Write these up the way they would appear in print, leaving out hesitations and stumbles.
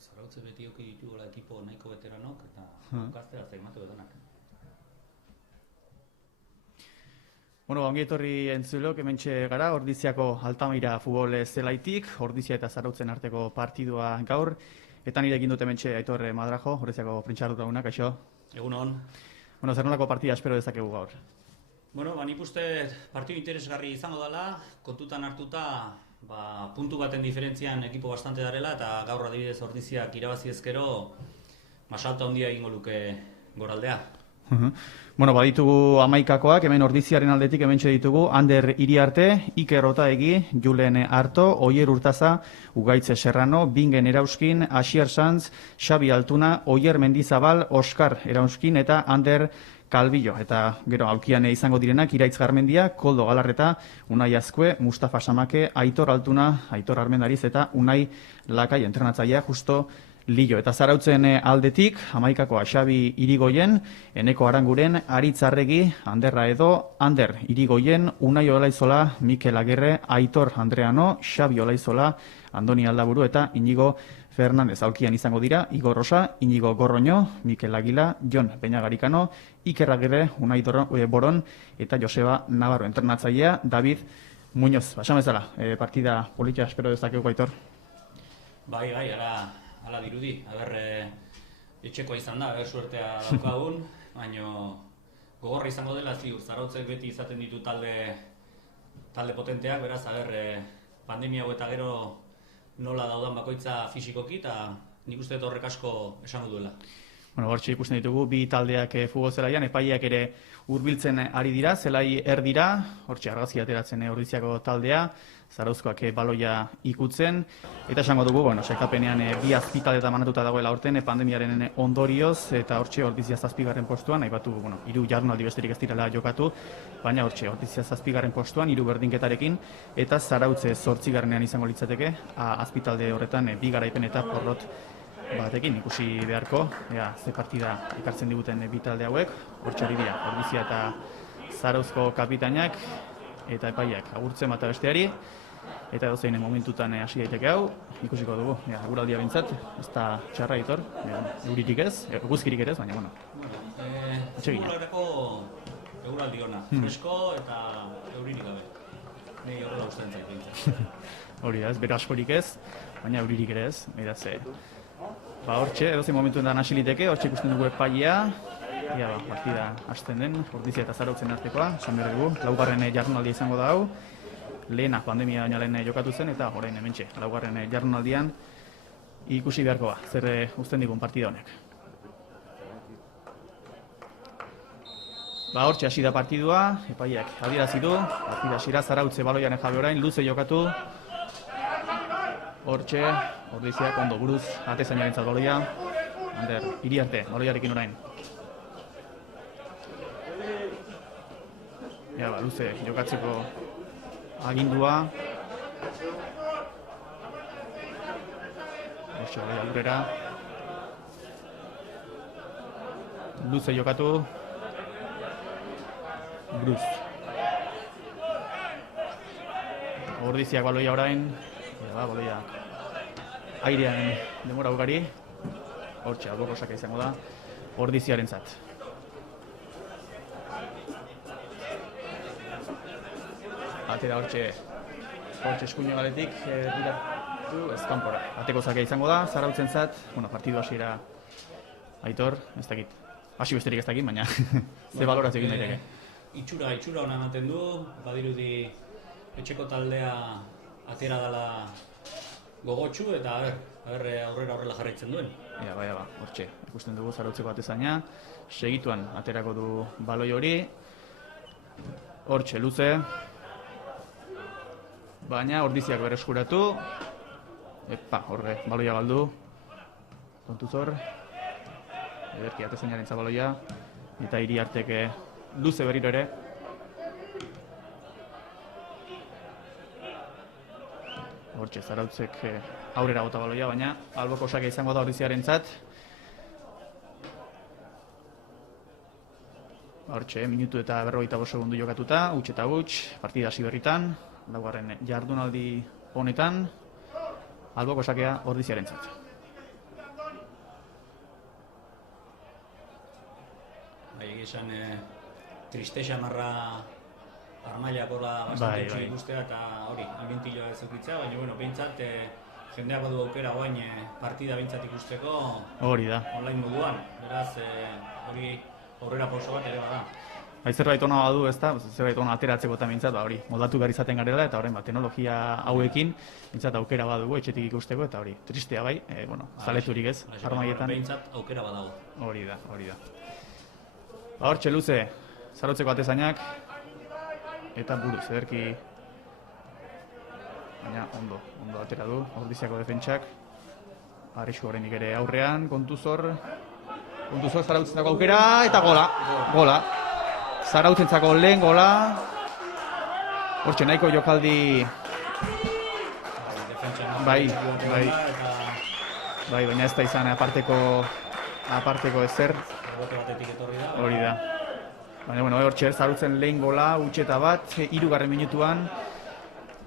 Zarautze beti oki ditugola ekipo nahiko veteranok eta gaztea zaimatu edonak. Bueno, ongi etorri entzulok, hementxe gara, Ordiziako Altamira futbol zelaitik, Ordizia eta Zarautzen arteko partidua gaur, eta nirekin dut hementxe Aitor Madrajo, Ordiziako printxarduta unak, aixo? Egunon. Bueno, zer nolako partida espero dezakegu gaur? Bueno, nik uste partidu interesgarri izango dela, kontutan hartuta, puntu baten diferentzian ekipo bastante darela, eta gaur adibidez Ordiziak irabazi ezkero, salto handia egingo luke goraldea. Bueno, baditugu 11koak, hemen Ordiziaren aldetik hementxe ditugu, Ander Iriarte, Iker Otaegi, Julen Arto, Oier Urtaza, Ugaitze Serrano, Bingen Erauskin, Asier Sanz, Xabi Altuna, Oier Mendizabal, Oskar Erauskin eta Ander Kalbillo. Eta gero aulkian izango direnak, Iraitz Garmendia, Koldo Galarreta, Unai Azkue, Mustafa Samake, Aitor Altuna, Aitor Armendariz eta Unai Lakai, entrenatzailea justo Lillo. Eta Zarautzen aldetik, 11koa Xabi Irigoyen, Eneko Aranguren, Aritz Arregi, Anderra Edo, Ander Irigoyen, Unai Olaizola, Mikel Agirre, Aitor Andreano, Xabi Olaizola, Andoni Aldaburu eta Inigo Fernandez. Aulkian izango dira, Igor Rosa, Inigo Gorroño, Mikel Aguila, Jon Peñagarikano, Iker Agirre, Unai Boron eta Joseba Navarro. Entrenatzailea, David Muñoz. Basamezala, partida politia espero dezakegu, Aitor? Bai, ala dirudi, etxekoa izan da, suertea daukagun, baina gogorra izango dela ziur, Zarautzek beti izaten ditu talde potenteak, beraz, pandemia hau eta gero nola daudan bakoitza fisikoki, eta nik uste horrek asko esango duela. Bueno, hortxe ikusten ditugu, bi taldeak futbol zelaian, epaileak ere hurbiltzen ari dira, zelai erdira, hortxe argazki ateratzen Ordiziako taldea, Zarauzkoak baloia ikutzen, eta esango dugu, bueno, sekapenean bi azpitaldetan banatuta dagoela aurten pandemiaren ondorioz, eta hortxe Ordizia 7. postuan, aipatu, bueno, 3 jardunaldi besterik ez direla jokatu, baina hortxe Ordizia 7. postuan, 3 berdinketarekin, eta Zarautze 8. izango litzateke, azpitalde horretan 2 garaipen eta porrot batekin ikusi beharko, ze partida ekartzen diguten bi talde hauek, hortxe ari dira, Ordizia eta Zarauzko kapitainak, eta epaiak agurtzen bata besteari, eta edozein momentutan hasi daiteke hau, ikusiko dugu, eguraldia bintzat, ez da txarra Aitor, euririk ez, eguzkirik ere ez, baina, bueno, atxegina. Eguraldi ona, fresko eta euririk gabe, nahi horrela ustean zait bintzat. Hori da, ez, bero askorik ez, baina euririk ere ez, hortxe, edozein momentuetan hasi liteke, hortxe ikusten dugu epaia, partida hasten den, Ordizia eta Zarautzen artekoa, esan behar dugu, 4. jardunaldia izango da hau, lehena pandemia baina lehen jokatu zen, eta orain hementxe, 4. jardunaldian ikusi beharkoa, zer uzten digun partida honek. Hortxe hasi da partidua, epaiak adierazi du, partida hasira Zarautze baloian jabe orain, luze jokatu, hortxe, Ordiziak ondo buruz, atezainarentzat baloia, Ander Iriarte, baloiarekin orain. Luze jokatzeko agindua. Hortxe baloia lurrera. Luze jokatu. Bruz. Ordiziak baloia orain. Baloia airean demora ugari. Hortxe, alborrosaka izango da Ordiziarentzat. Atera hortxe eskuino galetik diratu ezkanpora. Ateko zakea izango da, Zarautzentzat, partidu hasiera Aitor, ez dakit. Hasi besterik ez dakit, baina ze balorazio egin daiteke. Itxura ona ematen du, badirudi etxeko taldea atera dela gogotsu eta aurrera horrela jarraitzen duen. Hortxe, ikusten dugu Zarautzeko atezaina, segituan aterako du baloi hori, hortxe luze, baina Ordiziak bereskuratu, horre, baloia galdu, kontuz hor, ederki atezainaren baloia, eta Iriarteke luze berriro ere. Hortxe, Zarautzek aurrera bota baloia, baina alboko osake izango da Ordiziarentzat. Hortxe, minutu eta 45 segundu jokatuta, huts eta huts, partida hasi berritan, 4. jardunaldi honetan, alboko sakea Ordiziarentzat. esan tristexa marra armailak hola bastante txik ikustea eta hori, ambientilloa ez eukitzea, baina bueno, behintzat jendeak badu aukera guain partida behintzat ikusteko hori da. Online moduan, beraz hori aurrera pauso bat ere bada. Zerbait ona badu, ezta, zerbait ona ateratzeko eta mintzat, hori, moldatu behar izaten garela eta horren teknologia hauekin mintzat aukera badugu etxetik ikusteko eta hori, tristea bai, zaleturik ez, armaietan. Behintzat aukera badago. Hori da. Hortxe luze, zarautzeko atezainak eta buruz, ederki, baina ondo atera du, Ordiziako defentsak, Arrisku horrenik ere aurrean, kontuzor zarautzeko aukera eta gola. Zarautzentzako lehen gola. Hortxe nahiko jokaldi. Bai, baina ez da izan aparteko ezer. Hori da. Baina, bueno, hortxe zarautzen lehen gola, utxeta bat, 3. minutuan.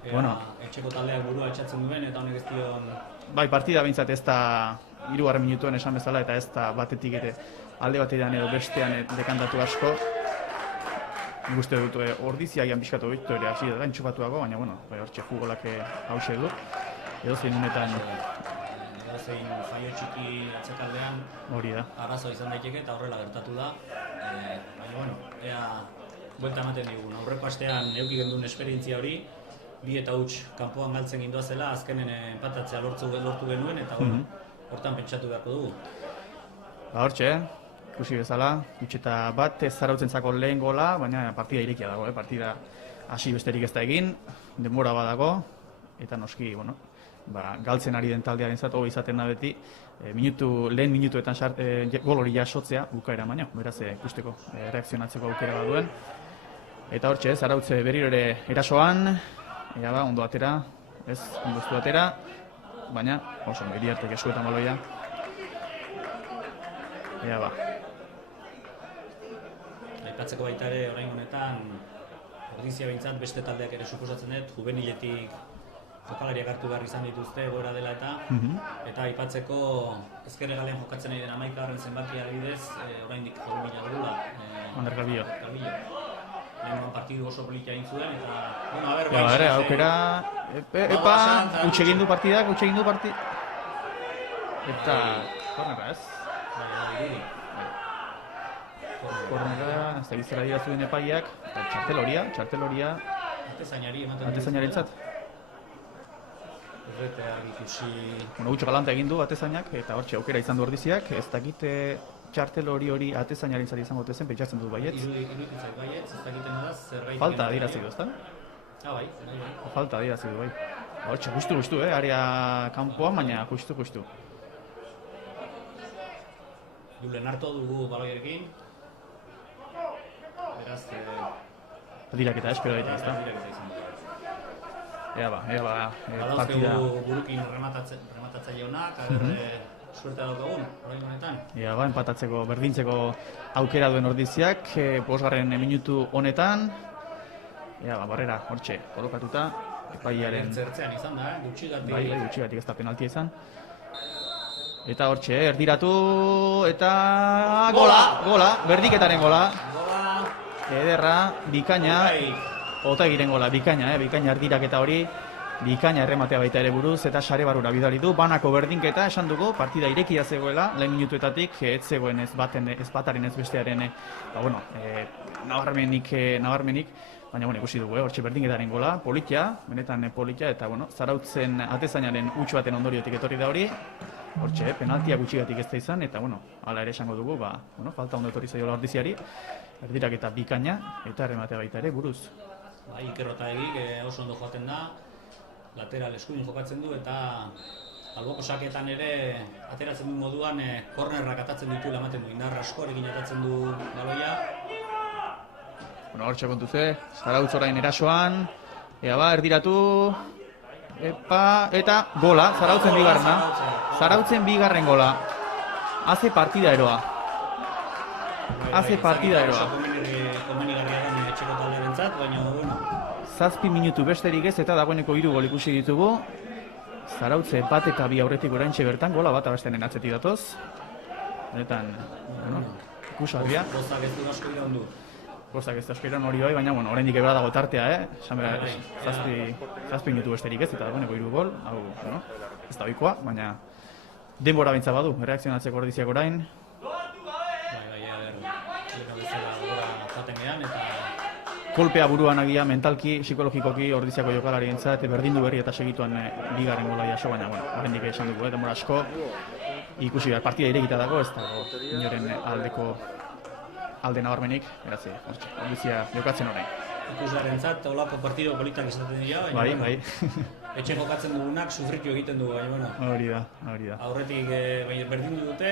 Etxeko taldeak burua etxatzen duen eta honek ez dion... Bai, partida behintzat ez da 3. minutuan esan bezala eta ez da batetik ere alde batean edo bestean dekantatu asko. Nik uste dut Ordiziagian pixkatu bitu ere hasi da entxupatuago, baina hortxe jugolak hause du. Edozein honetan... Edozein faio txiki atzekaldean arazoa izan daiteke eta horrela gertatu da. Baina, ea buelta ematen digun. Aurreko astean eduki genduen esperientzia hori, 2 eta huts kanpoan galtzen gindoazela, azkenen empatatzea lortu genuen eta hortan pentsatu beharko dugu. Hortxe, ikusi bezala, utxeta bat Zarautzentzako lehen gola, baina partida irekia dago, partida hasi besterik ez da egin, denbora badago, eta noski, galtzen ari den taldearen zato izaten da beti, lehen minutuetan gol hori jasotzea bukaera baina, beraz ikusteko reakzionatzeko aukera baduen. Eta hortxe, Zarautze berriro ere erasoan, ondo atera, ondo ez du atera, baina oso Iriartek eskuetan baloia. Aipatzeko baita ere orain honetan Ordizia behintzat beste taldeak ere suposatzen dut, juveniletik jokalariak hartu behar izan dituzte egoera dela eta aipatzeko ezker hegalean jokatzen ari den 11. zenbakia adibidez, oraindik jogumila dugula. Ander Galbillo. Lehenkoan partidu oso politia egin zuen eta... aukera... Utxe egin du partidak, eta... Kornera ez? Kornera, ez da bizera dira zuen epaiak, eta txarteloria... Atezainari entzat. Gutxo galanta egin du atezainak, eta hortxe aukera izan du Ordiziak, ez dakite txartelori atezainaren zari izango tezen, pentsatzen du baietz. Iruditzait baietz, ez dakiten da zerbait... Falta adirazi du, ezta? Bai. Falta adirazi du, bai. Hortxe, justu, area kanpoan, baina justu. Julen hartu dugu baloiarekin. Beraz... Diraketa, espero daite, ezta? Ea ba, partida... Badauzkegu burukin rematatzaile honak, suertea daukagun, orain honetan. Empatatzeko, berdintzeko aukera duen Ordiziak, 5. minutu honetan. Barrera, hortxe, kolokatuta, epaiaren... Zertzean izan da, gutxigatik. Bai, gutxigatik ez da penaltia izan. Eta hortxe, erdiratu, eta... Gola, berdiketaren gola. Ederra, bikaina, Otagiren gola, bikaina erdiraketa hori, bikaina errematea baita ere buruz, eta sare barrura bidali du, banako berdinketa esan dugu, partida irekia zegoela, lehen minutuetatik, ez zegoen ez bataren ez bestearen, nabarmenik, baina ikusi dugu, hortxe berdinketaren gola, politia, benetan politia, eta Zarautzen atezainaren huts baten ondoriotik etorri da hori, hortxe, penaltia gutxigatik ez da izan, eta hala ere esango dugu, falta ondo etorri zaiola Ordiziari, erdiraketa bikaina, eta errematea baita ere buruz. Iker Otaegik oso ondo joaten da, lateral eskuin jokatzen du eta alboko saketan ere ateratzen du moduan kornerrak atatzen ditu ematen du, indar askorekin atatzen du baloia. Hortxe kontuze, Zarautz orain erasoan, erdiratu, eta gola, Zarautzen bigarren gola, haze partida eroa. Komenigarria den etxeko taldearentzat, baina 7 minutu besterik ez eta dagoeneko 3 gol ikusi ditugu. Zarautze bat eta bi aurretik oraintxe bertan, gola bat abestenen atzetik datoz. Benetan, ikusgarria. Gozak ez du asko iraun du. Gozak ez da asko iraun hori bai, baina bueno, oraindik ebera dago tartea, esan bera, zazpi minutu besterik ez, eta dagoeneko 3 gol, hau, bueno, ez da ohikoa, baina denbora bintza badu, erreakzionatzeko Ordiziak orain. Jaten gehan, eta Kolpea buruan agia, mentalki, psikologikoki Ordiziako jokalarientzat berrindu berri eta segituan bigarren gola jaso, baina bueno, oraindik esan dugu, denbora asko ikusi behar partida irekita dago, ez dago inoren alde nabarmenik, beraz, Ordizia jokatzen orain. Ikuslearentzat olako partido politak izaten dira, baina Bai. etxe jokatzen dugunak sufritu egiten du, baina bueno. Hori da. Aurretik berdindu dute,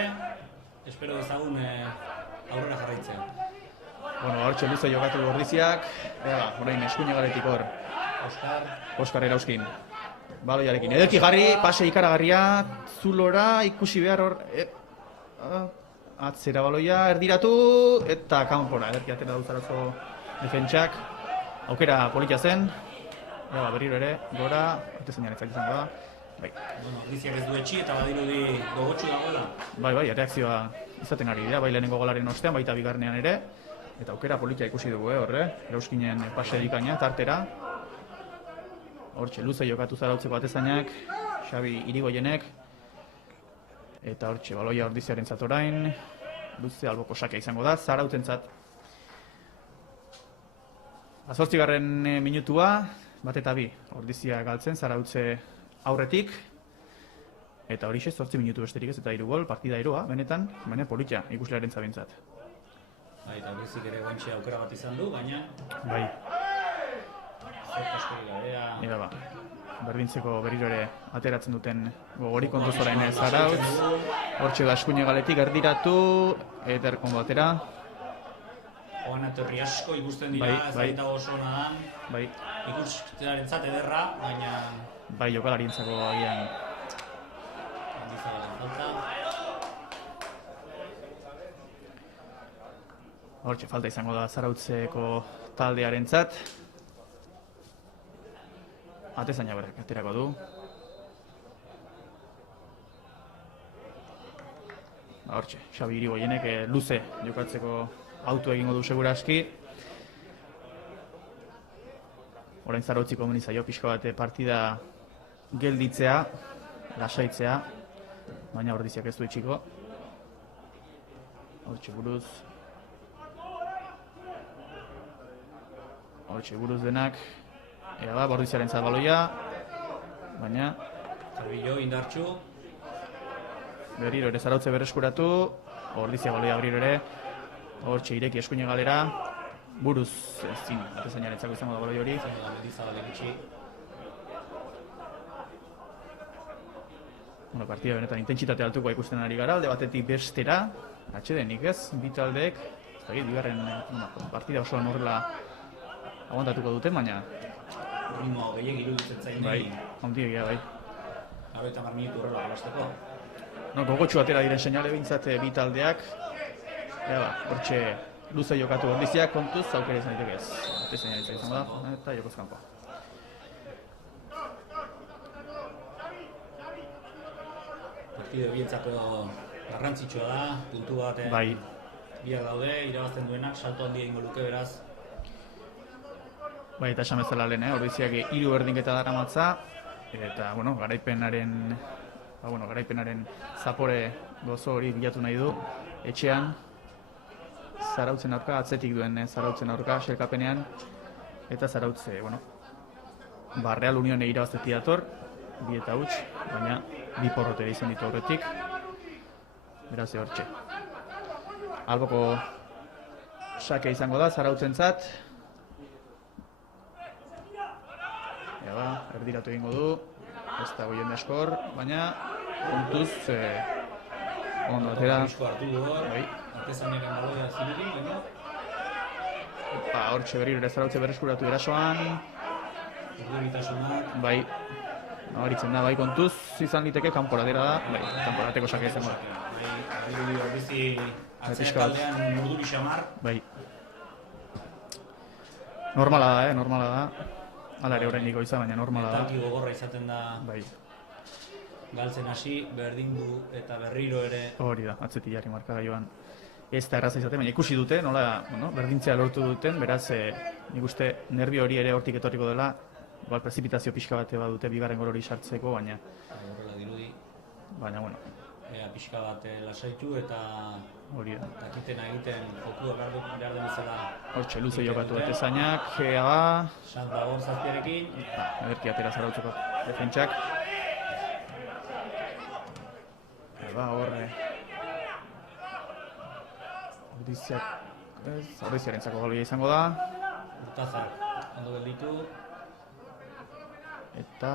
espero dezagun aurrera jarraitzea. Bueno, hortxe luze jokatu du Ordiziak, orain eskuinegaletik hor. Oskar Erauskin. Baloiarekin. Ederki jarri, pase ikaragarria, zulora, ikusi behar hor. Atzera baloia, erdiratu, eta kanpora. Ederki atera du Zarautzo defentsak. Aukera polita zen. Berriro ere, gora, eta zeinaretzak izango da. Bai. Bueno, Ordiziak ez du etxi eta badirudi gogotsu dagoela. Bai, reakzioa izaten ari dira, bai lehenengo golaren ostean, baita bigarrenean ere. Eta aukera polita ikusi dugu, horre, Erauskinen pase dikaina, tartera. Hortxe, luze jokatu Zarautzeko atezainak, Xabi Irigoyenek. Eta hortxe, baloia Ordiziaren orain, luze alboko sakea izango da, Zarautzentzat. 8. minutua, 1-2, Ordizia galtzen, Zarautze aurretik. Eta horixe, 8 minutu besterik ez, eta 3 gol, partida 3, benetan, baina polita ikuslearen zabintzat. Eta Ordizik ere guantxe aukera bat izan du, baina Bai. Ega ba, berdintzeko berriro ere ateratzen duten gogorik kontuz orain Zarautz. Hortxe da eskuinegaletik erdiratu, eta ondo atera. Joan etorri asko ikusten dira, ez da oso nadan. Bai. Ikustearentzat ederra, baina Bai, jokalarientzako agian. Hortxe, falta izango da Zarautzeko taldearentzat. Atezaina berak aterako du. Hortxe, Xabi Irigoyenek luze jokatzeko auto egingo du seguraski. Orain Zarautziko komeni zaio pixka bat partida gelditzea, lasaitzea, baina Ordiziak ez du itxiko. Hortxe buruz. Hortxe buruz denak. Ordiziaren baloia, baina Zarbillo indartxu. Berriro ere Zarautze berreskuratu, Ordizia baloia berriro ere. Hortxe ireki eskuine galera, buruz ezin, atezainarentzako izango da baloi hori. Bueno, partida benetan intentsitate altukoa ikusten ari gara, alde batetik bestera, atsedenik ez, bi taldeek, bigarren partida osoan horrela aguantatuko duten, baina ritmo gehiago iruditzen zain bai, handiegia bai. 90 minutu horrela golasteko. Gogotsu atera diren seinale bintzat bi taldeak. Hortxe luze jokatu Ordiziak kontuz, aukera izan ditek ez. Atezainaritza izango da, eta jokoz kanpoa. Partide bientzako garrantzitsua da, puntu bat biak daude, irabazten duenak, salto handia ingo luke beraz. Bai, eta esan bezala lehen, Ordiziak 3 berdinketa daramatza, eta, garaipenaren zapore gozo hori bilatu nahi du, etxean, Zarautzen aurka, atzetik duen Zarautzen aurka, selkapenean, eta Zarautze, Real Unione irabaztetik dator, 2 eta huts, baina 2 porrote izan ditu aurretik, beraz hortxe. Alboko sake izango da, Zarautzentzat, erdiratu egingo du, ez da goien askor, baina kontuz ondo atera. Atezainaren baloia zirudik, baina hortxe berriro ere Zarautze berreskuratu erasoan. Urduritasunak. Bai, nabaritzen da, kontuz izan liteke kanporatera da, kanporateko sake izango da. Ordizi atzera taldean urduri xamar. Bai. Normala da. Hala ere oraindik goiza, baina normala da. Metalki gogorra izaten da. Bai. Galtzen hasi, berdindu eta berriro ere. Hori da, atzetik jarri markagailuan ez da erraza izaten, baina ikusi dute, nola berdintzea lortu duten, beraz, nik uste nervio hori ere hortik etorriko dela, igual prezipitazio pixka bate badute bigarren gol hori sartzeko, baina... Horrela dirudi. Baina, bueno. Ea pixka bat lasaitu eta... Hori da. Dakitena egiten jokua behar den izela... Hortxe, luze jokatu dute zainak, Aba... Santa hor zazpiarekin. Ederki atera zarautzeko defentsak. Aba, horre... Ordiziarentzako golbia izango da. Urtazak ondo gelditu. Eta,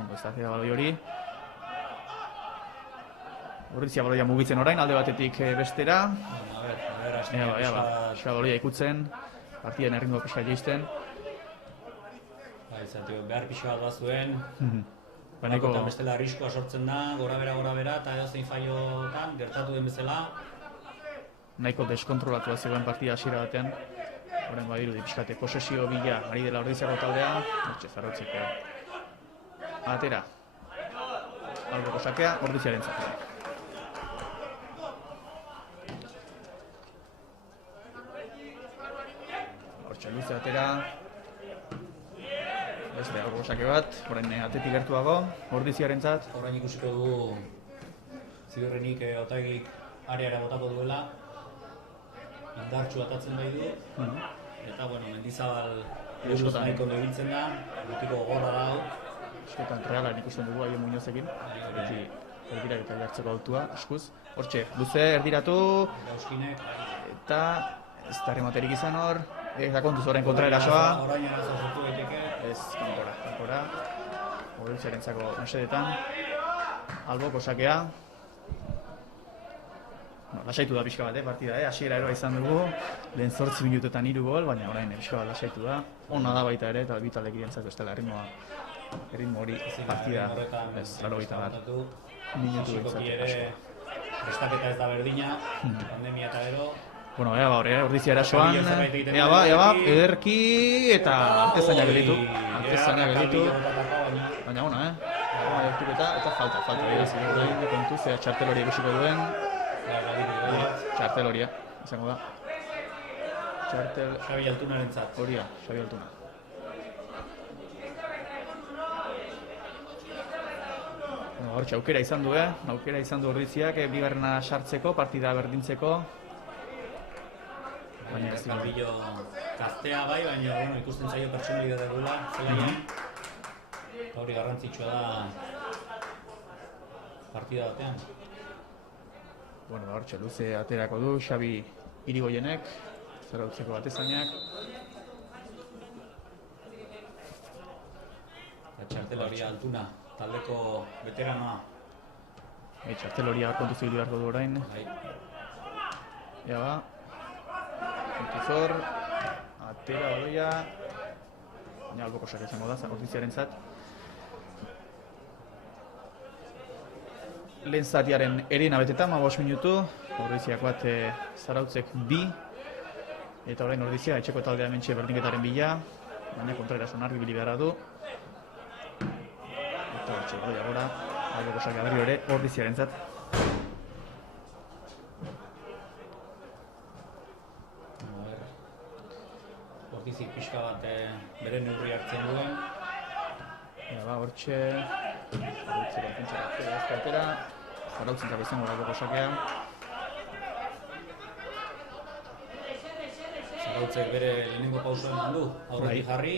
ondo ez da zera baloi hori. Ordizia baloia mugitzen orain, alde batetik bestera. Bueno, a ber, Pixka baloia ikutzen, partiden erringo pixka joizten. Behar pixka bat bazuen. Baineko... Eta bestela arriskoa sortzen da, gora bera, eta edozein faiotan, gertatu den bezala. Nahiko deskontrolatua zegoen partida hasiera batean. Horren badirudi pixkate posesio bila ari dela Ordiziako taldea. Hortxe, Zarautzeko atera. Alboko sakea, Ordiziaren zakea. Hortxe, luze atera. Beste alboko sake bat, orain atetik gertuago, Ordiziarentzat. Orain ikusiko dugu ziurrenik Otaegik areara botako duela. Indartsu atatzen bai du. Eta, bueno, Mendizabal buruz nahiko lebiltzen da. Gutiko gogorra da hau. Eskotan realan ikusten dugu Aion Muñozekin. Beti erdirak eta jartzeko autua, eskuz. Hortxe, luze erdiratu. Gauskinek. Eta ez da rematerik izan hor. Eta kontuz horrein kontra erasoa. Orain arazo sortu daiteke. Ez, kankora. Ordiziarentzako mesedetan. Alboko sakea. Lasaitu da pixka bat, partida, hasiera eroa izan dugu. Lehen 8 minutetan 3 gol, baina orain pixka bat lasaitu da. Ona da baita ere, eta bi taldek irentzako ez dela erritmo hori partida. Ez, 80 minutu ere prestaketa ez da berdina, pandemia eta gero. Bueno, ea ba, Ordizia erasoan, ea ba, ederki eta antezaina gelitu. Baina ona, eta falta. Kontuz, ea txartel hori ikusiko duen. Txartel horia, izango da. Xabi Altunaren zat. Horia, Xabi Altuna. Hortxe, aukera izan du Ordiziak, bigarrena sartzeko, partida berdintzeko. Baina ez Calvillo gaztea bai, baina ikusten zaio pertsonalidadea duela, zelaian. Hori garrantzitsua da partida batean. Bueno, hortxe, luze aterako du, Xabi Irigoienek, Zarautzeko batezainak. Txartel horia Altuna, taldeko veteranoa. Txartel horia kontu zibilu beharko du orain. Ea ba. Kontuzor, atera baloia. Baina alboko sak izango da, Ordiziaren zat. Lehen zatiaren erena beteta, 5 minutu. Ordiziak bat, Zarautzek 2. Eta orain Ordizia, etxeko taldea mentxe berdinketaren bila. Baina kontraerasun argi bili beharra du. Eta hortxe, gora, alboko sak berriro ere Ordiziaren zat. Ordizik pixka bat bere neurri hartzen duen. Ba, hortxe, Zarautzeko pentsarak atera. Zarautzentako izango alboko sakea. Zarautzek bere lehenengo pausoa eman du, aurretik jarri.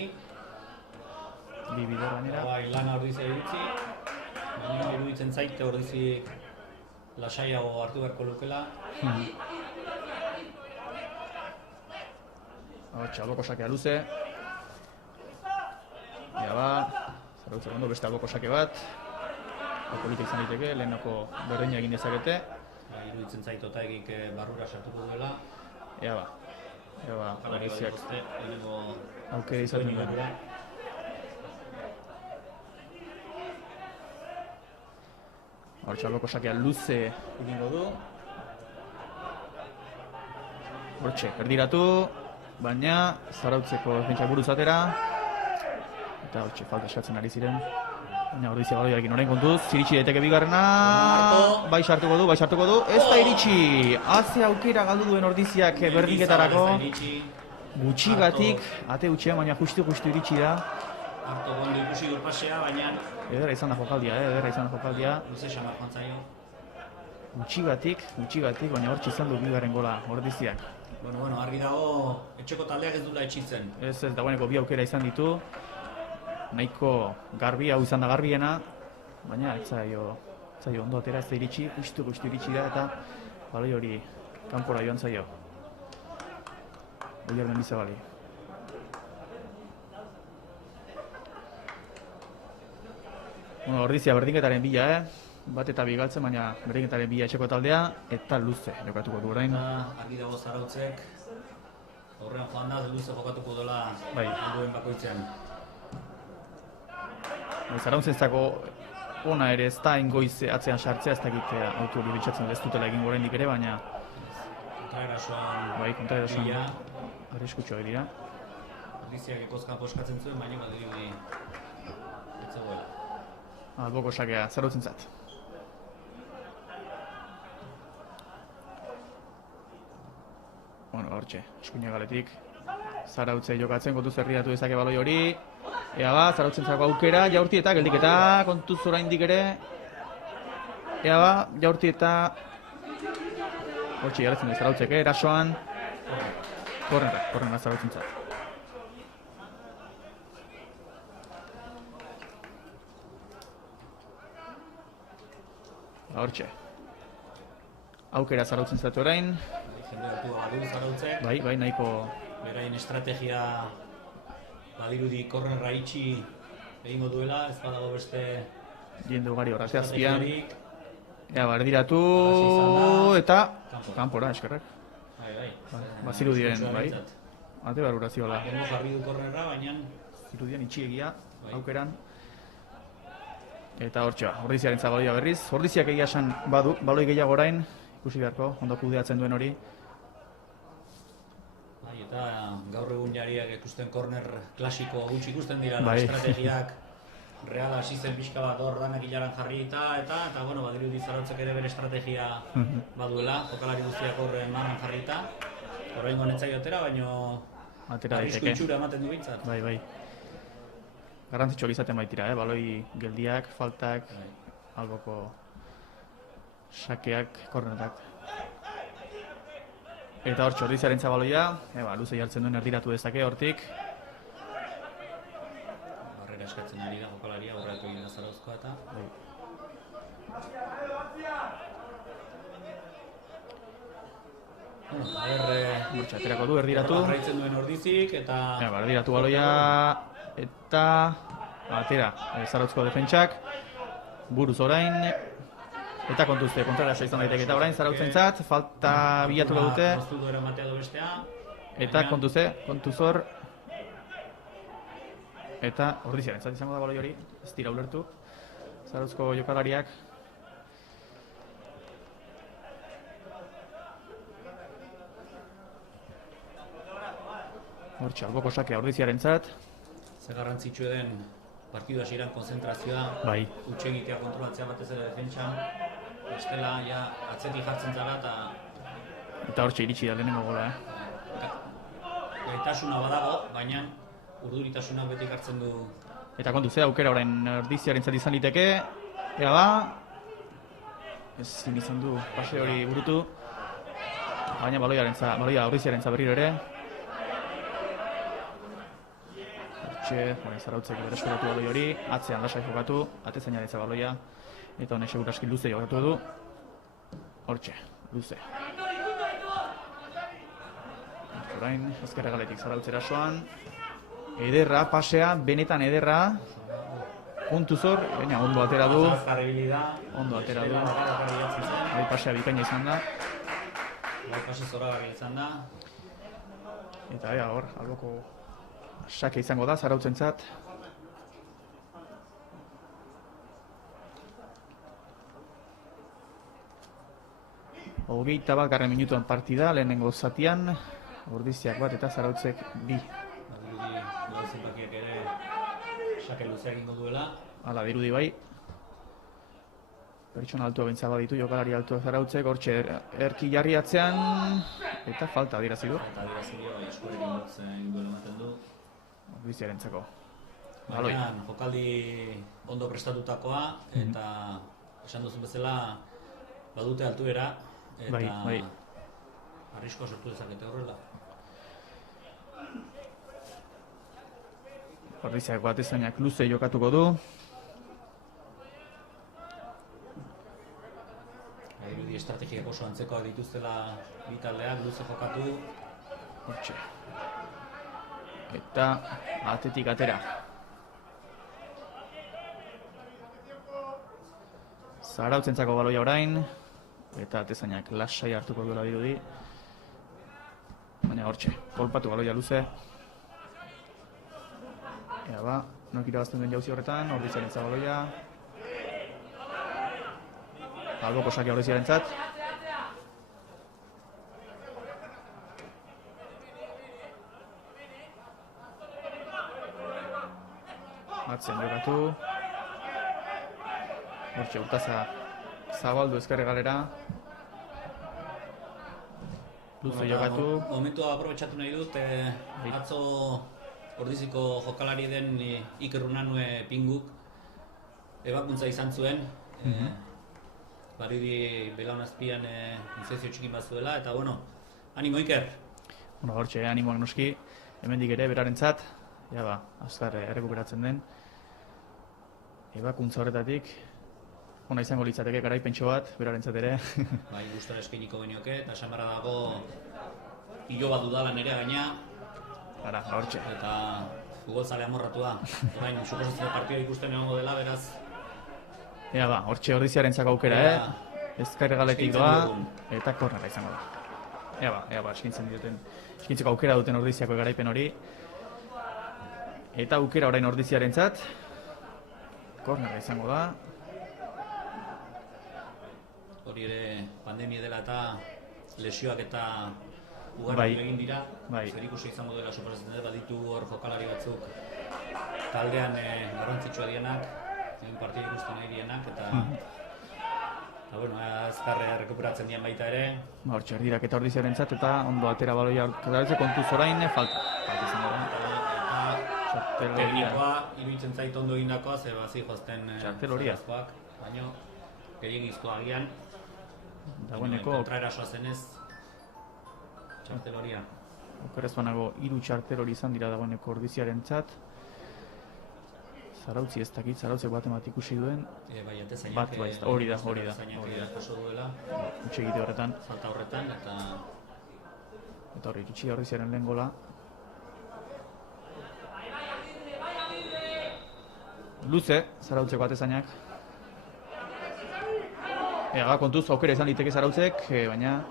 Bi bider gainera. Bai, lana Ordizia irutzi. Baina iruditzen zaite Ordizik lasaiago hartu beharko lukela. Hortxe, alboko sakea luze. Ea ba, Zarautzeko ondo beste alboko sake bat. Politika izan diteke, lehenako berdina egin dezakete. Iruditzen zait Otaegik barrura sartuko duela. Ea ba, Ordiziak aukera izaten duen. Hortxe, alboko sakea luze egingo du. Hortxe, erdiratu, baina Zarautzeko defentsak buruz atera. Eta hortxe, falta eskatzen ari ziren. Baina ordizia baloiarekin orain kontuz, iritsi daiteke bigarrena, Arto. bai sartuko du, ez da iritsi, haze aukera galdu duen ordiziak berdinketarako, gutxigatik, ate utxean, baina justu iritsi da. Arto gondo ikusi dur pasea, baina Ederra izan da jokaldia, luze xamar joan zaio. gutxigatik, baina hortxe izan du bigarren gola ordiziak. Bueno, argi dago, etxeko taldeak ez dula etxitzen. Ez dagoeneko bi aukera izan ditu, nahiko garbi, hau izan da garbiena, baina ez zaio ondo atera, ez da iritsi, justu iritsi da, eta baloi hori kanpora joan zaio. Oier Mendizabali. Ordizia berdinketaren bila, bat eta bigaltzen, baina berdinketaren bila etxeko taldea, eta luze jokatuko du orain. Argi dago Zarautzek, horrean joan da, luze jokatuko dola Bai. duen bakoitzean. Zarautzentzako ona ere ez da ingoiz atzean sartzea, ez dakit autu hori bitxatzen ez dutela egin oraindik ere, baina Kontraerasoan bila arriskutsuak dira. Ordiziak ekozkan poskatzen zuen, baina badirudi ez zegoela. Alboko sakea Zarautzentzat. Hortxe, eskuina galetik. Zarautze jokatzen, kontuz herriatu dezake baloi hori. Ea ba, Zarautzentzako aukera, jaurti eta geldiketa, kontuz oraindik ere. Ea ba, jaurti eta... Hortxe, jarretzen du Zarautzek, erasoan. Kornera Zarautzentzat. Hortxe. Aukera Zarautzentzat orain. Jende hartu badu Zarautzek. Bai, nahiko... Beraien estrategia badirudi kornerra itxi egingo duela, ez badago beste jende ugari horra azpian. estrategiarik. Ea, berdiratu eta kanpora, eskerrak. Bai. Bazirudien, bai. Ate barura ziola. Ondo jarri du kornerra, baina Zirudien itxiegia, Bai. aukeran. Eta hortxe, ordiziaren zabaloia berriz. Ordiziak egia esan badu, baloi gehiago orain, ikusi beharko, ondo kudeatzen duen hori. bai, eta gaur egun jariak ikusten korner klasiko gutxi ikusten dira, Bai. estrategiak real hasi zen pixka bat hor danak hilaran jarri eta bueno, badirudi Zarautzek ere bere estrategia baduela, jokalari guztiak hor marran jarrita. Oraingo netzai atera, baino Atera arrisku daiteke. itxura ematen du bintzat. Bai. Garrantzitsuak izaten baitira, baloi geldiak, faltak, Bai. alboko sakeak, kornerak. Eta hortxe, ordiziaren zabaloia, luze jartzen duen erdiratu dezake hortik. Barrera eskatzen ari da jokalaria, aurreratu egin da Zarauzkoa eta Hortxe, aterako du, erdiratu. jarraitzen duen Ordizik eta Erdiratu baloia, eta atera, Zarautzko defentsak, buruz orain, eta kontuzte, kontrarasa izan daiteke eta orain Zarautzentzat, falta bilatuko dute, moztu du eramatea do bestea. eta kontuz hor, eta ordiziaren zat izango da baloi hori, ez dira ulertu, Zarautzko jokalariak. Hortxe, alboko sakea ordiziaren zat. Ze garrantzitsu den partidu hasieran konzentrazioa, Bai. utxegitea kontrolatzea batez ere defentsan, bestela ja atzetik jartzen zara Eta hortxe iritsi da lehenengo gola, gaitasuna badago, baina urduritasunak beti hartzen du. Eta kontu ze aukera orain ordiziaren zat izan liteke. Ea ba, ezin izan du pase hori burutu. Baina baloia ordiziaren zat berriro ere. Hortxe, Zarautzek bereskuratu baloi hori, atzean lasai jokatu, atezaina ditza baloia, eta honek seguraski luze jokatu du. Hortxe, luze. Orain, ezkerra galetik Zarautz erasoan. Ederra, pasea, benetan ederra. Puntuz hor, baina ondo atera du. Ondo atera du. Bai, pasea bikaina izan da. Bai, pase zoragarria izan da. Eta ea hor, alboko sake izango da, Zarautzentzat. Hogeita bat garren minutuan partida, lehenengo zatian. Ordiziak bat eta Zarautzek bi. Badirudi zenbakiak ere sake luzea egingo duela. Hala dirudi bai. Pertsona altua bentsa baditu, jokalari altua Zarautzek, hortxe erki jarri atzean, eta falta adierazi du. Eta adierazi dio, bai, eskuarekin dutzen duela ematen du. Ordiziarentzako. Baloi. Baina, jokaldi ondo prestatutakoa, eta esan duzun bezala, badute altuera, eta Bai. arriskoa sortu dezakete horrela. Ordiziak batezainak luze jokatuko du. Dirudi estrategiak oso antzekoak dituztela bi taldeak, luze jokatu. Hortxe. Eta atetik atera. Zarautzentzako baloia orain. Eta atezainak lasai hartuko duela dirudi. Baina hortxe, kolpatu baloia luze. Ea ba, nok irabazten den jauzi horretan, Ordiziarentza baloia. Alboko sakia Ordiziarentzat. Atzen jokatu. Hortxe, Urtaza zabaldu ezkerre galera. Luze jokatu. Momentua aprobetxatu nahi dut, atzo Ordiziko jokalari den Iker Unanue Pinguk ebakuntza izan zuen. Baridi belaun azpian infekzio txikin bat zuela, eta bueno, animo Iker! Bueno, hortxe, animoak noski, hemendik ere berarentzat, ja ba, azkar errekuperatzen den. Ebakuntza horretatik, ona izango litzateke garaipentxo bat, berarentzat ere. Bai, gustora eskainiko genioke, eta esan beharra dago hilo bat dudala nerea gaina, Ara, hortxe. eta futbolzale amorratua. Orain, suposatzen partida ikusten egongo dela, beraz, Ea ba, hortxe Ordiziarentzako aukera, ezkerregaletik doa, eta kornera izango da. Ea ba, eskintzeko aukera duten Ordiziako garaipen hori. Eta aukera orain Ordiziarentzat, kornera izango da. hori ere pandemia dela eta lesioak eta ugari egin dira. Zerikusia izango dela suposatzen dut, baditu hor jokalari batzuk taldean garrantzitsua dienak, partida ikusten nahi dienak, eta bueno, azkar rekuperatzen dien baita ere. Hortxe, erdirak eta Ordiziarentzat, eta ondo atera baloia kontuz orain, falta izango da. Teknikoa, iruditzen zait ondo egindakoa, ze bazi joazten txarteloria. Baina, gehiagizkoa agian, Dagoeneko, kontraerasoa zenez, txarteloria. okerez banago, 3 txartelori izan dira dagoeneko Ordiziarentzat. Zarautzi ez dakit, Zarautzek bat emat ikusi duen. Bai, atezainak, Bat bai, hori da. jaso duela, Utxegite horretan. falta horretan, Eta hori, itxi Ordiziaren lehen gola. Luze, Zarautzeko atezainak. Ega, kontuz, aukera izan liteke Zarautzek, baina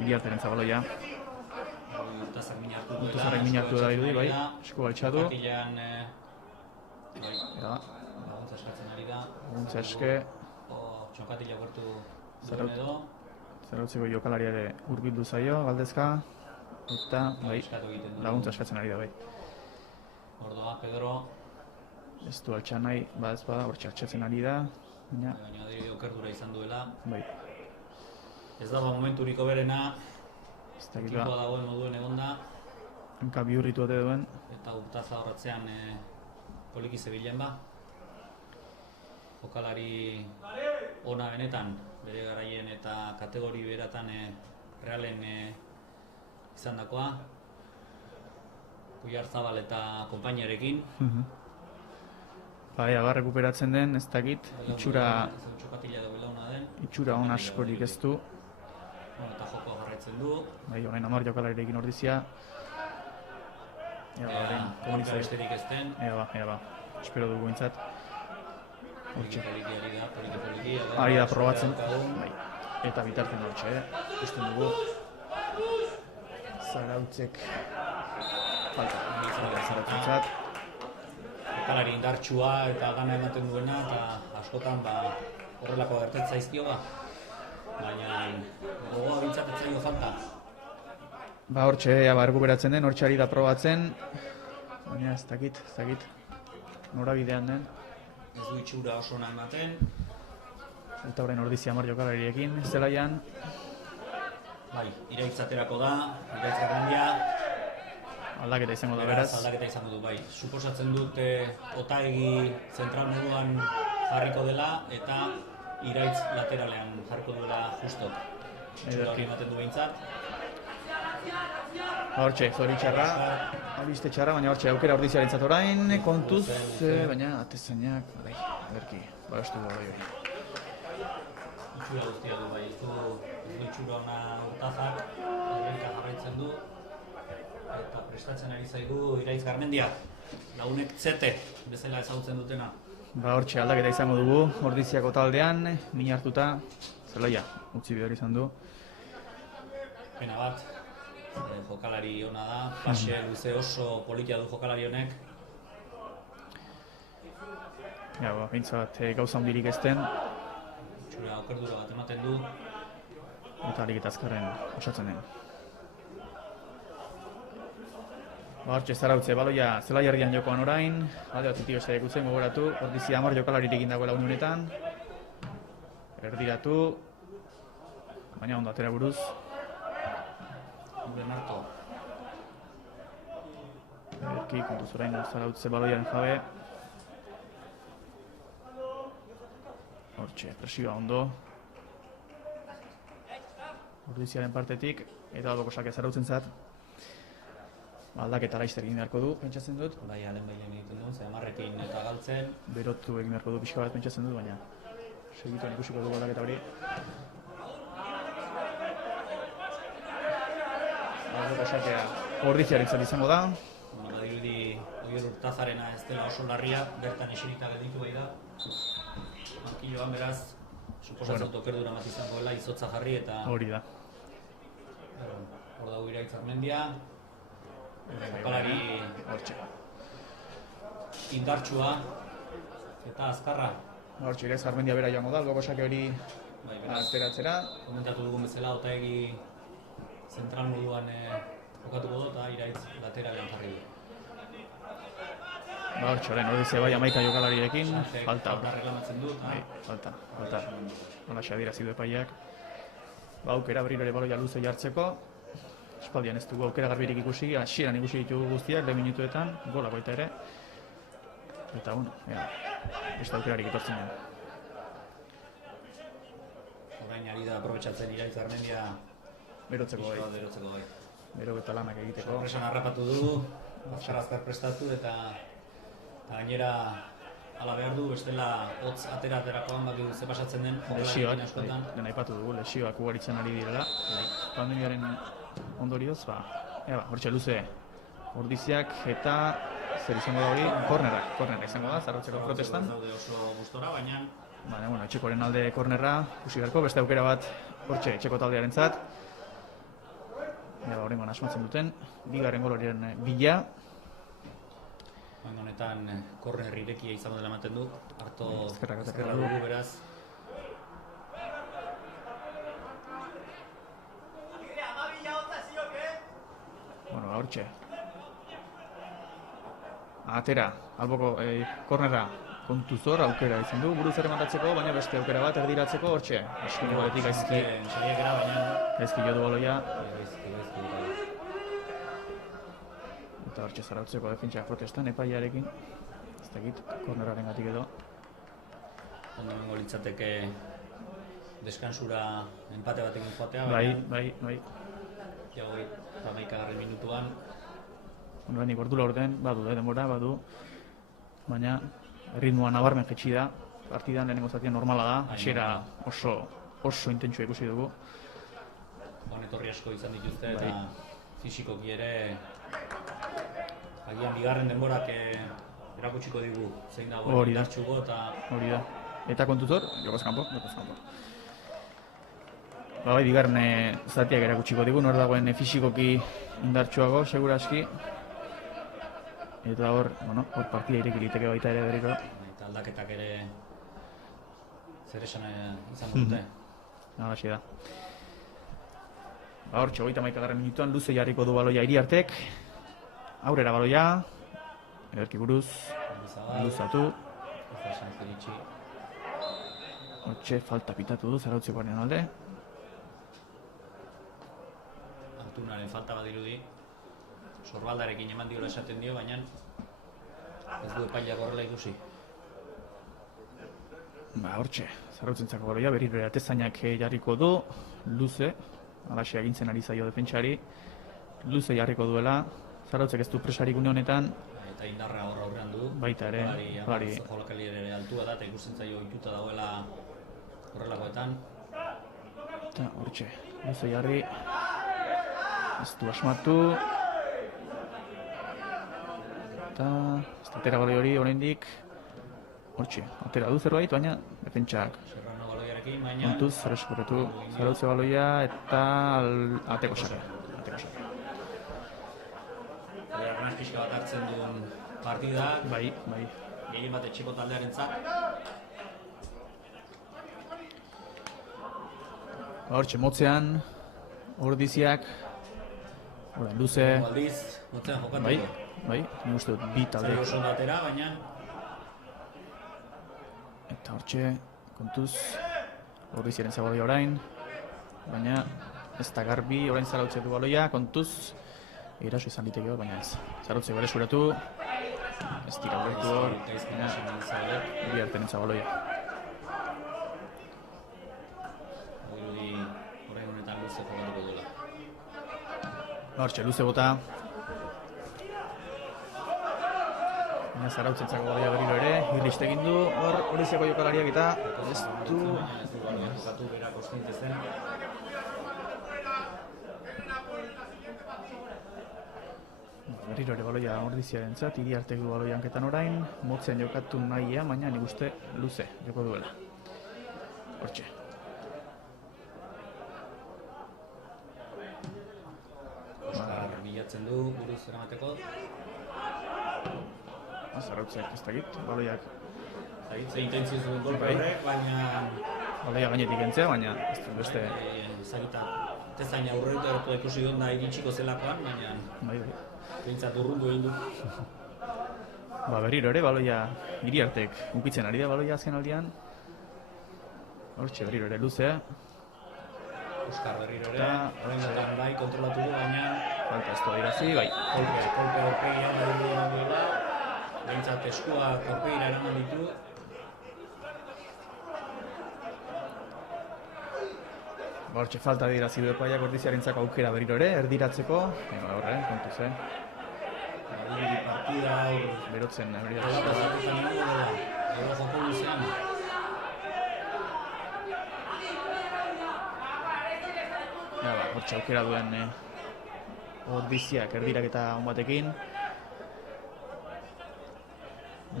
Iriarteren zabaloia. Urtazarrak min hartu da dirudi, bai, esku altxatu. Laguntza eskatzen ari da. Laguntza eske. Txonkatila gortu duen edo. Zarautzeko jokalaria ere hurbildu zaio, galdezka. Eta, bai, laguntza eskatzen ari da, bai. Ordoa, Pedro. Ez du altxan nahi, ez bada, hor txartxatzen ari da. Baina adibide okerdura izan duela. Bai. Ez dago momenturik hoberena. Ekipoa dagoen moduen egonda. Hanka bihurritu ote duen. Eta Urtaza horretzean poliki zebilen ba. Jokalari ona benetan, bere garaien eta kategori beratan realen izan dakoa. Kuiarzabal eta konpainiarekin. Bai, agar rekuperatzen den, ez dakit, itxura on askorik ez du. Eta joko jarraitzen du. Bai, orain 10 jokalarirekin Ordizia. Hortza besterik ez den. Ea ba, espero dugu bintzat. Poliki Ari da probatzen. Eta bitartzen hortxe, ikusten dugu. Zarautzek falta, Zarautzentzat. Jokalari indartsua eta gana ematen duena, eta askotan horrelako gertatzen zaizkio ba. Baina gogoa bintzat ez zaio falta. Ba hortxe, errekuperatzen den, hortxe ari da probatzen. Baina ez dakit, norabidean den. ez du itxura oso ona ematen. Eta orain Ordizia Amar jokalariekin, zelaian. Bai, Iraitz aterako da, Iraitz Garmendia. Aldaketa izango da beraz. Aldaketa izango du, bai. Suposatzen dut Otaegi zentral moduan jarriko dela eta Iraitz lateralean jarriko duela justo. Itxura hori ematen du behintzat. Hortxe, zoritxarra, albiste txarra, baina hortxe aukera Ordiziarentzat orain, kontuz, baina atezainak, bai, berki, barastu da bai hori. Itxura guztia du, bai, ez du itxura ona Urtazak, Erbenka jarraitzen du, eta prestatzen ari zaigu Iraitz Garmendia, lagunek zete, bezala ezagutzen dutena. Ba hortxe aldaketa izango dugu, Ordiziako taldean, min hartuta, zelaia, utzi behar izan du. Pena bat, jokalari ona da, pase luze oso politia du jokalari honek. Ja, ba, bintzat gauza handirik ezten. Itxura okerdura bat ematen du. Eta alik eta azkarren osatzen den. Ba, hortxe zarautze, baloia zelai erdian jokoan orain, alde bat zitik beste ikutzen gogoratu, Ordizia Amar jokalaririk indagoela ununetan. Erdiratu, baina ondo atera buruz. Benarto. Erki, kontuz orain zarautze baloiaren jabe. Hortxe, presioa ondo. Ordiziaren partetik, eta aldoko sake zarautzen zat. Aldaketa laizter egin beharko du, pentsatzen dut. Bai, alen bailen egiten du, ze Amarrekin eta galtzen. Berotu egin beharko du pixka bat pentsatzen dut, baina segituan ikusiko dugu aldaketa hori. Aldoko sakea Ordiziarentzat izango da. Badirudi Oier Urtazarena ez dela oso larria, bertan eserita gelditu bai da. Markilloan beraz, suposatzen dut okerdura bat izango dela, izotza jarri eta... Hori da. Hor dago Iraitz Garmendia. Jokalari Hortxe. indartsua eta azkarra. Hortxe, Iraitz Garmendia bera joango da, aldoko sake hori Beraz, ateratzera. komentatu dugun bezala, Otaegi zentral moduan jokatuko du eta Iraitz lateralean jarri du. Ba hortxe, orain Ordizia bai 11 jokalariekin, falta. Reklamatzen du, Bai, falta. Holaxe adierazi du epaiak. Ba, aukera berriro ere baloia luze jartzeko. Espaldian ez dugu aukera garbirik ikusi, hasieran ikusi ditugu guztiak, 10 minutuetan, gola baita ere. Eta, bueno, beste aukerarik etortzen den. orain ari da aprobetxatzen Iraitz Garmendia Berotzeko bai. berotzeko bai. Bero eta lanak egiteko. Sorpresan harrapatu du, azkar prestatu eta gainera hala behar du, bestela hotz aterakoan baki ze pasatzen den Lesioak, askotan. den aipatu dugu, lesioak ugaritzen ari direla. Pandemiaren ondorioz, hortxe luze Ordiziak eta zer izango da hori, kornerra izango da, zarrotzeko protestan. Zaude oso gustora, baina Baina, bueno, etxekoren alde kornerra, ikusi beharko, beste aukera bat hortxe etxeko taldearentzat. Horrengoan asmatzen duten, bigarren golorien bila. honetan korner irekia izango dela ematen du, harto Ezkerrak ezkerra dugu beraz. Bueno, hortxe. Atera, alboko kornerra kontuzor aukera izan du, buruz ere matatzeko, baina beste aukera bat erdiratzeko hortxe. Eskin goletik gaizki jo du baloia. Eta hortxe zarautzeko defentsak protestan epaiarekin. Ez dakit, korneraren gatik edo. Ondo nengo litzateke deskansura empate batekin joatea, Bai. Jagoi, 11. minutuan. Oraindik ordu laurden, denbora, baina ritmoa nabarmen jetxi da. Partidan lehenengo zatian normala da, hasiera oso intentsua ikusi dugu. Etorri asko izan dituzte eta fisikoki ere agian bigarren denborak erakutsiko digu zein dago indartsuko eta... Hori da. Eta kontuzor, jokoz kanpo. Bai, bigarren zatiak erakutsiko digu, nor dagoen fisikoki indartsuago, seguraski. Eta hor partida ireki liteke baita ere berriro. Eta aldaketak ere zer esan izango dute. Halaxe da. Hortxe, 31. minutuan luze jarriko du baloia Iriartek. Aurrera baloia. Ederki buruz. Luzatu. Zasan ziritsi. Hortxe falta pitatu du Zarautzekoaren alde. Antunaren falta badirudi. Sorbaldarekin eman diola esaten dio, baina ez du epaileak horrela ikusi. Hortxe, Zarautzentzako baloia, berriro ere atezainak jarriko du, luze, alaxe agintzen ari zaio defentsari, luze jarriko duela, Zarautzek ez du presarik une honetan. Eta indarra horra aurrean du. Baita ere, jolakali ere altua da, eta ikusten zaio ohituta dagoela horrelakoetan. Eta hortxe, luze jarri, ez du asmatu. Eta ez atera baloi hori oraindik. Hortxe, atera du zerbait, baina defentsak Serrano baloiarekin, baina kontuz, zer eskurretu Zarautze baloia eta ateko sarra. Arnaz pixka bat hartzen duen partidak. Bai. Gehien bat etxeko taldearentzat. Hortxe, motzean, ordiziak, luze. Aldiz, motzean jokatuko. Bai, nik uste dut bi talde. Zai oso datera, baina Eta hortxe, kontuz, ordiziaren zabaloia orain, baina ez da garbi orain Zarautze du baloia, kontuz, eraso izan liteke hor, baina ez. Zarautze bere suratu, ez dira horretu hor, bi artenen zabaloia. Dirudi orain honetan luze jokatuko duela. Hortxe, luze bota. Baina Zarautzentzako baloia berriro ere, irrist egin du, hor Ordiziako jokalariak eta ez du... Jokatu bera kostiente zen. Berriro ere baloia Ordiziarentzat, Iriartek du baloia hanketan orain, motzean jokatu nahia, baina nik uste luze joko duela. Hortxe. Oskar bilatzen du, buruz eramateko. Zarautzek ez dakit, baloiak Zagitze intentzio zuen golpe horrek, baina baloia gainetik entzea, baina ez du beste... Zagita, tezain aurretu ikusi dut da iritsiko zelakoan, baina Bai. bintzat urrundu egin du. Berriro ere, baloia Iriartek ukitzen ari da baloia azken aldian. Hortxe, berriro ere luzea. Oskar berriro ere, horrengatik bai kontrolatu du, baina Falta ez du adirazi, bai. kolpe horpegia badiru duela, bintzat eskua korpeira eraman ditu. Hortxe, falta adirazi du epaiak Ordiziarentzako aukera berriro ere, erdiratzeko. Horre, kontuz, Partida hor berotzen, Alata zatetan ingo dela, edo joko luzean. Hortxe aukera duen Ordiziak erdiraketa on batekin.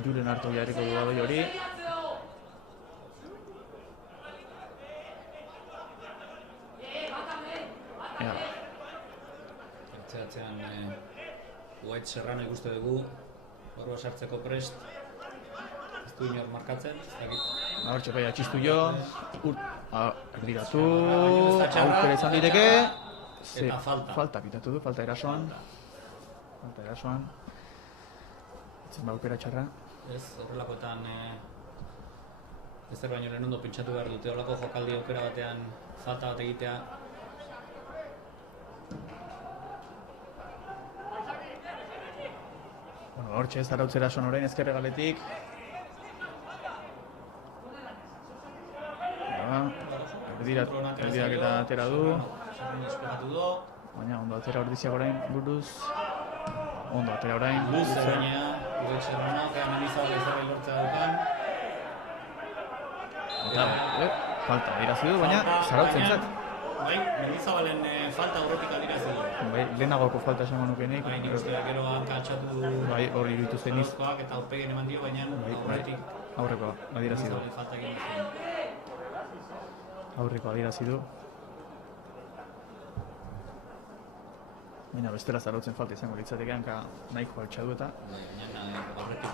Julen hartu jarriko du baloi hori. Atzean White Serrano ikuste dugu, horro sartzeko prest, ez du inor markatzen, ez dakit. Hortxe bai atxistu jo, erdiratu, aukera izan diteke. Eta falta. Falta pitatu du, falta erasoan. Etzen ba aukera txarra. Ez, horrelakoetan ezer baino lehen ondo pentsatu behar dute, horrelako jokaldi aukera batean falta bat egitea. Hortxe Zarautzera son orain ezkerre galetik. Erdirak eta atera du. Baina ondo atera Ordiziak orain buruz. Ondo atera orain. Luze baina, Luze Serrano, Mendizabal ezabel lortzea dukan. Falta adirazi du, baina Zarautzentzat. Bai, Mendizabalen falta horretik adirazi du. Bai, lehenagoko falta esango nukenik. Bai, nik uste da gero hanka altxatu Bai, hori iruditu zeniz. eta aurpegien eman dio, baina aurretik Aurreko adirazi du. Mendizabalen falta egin zuen. Aurreko adirazi du. Baina bestela Zarautzen falta izango litzateke hanka nahiko altxadu eta. Baina aurretik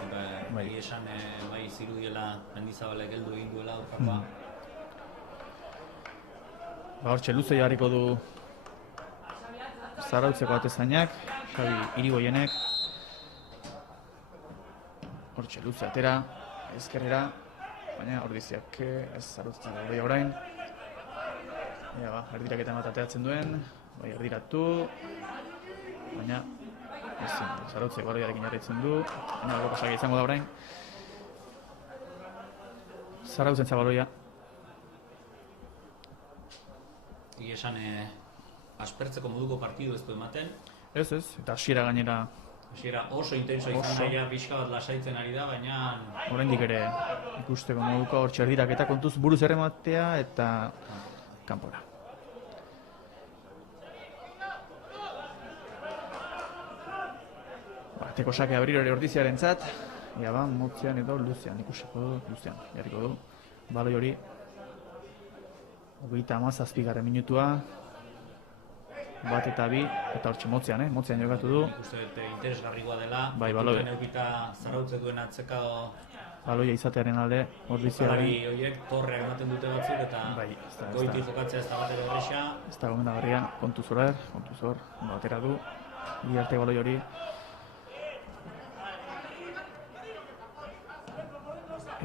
bai esan bai zirudiela Mendizabalek heldu egin duela aurkakoa. Hortxe luze jarriko du Zarautzeko atezainak, Xabi Irigoienek. Hortxe luze atera. ezkerrera, baina Ordiziak ez zarautzen baloia orain. Erdiraketa bat ateatzen duen, bai erdiratu, baina ezin, zarautzek baloiarekin jarraitzen du, baina albokosak izango da orain. Zarautzen baloia. Egia esan, aspertzeko moduko partidu ez du ematen. Ez, eta hasiera gainera Hasiera oso intenso izan daia, pixka bat lasaitzen ari da, baina... oraindik ere ikusteko moduko hor erdiraketa kontuz buruz errematea eta kanpora. Bateko sake abriro ere Ordiziaren zat. Motzean edo luzean, ikusiko du, luzean, jarriko du. Baloi hori. 37. minutua. 1 eta 2, eta hortxe motzean, motzean jokatu du. Uste dut interesgarrikoa dela. Bai, baloi. Neukita zarautze duen atzekado... Baloia izatearen alde, Ordiziaren. Jokalari horiek torreak ematen dute batzuk eta goiti jokatzea ez da bat ere horrexea. Ez da gomendagarria, kontuz hor, batera du. Iriarte baloi hori.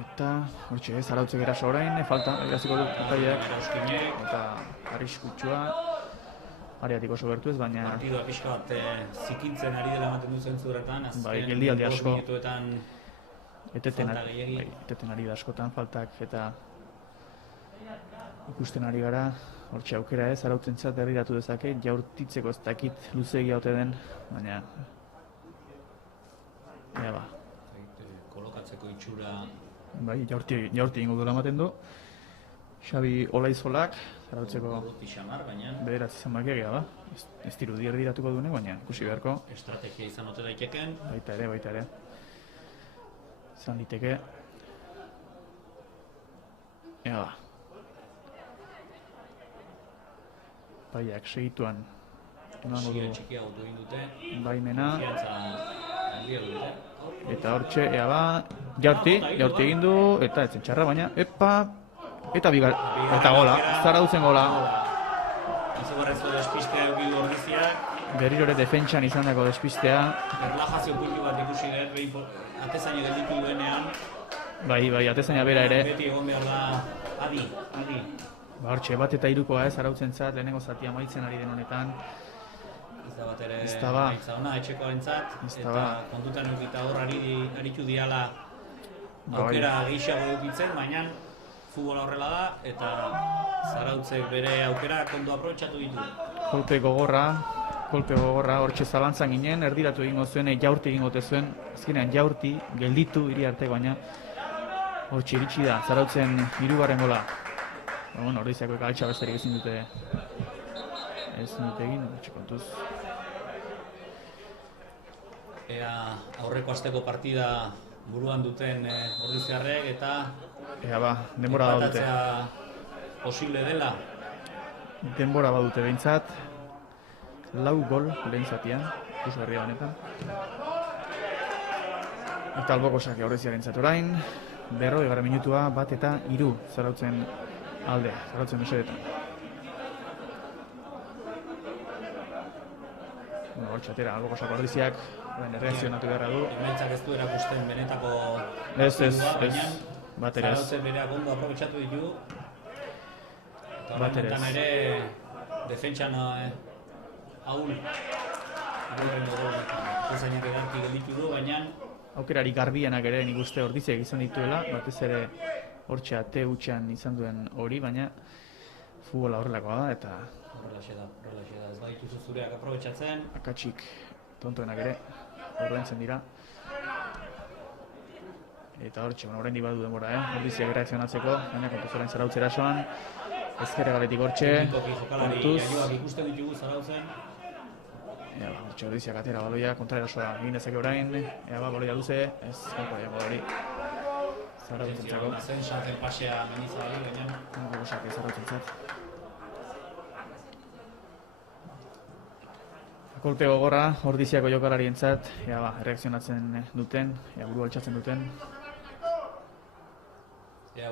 Eta, hortxe, zarautzek eraso orain, falta, egiaziko du putaiak. Eta arriskutsua. Ariatik oso bertu ez, baina... Partidua pixka bat zikintzen ari dela ematen du zentzu horretan. Bai, geldialdi asko. Eteten ari da askotan faltak eta ikusten ari gara. Hortxe aukera ez, zarautentzat herriratu dezake, jaurtitzeko ez dakit luzeegia ote den, baina... Kolokatzeko itxura... Bai, jaurti ingo duela ematen du. Xabi Olaizolak, zarautzeko bederatzi zenbaki egia ba. Ez dirudi erdiratuko duene, baina ikusi beharko. Estrategia izan ote daiteken. Baita ere. Izan diteke. Ega. Baiak segituan. Txikia autu egin dute. Baimena. Handia dute. Eta hortxe, ea ba, jaurti egin du, eta etzen txarra, baina, eta gola, zarautzen gola. Izugarrezko despistea eukidu Ordiziak. Berriro ere defentsan izan dako despistea. Erlajazio puntu bat ikusi dut, atezaina gelditu duenean. Bai, atezaina bera ere. Beti egon behar da, adi. Hortxe, 1 eta 3 zarautzen zat, lehenengo zatia amaitzen ari den honetan. Ez da bat ere maitza ona etxekoaren zat, eta kontutan eukita hor aritu diala aukera gehiago eukitzen, baina futbola horrela da, eta zarautzek bere aukera kontu aprobetxatu ditu. Kolpe gogorra, hortxe zalantzan ginen, erdiratu egingo zuen, jaurti egingo zuen, azkenean jaurti, gelditu Iriarte, baina hortxe iritsi da, zarautzen 3. gola. Ordiziako altxa besterik ezin dute egin, hortxe kontuz. Ea aurreko asteko partida buruan duten Ordiziarrek eta denbora badute. Empatatzea posible dela. Denbora badute behintzat. 4 gol lehen zatian, ikusgarria honetan. Eta alboko sake Ordiziaren zat orain. 40. minutua, 1 eta 3 zarautzen alde, zarautzen mesedetan. Hortxatera, alboko sake Ordiziak erreakzionatu beharra du. Emaitzak ez du erakusten benetako Ez, bat ere ez. Zarautzen bereak ondo aprobetxatu ditu. Eta horretan ere defentsan ahul. Zainak edarki gelditu du, baina... Aukerari garbienak ere nik uste Ordiziak izan dituela, batez ere hortxe ate hutxean izan duen hori, baina futbola horrelakoa da, eta... Horrelaxe da, ez badituzu zureak aprobetxatzen. Akatsik tontoenak ere, ordaintzen dira. Eta hortxe, oraindik badu denbora, Ordiziak erreakzionatzeko, baina kontuz orain zarautzera soan. Ezkerre galetik hortxe, kontuz. Jokalari ikusten ditugu zarautzen. Hortxe Ordiziak atera baloia, kontraerasoa egin dezake orain. Baloia luze, ez kanpo dago hori. Zarautzentzako. Zen santen pasea Mendizabali, baina. Gogosak zarautzenzat. Kolpe gogorra Ordiziako jokalarientzat, erreakzionatzen duten, buru altxatzen duten.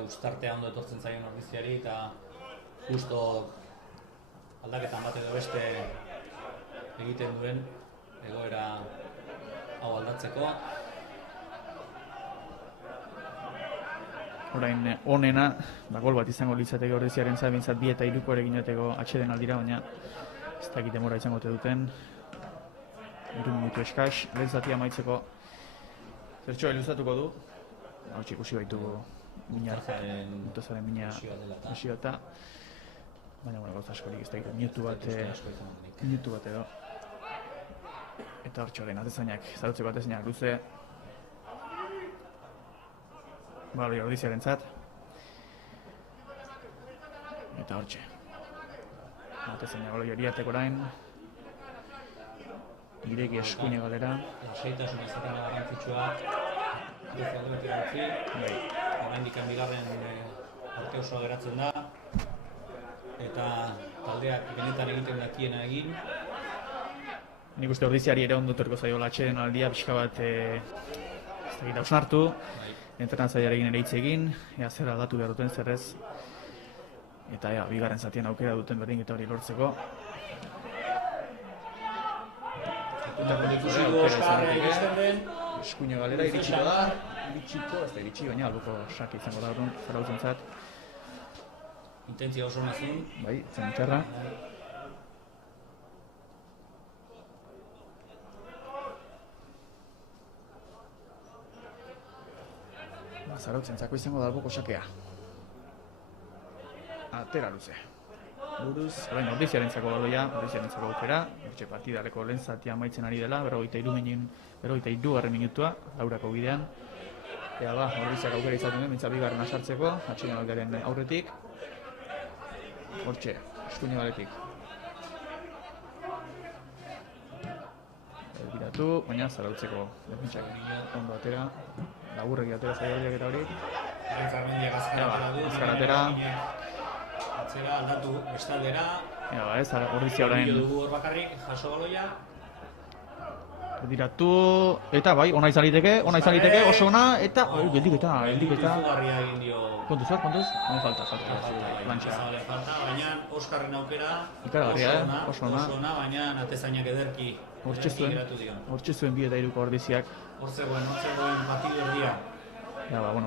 Uztartea ondo etortzen zaion Ordiziari eta justo aldaketan bat edo beste egiten duen egoera hau aldatzeko. orain onena, gol bat izango litzateke ordiziaren zabentzat 2 eta 3 ere gineteko atxeden aldira, baina ez dakit demora izango ote duten. 3 minutu eskaz, lehen zatia amaitzeko zertxoa iluzatuko du. Hortxe ikusi baitugu Mutazaren mina hasi eta baina gauza askorik ez dakit, minutu bat edo. Eta hortxe horrein atezainak, zarutzeko atezainak luze. Baloi ordiziaren zat. Eta hortxe. Atezainak baloi horiatek orain. Ireki eskuine galera. Seitasun izaten garrantzitsua. Alde beti gutxi. Oraindik bigarren arte osoa geratzen da. Eta taldeak benetan egiten dakiena egin. Nik uste ordiziari ere ondo torko zaiola atxeden aldia, pixka bat ez dakit hausnartu. Entrenatzailearekin ere hitz egin, ea zer aldatu behar duten zerrez. Eta bigarren zatian aukera duten berdinketa hori lortzeko. Eskuine galera iritsiko da. Ez da iritsi, baina albuko sak izango da zarautzen zat. Intentzia oso nazun. Bai, zen txarra. Zarautzen zako izango da albuko sakea. Atera luze. Buruz, orain ordiziaren zako baloia, ordiziaren zako aukera. Hortxe partidaleko lehen zatia amaitzen ari dela, 43 minutua, laurako bidean. Ea ba, ordiziak aukera izaten den, mintzat bigarren asartzeko, atxinen aldearen aurretik. Hortxe, eskuine baletik. Elbiratu, baina zarautzeko defentsak ondo atera. Laburreki atera zaileak eta hori. Azkar atera. Atzera aldatu bestaldera. Ordizia orain. Dugu hor bakarrik, jaso baloia. Erdiratu, eta bai, ona izan liteke, oso ona, eta geldiketa. Izugarria egin dio. Kontuz? Falta. Baina Oskarren aukera oso ona, baina atezainak ederki geratu dio. Hortxe zuen 2 eta 3ko ordiziak. Hor zegoen batidu erdia.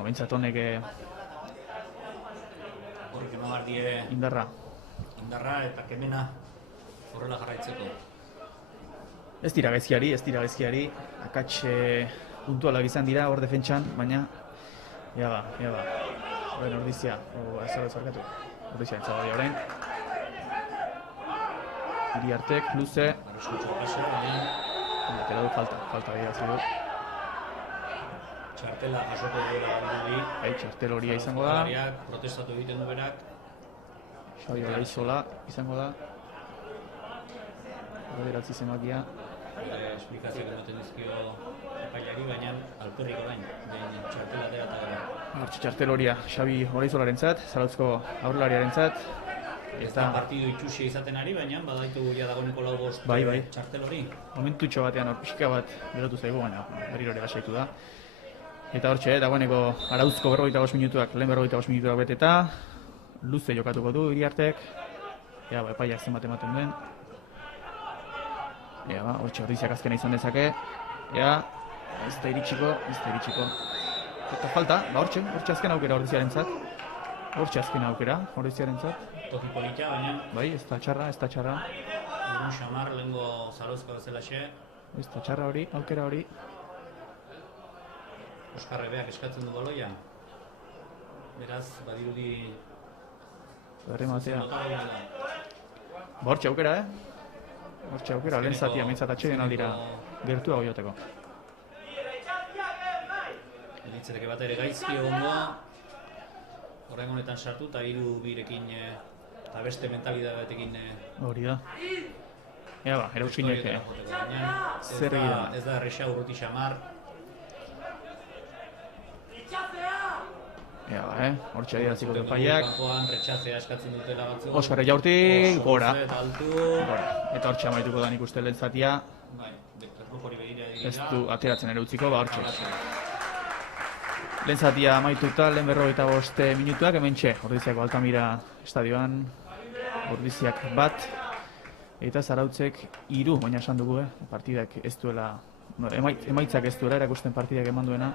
Bentsat honek Horrek emabar die indarra eta kemena horrela jarraitzeko. Ez dira gaizkiari, akats puntualak izan dira hor defentsan, baina ea ba. Horren ordizia, ordizia entzabadi orain. Iriartek, luze. Atera du falta behiratzi du. Txartela jasoko duela badirudi. Txartel horia izango da. Protestatu egiten du berak. Xabi Olaizola izango da. Bederatzi zenbakia. Esplikazioak ematen dizkio epailari, baina alperrik orain, den txartela atera eta gara. Txartel horia Xabi Olaizolaren zat, zarautzko aurrelariaren zat. Ez da partidu itxusia izaten ari, baina badaitu dagoeneko 4-5 bai. txartel hori. Momentutxo batean pixka bat berotu zaigu, baina berriro ere lasaitu da. Eta hortxe, dagoeneko Arauzko 45 minutuak, lehen 45 minutuak beteta. Luze jokatuko du Iriartek. Epaiak zenbat ematen den. Hortxe ordiziak azkena izan dezake. Ez da iritsiko. Eta falta, hortxe azken aukera ordiziaren zat. Hortxe azken aukera ordiziaren zat. Toki polita, baina... Bai, ez da txarra. Urun xamar, lehenko Zarozko bezalaxe. Ez da txarra hori, aukera hori. Oskarre beak eskatzen du baloia. Beraz, badirudi... Berrematea. Hortxe aukera, Hortxe aukera, lehen zatia mintzat atxeden aldira gertua goioteko. Elitzereke bat ere gaizki egongoa. Horrein honetan sartu eta 3-2rekin eta beste mentalidadeatekin hori da. Erauskinek zer egira. Ez da erresa urruti xamar. Hortxe adieraziko epaiak. Kanpoan retxazea eskatzen dutela batzuk. Oskarre jaurtik, gora. Eta hortxe amaituko da nik uste lehen zatia. Ez du ateratzen ere utziko, hortxe. Lehen zatia amaituta, lehen 45 minutuak, hemen txe, Ordiziako Altamira estadioan, Ordiziak bat, eta Zarautzek 3, baina esan dugu, partidak ez duela, emaitzak ez duela erakusten partidak eman duena.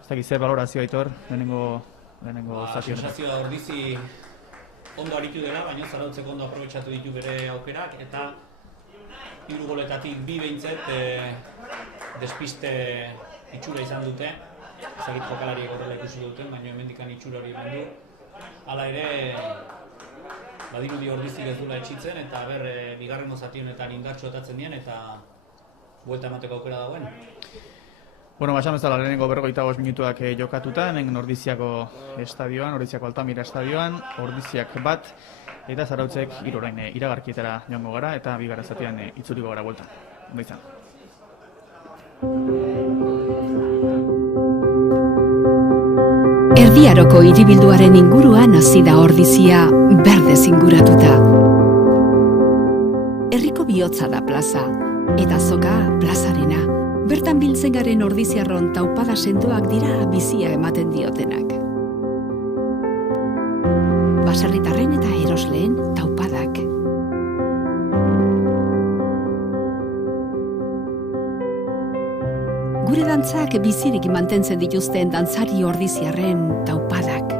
Ez dakit zer balorazio Aitor, lehenengo lehenengo zati honetan. Sensazioa Ordizi ondo aritu dela, baina Zarautzek ondo aprobetxatu ditu bere aukerak, eta 3 goletatik 2 behintzet despiste itxura izan dute. Ezagit jokalariek horrela ikusi duten, baina hemendikan itxura hori eman du. Hala ere, badirudi Ordizik ez dula etxitzen, eta bigarrengo zati honetan indartsu atatzen dien, eta buelta emateko aukera dagoen. Bueno, esan bezala lehenengo 45 minutuak jokatuta, hemen Ordiziako estadioan, Ordiziako Altamira estadioan, Ordiziak 1, eta Zarautzek 3 orain iragarkietara joango gara, eta bigarren zatian itzuliko gara bueltan. Ondo izan. Erdiaroko hiribilduaren inguruan hasi da Ordizia berdez inguratuta. Herriko bihotza da plaza, eta azoka plazarena. Bertan biltzen garen ordiziarron taupada sendoak dira bizia ematen diotenak. Baserritarren eta erosleen taupadak. Gure dantzak bizirik mantentzen dituzten dantzari ordiziarren taupadak.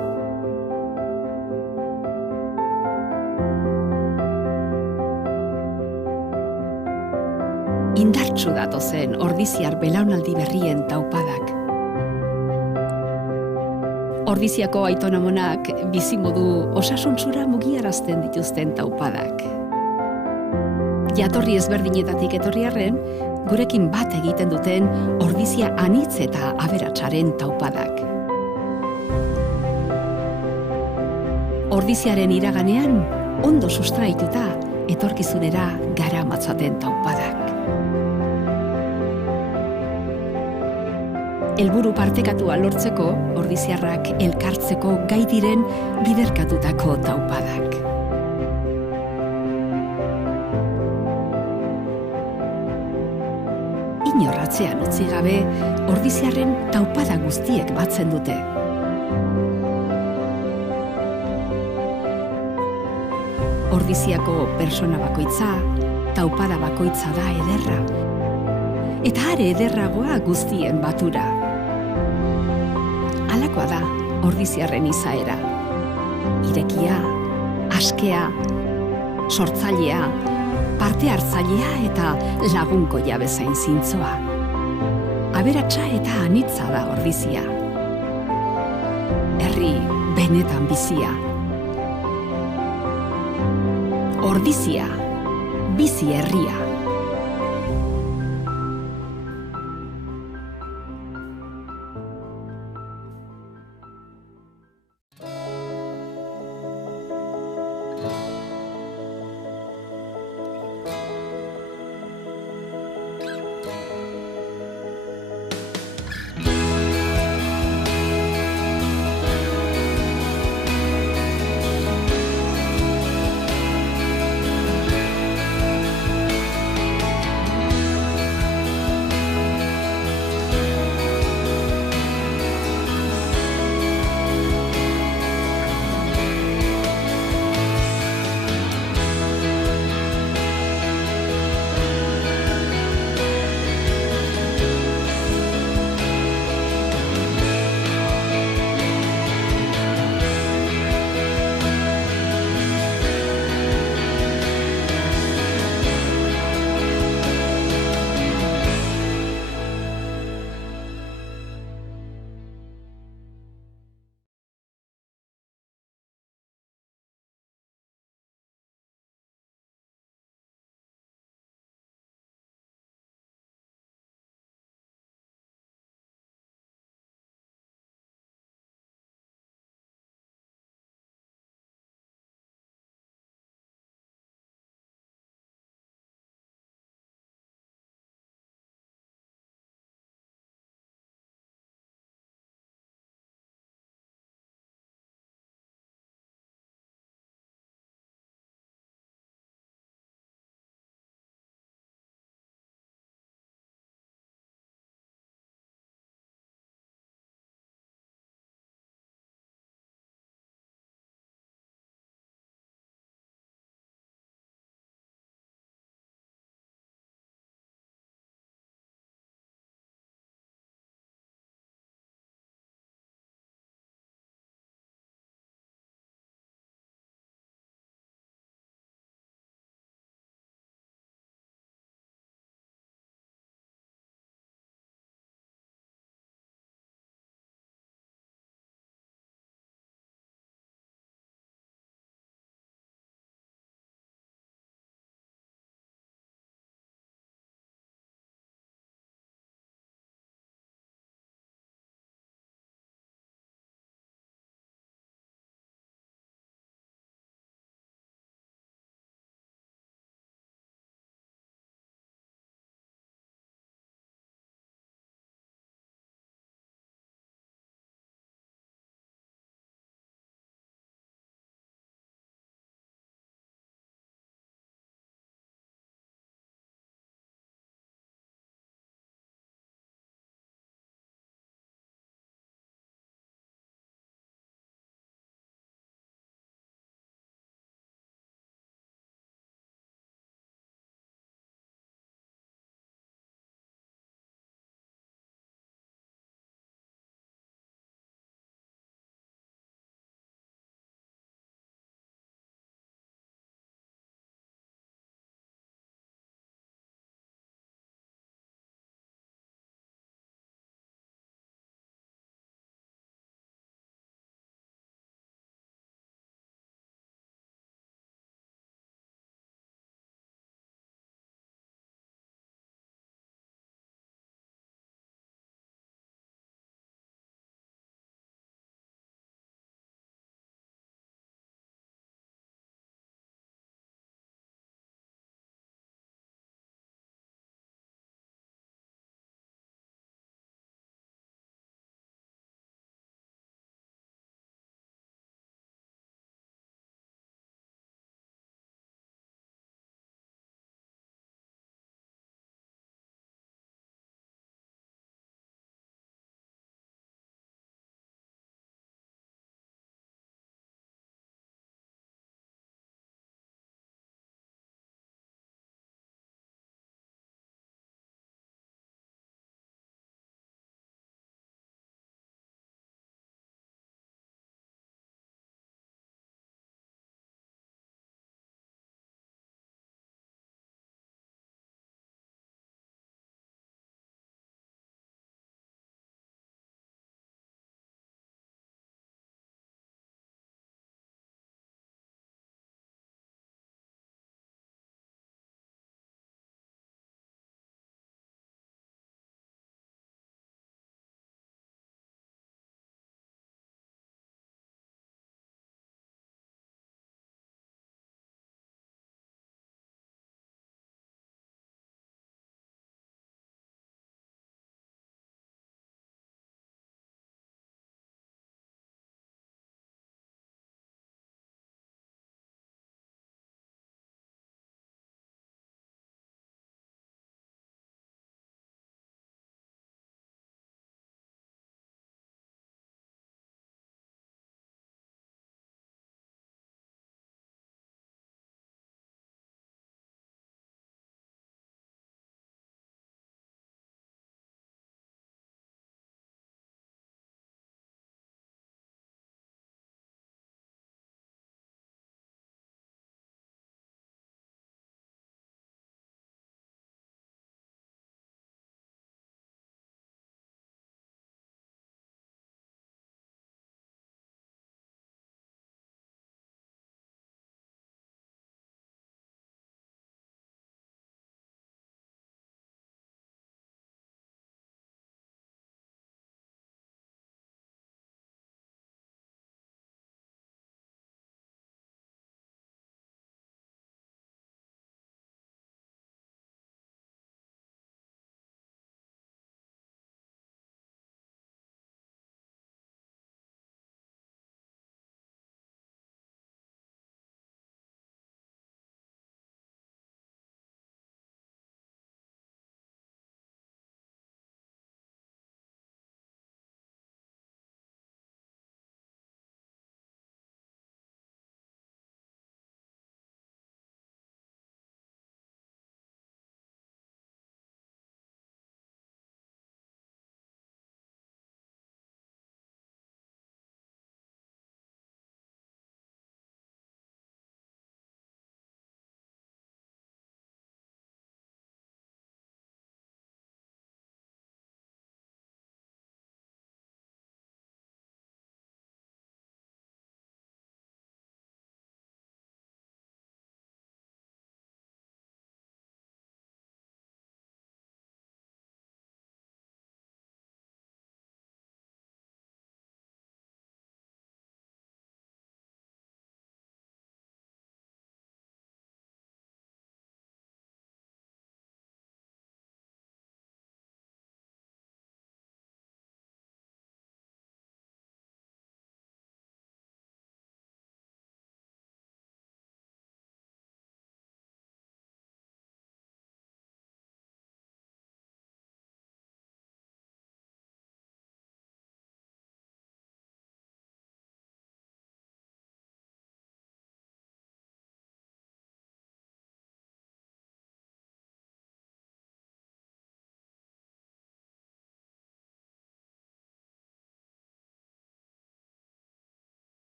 Indartsu datozen ordiziar belaunaldi berrien taupadak. Ordiziako aitonamonak bizimodu osasuntsura mugiarazten dituzten taupadak. Jatorri ezberdinetatik etorriarren, gurekin bat egiten duten Ordizia anitz eta aberatsaren taupadak. Ordiziaren iraganean, ondo sustraituta, etorkizunera gara matzaten taupadak. Helburu partekatua lortzeko, ordiziarrak elkartzeko gai diren biderkatutako taupadak. Inorratzean utzi gabe, ordiziarren taupada guztiek batzen dute. Ordiziako persona bakoitza, taupada bakoitza da ederra, eta are ederragoa guztien batura. Halakoa da ordiziarren izaera. Irekia, askea, sortzailea, parte hartzailea eta lagunkoia bezain zintzoa. Aberatsa eta anitza da Ordizia. Herri benetan bizia. Ordizia, bizi herria.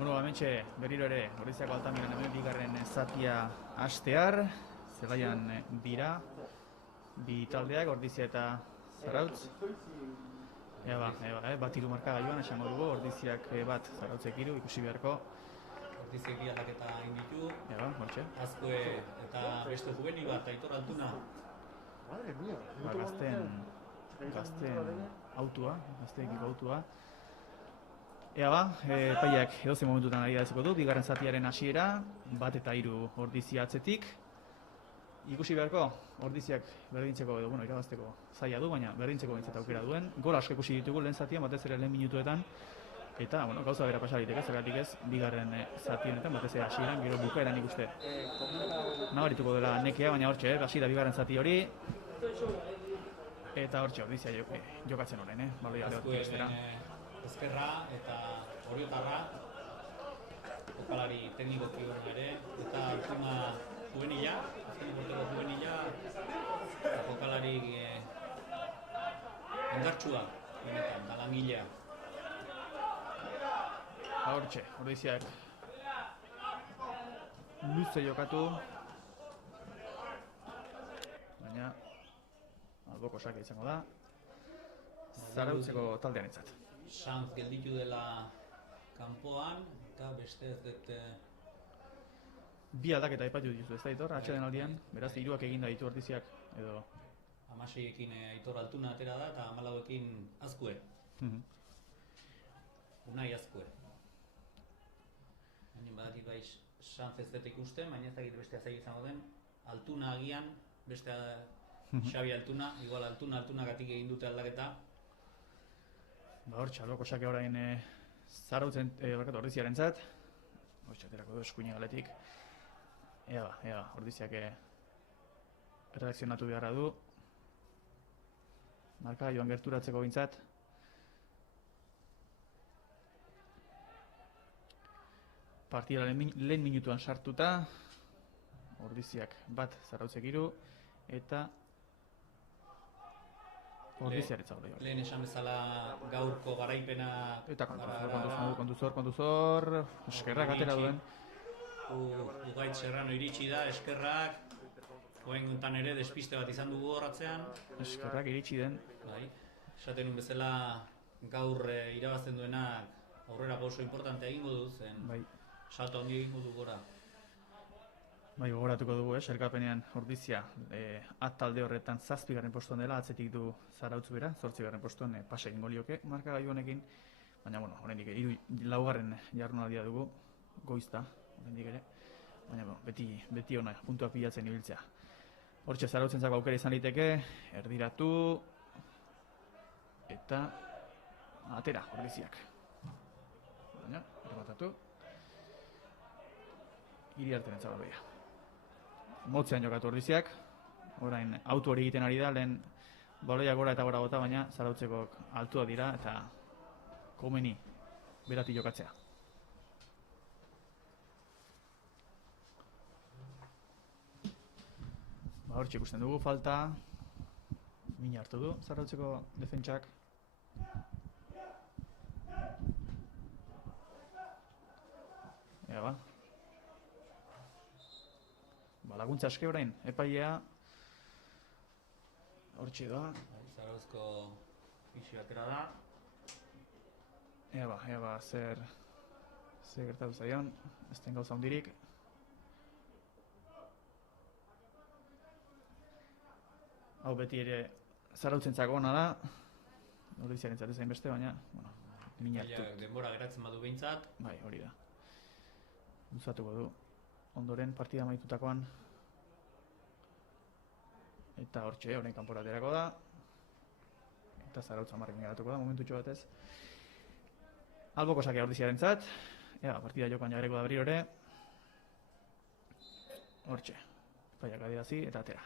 Bueno, hementxe berriro ere Ordiziako Altamiran hemen bigarren zatia hastear, zelaian dira bi taldeak, Ordizia eta Zarautz. Bat hiru markagailuan esango dugu, Ordiziak bat, Zarautzek hiru, ikusi beharko. Ordiziak bi aldaketa egin ditu. Hortxe. Azkue eta beste juvenil bat, Aitor Altuna. Gazten autua, gazteekiko autua. Epaiak edozein momentutan ari da du, bigarren zatiaren hasiera, bat eta hiru Ordizia atzetik. Ikusi beharko, Ordiziak berdintzeko edo, irabazteko zaila du, baina berdintzeko bintzat aukera duen. Gol asko ikusi ditugu lehen zatian, batez ere lehen minutuetan. Eta, gauza bera pasaliteke, zergatik ez, bigarren zatienetan, batez ere hasieran, gero bukaeran ikuste. Nabarituko dela nekea, baina hortxe, hasi da bigarren zati hori. Eta hortxe, Ordizia jokatzen horrein, baloi alde Azkue ezkerra eta oriotarra, jokalari teknikoki horren ere, eta Altuna juvenila, azkenik urteko juvenila, jokalari indartsua, benetan, da langilea. Hortxe, Ordiziak luze jokatu, baina alboko sake izango da, Zarautzeko taldean entzat. Sanz gelditu dela kanpoan, eta beste ez dut... Bi aldaketa aipatu dituzu, ez da Aitor, atxeden aldian, beraz hiruak eginda ditu Ordiziak, edo... 16ekin Aitor Altuna atera da, eta 14ekin Azkue. Unai Azkue. Baina badakit bai Sanz ez dut ikusten, baina ez dakit bestea zaila izango den. Altuna agian, beste Xabi Altuna, igual Altunagatik egin dute aldaketa. Hortxe, alboko sake orain Zarautzen, Ordiziaren zat. Hortxe, aterako du eskuine galetik. Ordiziak reakzionatu beharra du. Marka joan gerturatzeko bintzat. Partida lehen minutuan sartuta. Ordiziak bat, Zarautzek hiru. Eta Ordiziaretza hori. Lehen esan bezala gaurko garaipena... Eta konduzor, eskerrak atera duen. Ugait Serrano iritsi da, eskerrak. Hoenguntan ere despiste bat izan dugu horratzean. Eskerrak iritsi den. Bai, esaten nun bezala gaur irabazten duenak aurrera pauso importantea egingo du zen. Bai. Salto handi egingo du gora. Bai, gogoratuko dugu, elkarpenean Ordizia talde horretan 7. postuan dela, atzetik du Zarautz bera, 8. postuan pase egingo lioke markagailu honekin. Baina, oraindik 4. jardunaldia dugu, goizta, oraindik ere. Baina, beti ona, puntuak pilatzen ibiltzea. Hortxe, Zarautzentzako aukera izan liteke, erdiratu, eta atera, Ordiziak. Baina, erbatatu. Iriarten entzabaloia. Motzean jokatu Ordiziak, orain auto hori egiten ari da, lehen baloia gora eta gora bota, baina Zarautzeko altua dira eta komeni berati jokatzea. Hortxe ikusten dugu, falta mina hartu du Zarautzeko defentsak. Laguntza aske orain, epailea hortxe doa. Zarauzko pixioakera da. Zer gertatu zaion, ez den gauza hundirik. Hau beti ere Zarautzentzako ona da. Ordiziaren zatezain beste, baina, mina hartu. Denbora geratzen badu behintzat. Bai, hori da. Luzatuko du. Ondoren partida amaitutakoan. Eta hortxe, orain kanpora aterako da. Eta Zarautz 10 geratuko da, momentutxo batez. Alboko sakea Ordiziaren zat. Partida jokoan jagreko da berriro ere. Hortxe, epaiak adierazi eta atera.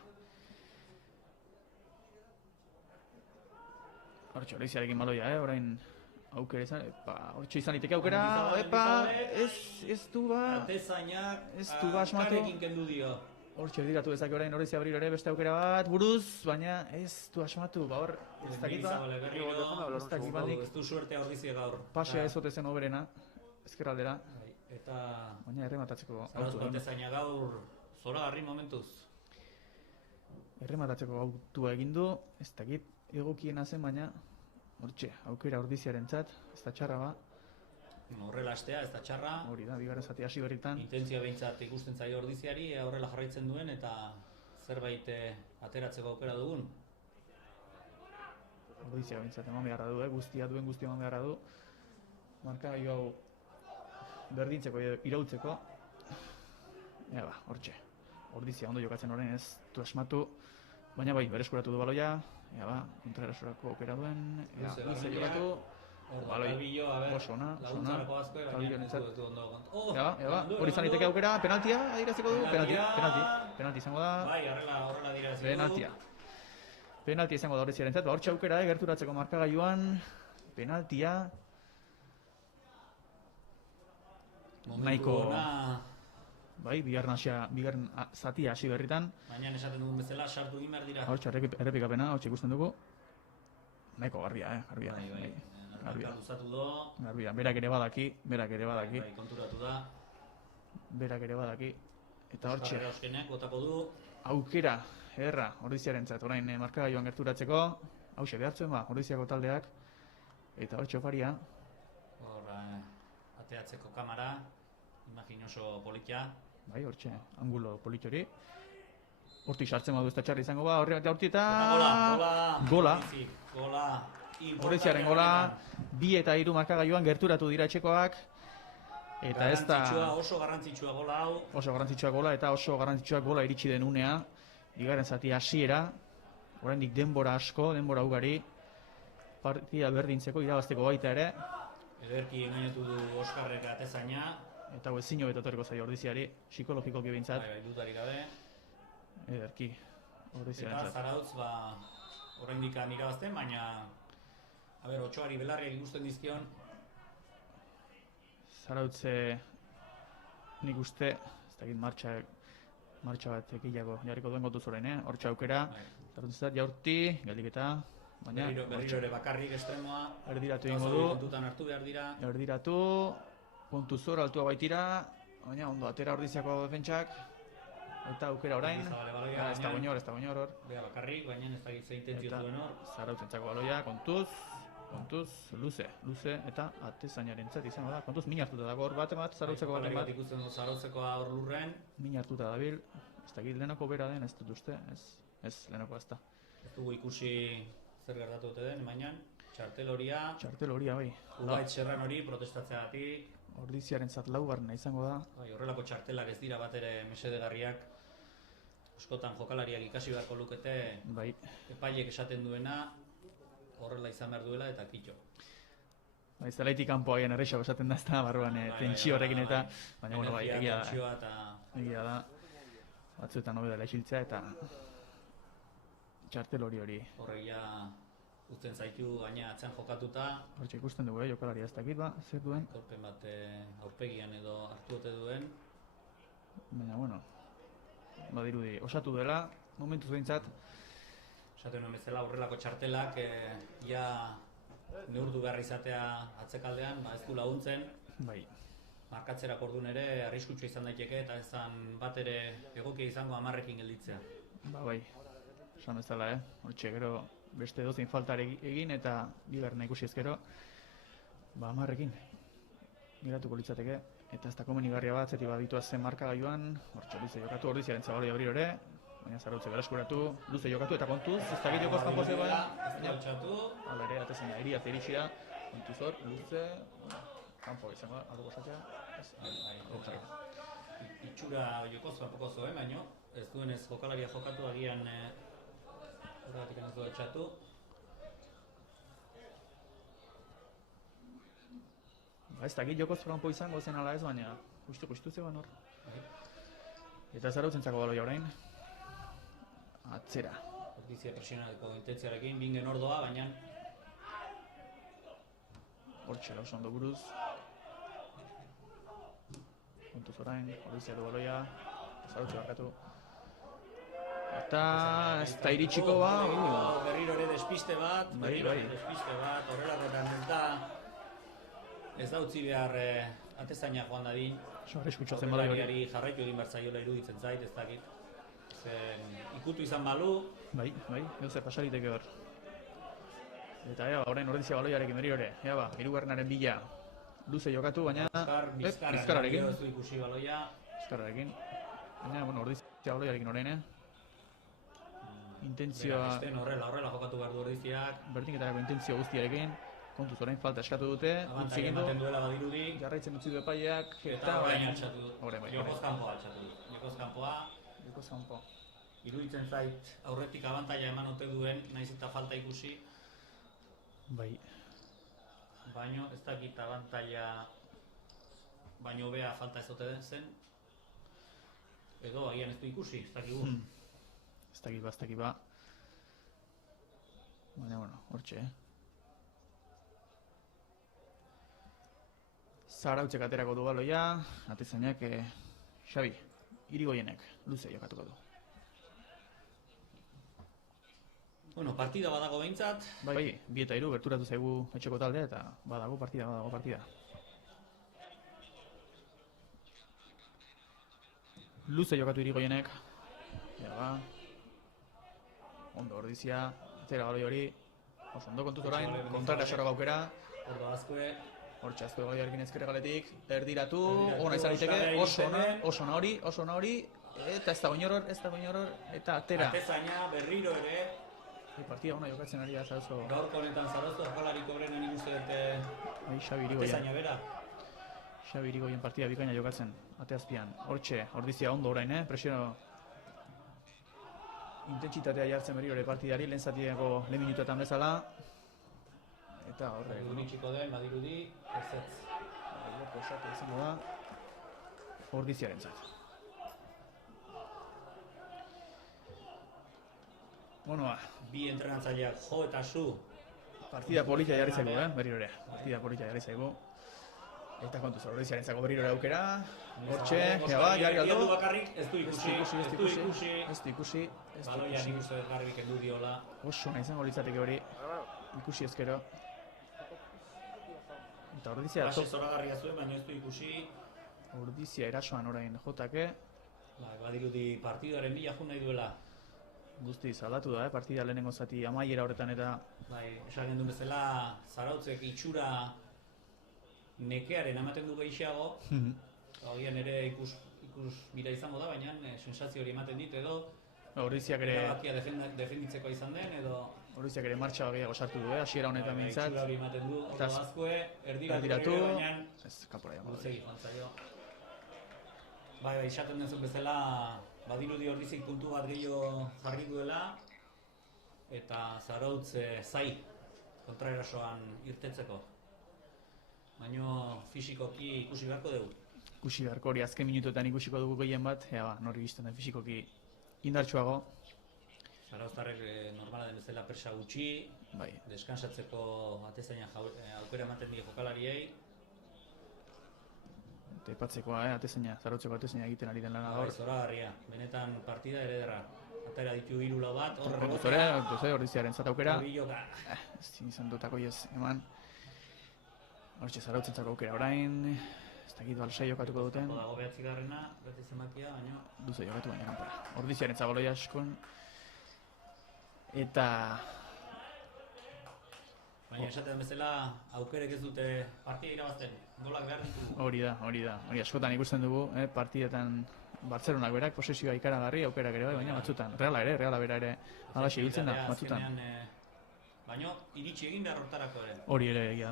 Hortxe, Ordiziarekin baloia, orain aukera izan, hortxe izan liteke aukera, ez du ba... Atezainak, ez du ba asmatu. karekin kendu dio. Hortxe erdiratu dezake orain Ordizia berriro ere beste aukera bat buruz, baina ez du asmatu, hor, ez dakit ba... Ez du suertea Ordizia gaur. Pasea ez ote zen oberena, ezkerraldera. Eta Baina errematatzeko Zarauz autua. Baltezaina gaur zoragarri momentuz. Errematatzeko autua egin du, ez dakit egokiena zen, baina hortxe, aukera ordiziarentzat, ez da txarra ba. Horrela astea, ez da txarra. Hori da, bigarren zati hasi berritan. Intentzioa behintzat ikusten zaio ordiziari, horrela jarraitzen duen eta zerbait ateratzeko aukera dugun. Ordizia bintzat eman beharra du, guztia eman beharra du. Markagailu hau berdintzeko edo iraultzeko. Ea ba, hortxe. Ordizia ondo jokatzen orain ez du asmatu. Baina bai, bereskuratu du baloia. Ea ba, kontraerasorako aukera duen. Ea, luze jokatu. Baloi, oso ona, laguntzarako azkoe, baina ez du ondo kontu. Ea ba, hori izan liteke aukera, penaltia adiraziko du, penalti izango da. Bai, horrela adiraziko du. Penaltia. Penaltia izango da Ordiziarentzat, hortxe aukera gerturatzeko markagailuan, penaltia. Nahiko, bai, bigarren zatia hasi berritan. Baina esaten dugun bezala, sartu egin behar dira. Hortxe errepikapena, hortxe ikusten dugu. Nahiko garbia, garbia. Garbia luzatu do. Garbia, berak ere badaki. Bai, konturatu da. Berak ere badaki. Eta hortxe. Oskarra Euskenek botako du. Aukera, erra, Ordiziarentzat, orain markagailuan gerturatzeko. Hauxe behartzen ba, Ordiziako taldeak. Eta hortxe oparia. Hor, ateatzeko kamara. Imaginoso politia. Bai, hortxe, angulo polit hori. Hortik sartzen badu ez da txarri izango ba, hortik eta... Gola. Ordiziaren gola. 2 eta 3 markagailuan gerturatu dira etxekoak. Eta ez da... Oso garrantzitsua gola hau. Oso garrantzitsua gola eta oso garrantzitsua gola iritsi den unea. Bigarren zati hasiera. Oraindik denbora asko, denbora ugari. Partida berdintzeko irabazteko baita ere. Ederki engainatu du Oskarrek atezaina. Eta hau ezin hobeto etorriko zaio Ordiziari, psikologikoki behintzat. Bai, dutarik gabe. Ederki, Ordiziarentzat. Eta Zarautz, oraindik irabazten, baina... Otsoari belarriak ikusten dizkion. Zarautz, nik uste, ez dakit martxa bat gehiago jarriko duen gotuz orain, hortxe aukera. Zarautzat jaurti, geldiketa, baina... Berriro ere bakarrik estremoa. Erdiratu egingo du. Kontutan hartu behar dira. Erdiratu, puntu zor, altua baitira, baina ondo atera Ordiziako defentsak. Eta aukera orain, ez da goinor hor. Bea bakarrik, baina ez dakit zein intentzio duen hor. Zarautzentzako baloia, kontuz, luze, eta atezainarentzat izango da. Kontuz, min hartuta dago hor bat, Zarautzeko baten bat. Ikusten du Zarautzekoa hor lurren. Min hartuta dabil, ez dakit lehenako bera den, ez dut uste, ez lehenako ez da. Ez dugu ikusi zer gertatu dute den, baina txartel horia, bai. Ugait Serran hori protestatzeagatik. Ordiziarentzat laugarrena izango da. Bai, horrelako txartelak ez dira bat ere mesedegarriak. Askotan jokalariak ikasi beharko lukete, bai. Epaiek esaten duena, horrela izan behar duela eta kitxo. Bai, zelaitik kanpo agian errexo esaten da ez da, barruan tentsio horrekin eta... Baina, bueno, bai, egia da. Batzuetan hobe dela isiltzea eta... Txartel hori. Horregia uzten zaitu gaina atzean jokatuta. Hortxe ikusten dugu, jokalari ez dakit ba, zer duen. Korpen bat aurpegian edo hartu ote duen. Baina, bueno, badirudi, osatu dela, momentuz behintzat. Esaten nuen bezala horrelako txartelak ja neurtu behar izatea atzekaldean, ez du laguntzen. Bai. Markatzerak orduan ere arriskutsua izan daiteke eta ezan bat ere egokia izango 10ekin gelditzea. Bai, esan bezala, hortxe gero beste dozein faltare egin eta bigarrena ikusi ezkero, 10ekin geratuko litzateke. Eta ez da komenigarria bat, zeti baditua zen markagailuan, hortxe luze jokatu, Ordiziaren zabaloi abriro ere, baina Zarautze beraskuratu, luze jokatu eta kontuz, ez da gileokoz kanpo zeba. Hala ere, atezaina, iriaz irixia, kontuz hor, luze, kanpo izango da, alduko esatea. Itxura jokoz kanpoko zoen, baina ez duenez jokalaria jokatu agian horregatik ez du etxatu. Ez dakit jokoz kanpo izango zen ala ez, baina justu zegoen hor. Eta Zarautzentzako baloia orain. Atzera. Ordizia presionaleko intentziarekin, bingen ordoa, baina... Hortxe, oso ondo buruz. Kontuz orain, Ordizia du baloia. Zarautze barkatu. Eta ez da iritsiko ba... Berriro ere despiste bat, bai. Despiste bat, horrelakoetan ez da... ez da utzi behar atezaina joan dadin. Arriskutsu zen bada hori. Aurrelariari jarraitu egin behar zaiola iruditzen zait, ez dakit. Zen ikutu izan balu. Bai, edo zer pasaliteke hor. Eta orain Ordizia baloiarekin berriro ere, hirugarrenaren bila luze jokatu, baina Bizkarrarekin. Ez du ikusi baloia. Bizkarrarekin. Baina, Ordizia baloiarekin orain, intentzioa... Horrela jokatu behar du Ordiziak. Bertinketarako intentzio guztiarekin. Kontuz orain falta eskatu dute. Abantaia ematen duela badirudi. Jarraitzen utzi du epaileak. Eta orain altxatu du. Jokoz kanpoa altxatu du. Jokoz kanpoa. Iruditzen zait aurretik abantaia eman ote duen, naiz eta falta ikusi. Bai. Baino ez dakit abantaia baino bea falta ez ote den zen. Edo agian ez du ikusi, ez dakigu. Ez dakit ba. Baina, hortxe, Zarautzek aterako du baloia, atezainak Xabi, Irigoienek luze jokatuko du. Partida badago behintzat. Bai, 2-3 gerturatu zaigu etxeko taldea eta badago partida. Luze jokatu Irigoienek. Ondo Ordizia, atera baloi hori. Oso ondo kontuz orain, kontrara xorra gaukera. Ordo Azkue. Hortxe Azkue baloiarekin ezkerre galetik, erdiratu, ona izan liteke, oso na hori, eta ez dago inor hor, eta atera. Atezaina berriro ere. Partida ona jokatzen ari da Zarauzko. Gaurko honetan Zarauzko jokalariko berenen ikuste dute Xabi Irigoien. atezaina bera. Xabi Irigoien partida bikaina jokatzen, ateazpian. Hortxe, Ordizia ondo orain, presio intentsitatea jartzen berriro ere partidari, lehen zatiako lehen minutuetan bezala. Eta horre... Unitxiko den, badirudi, ez. Loko esate izango da, Ordiziaren zat. Bi entrenatzaileak jo eta su. Partida polita jarri zaigu, berriro ere. Partida polita jarri zaigu. Eta kontuz, Ordiziaren zako berriro ere aukera. Hortxe, jarri galdu. Ez du ikusi. Baloian ikuste garbik endu diola. Oso nahi izango litzateke hori. Ikusi ezkero. Eta Ordizia... Base zoragarria zuen, baina ez du ikusi. Ordizia erasoan orain jotake. Badirudi partiduaren bila jun nahi duela. Guztiz aldatu da, partida lehenengo zati amaiera horretan eta... Esan gendun bezala, Zarautzek itxura nekearen ematen du gehiago. Agian ere ikus mira izango da, baina sensazio hori ematen dit edo... Ordiziak ere... Erabakia defenditzeko izan den edo... Ordiziak ere martxa gehiago sartu du, hasiera honetan mintzat. Itxura hori ematen du, Ordo Azkue, erdiratu, baina... Ez, kapora jango. Luzegi joan zaio. Esaten denzun bezala, badirudi Ordizik puntu bat gehiago jarri duela, eta Zarautz zai kontraerasoan irtetzeko. Baina fisikoki ikusi beharko dugu. Ikusi beharko hori azken minutuetan ikusiko dugu gehien bat, nori bizten den fisikoki indartsuago. Zarauztarrek normala den bezala persa gutxi, deskansatzeko atezaina aukera ematen die jokalariei. Tepatzekoa, atezaina, Zarautzeko atezaina egiten ari den lana gaur. Zoragarria, benetan partida ere atera ditu 3 bat, Ordiziaren zat aukera. Ez izan dutako eman. Hortxe Zarautzentzako aukera orain, ez dakit balsai jokatuko duten. Dago 9garrena, beti zenbakia, baina... Duze jokatu baina kanpora. Ordiziaren zabaloia askon. Eta... Baina esaten bezala aukerek ez dute partida irabazten, golak behar ditugu. Hori da. Hori askotan ikusten dugu, partidetan Bartzelonak berak posesioa ikaragarri aukerak ere bai, baina batzutan. Reala bera ere alaxe ibiltzen da, batzutan. Baina iritsi egin behar hortarako ere. Hori ere egia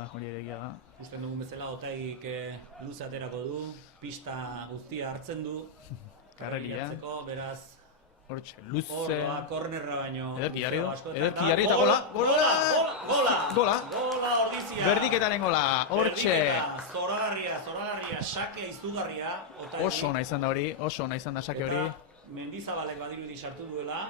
da. Ikusten dugun bezala Otaigik luze aterako du, pista guztia hartzen du. Karreria. Beraz... Hortxe, luze... Horroa, kornerra baino... Ederki jarri eta gola! Gola! Ordizia! Berdiketaren gola, hortxe! Zoragarria, sake izugarria. Oso ona izan da hori, oso ona izan da sake hori. Mendizabalek badirudi sartu duela,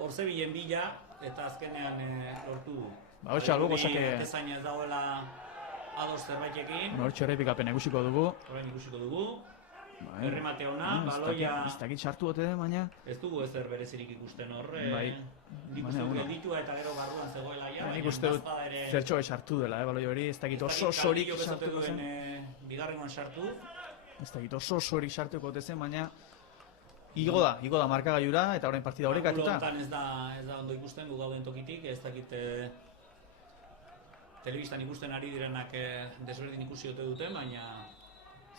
Orzebilen bila, eta azkenean lortu du. Hortxe algo gozake... Atezaina ez dagoela ados zerbaitekin. Hortxe horretik apen ikusiko dugu. Horren ikusiko dugu. Erremate ona, baloia... Ez dakit sartu ote den, baina... Ez dugu ezer berezirik ikusten hor. Bai. Nik uste dut gelditua eta gero barruan zegoela ja. Nik uste dut zertxo sartu dela, baloi hori, ez dakit oso-osorik sartuko zen. Bigarrengoan sartu. Ez dakit oso-osorik sartuko ote zen, baina... Igo da markagailura eta orain partida orekatuta. Angulo hontan ez da ondo ikusten gu gauden tokitik, ez dakit telebistan ikusten ari direnak desberdin ikusi ote dute, baina...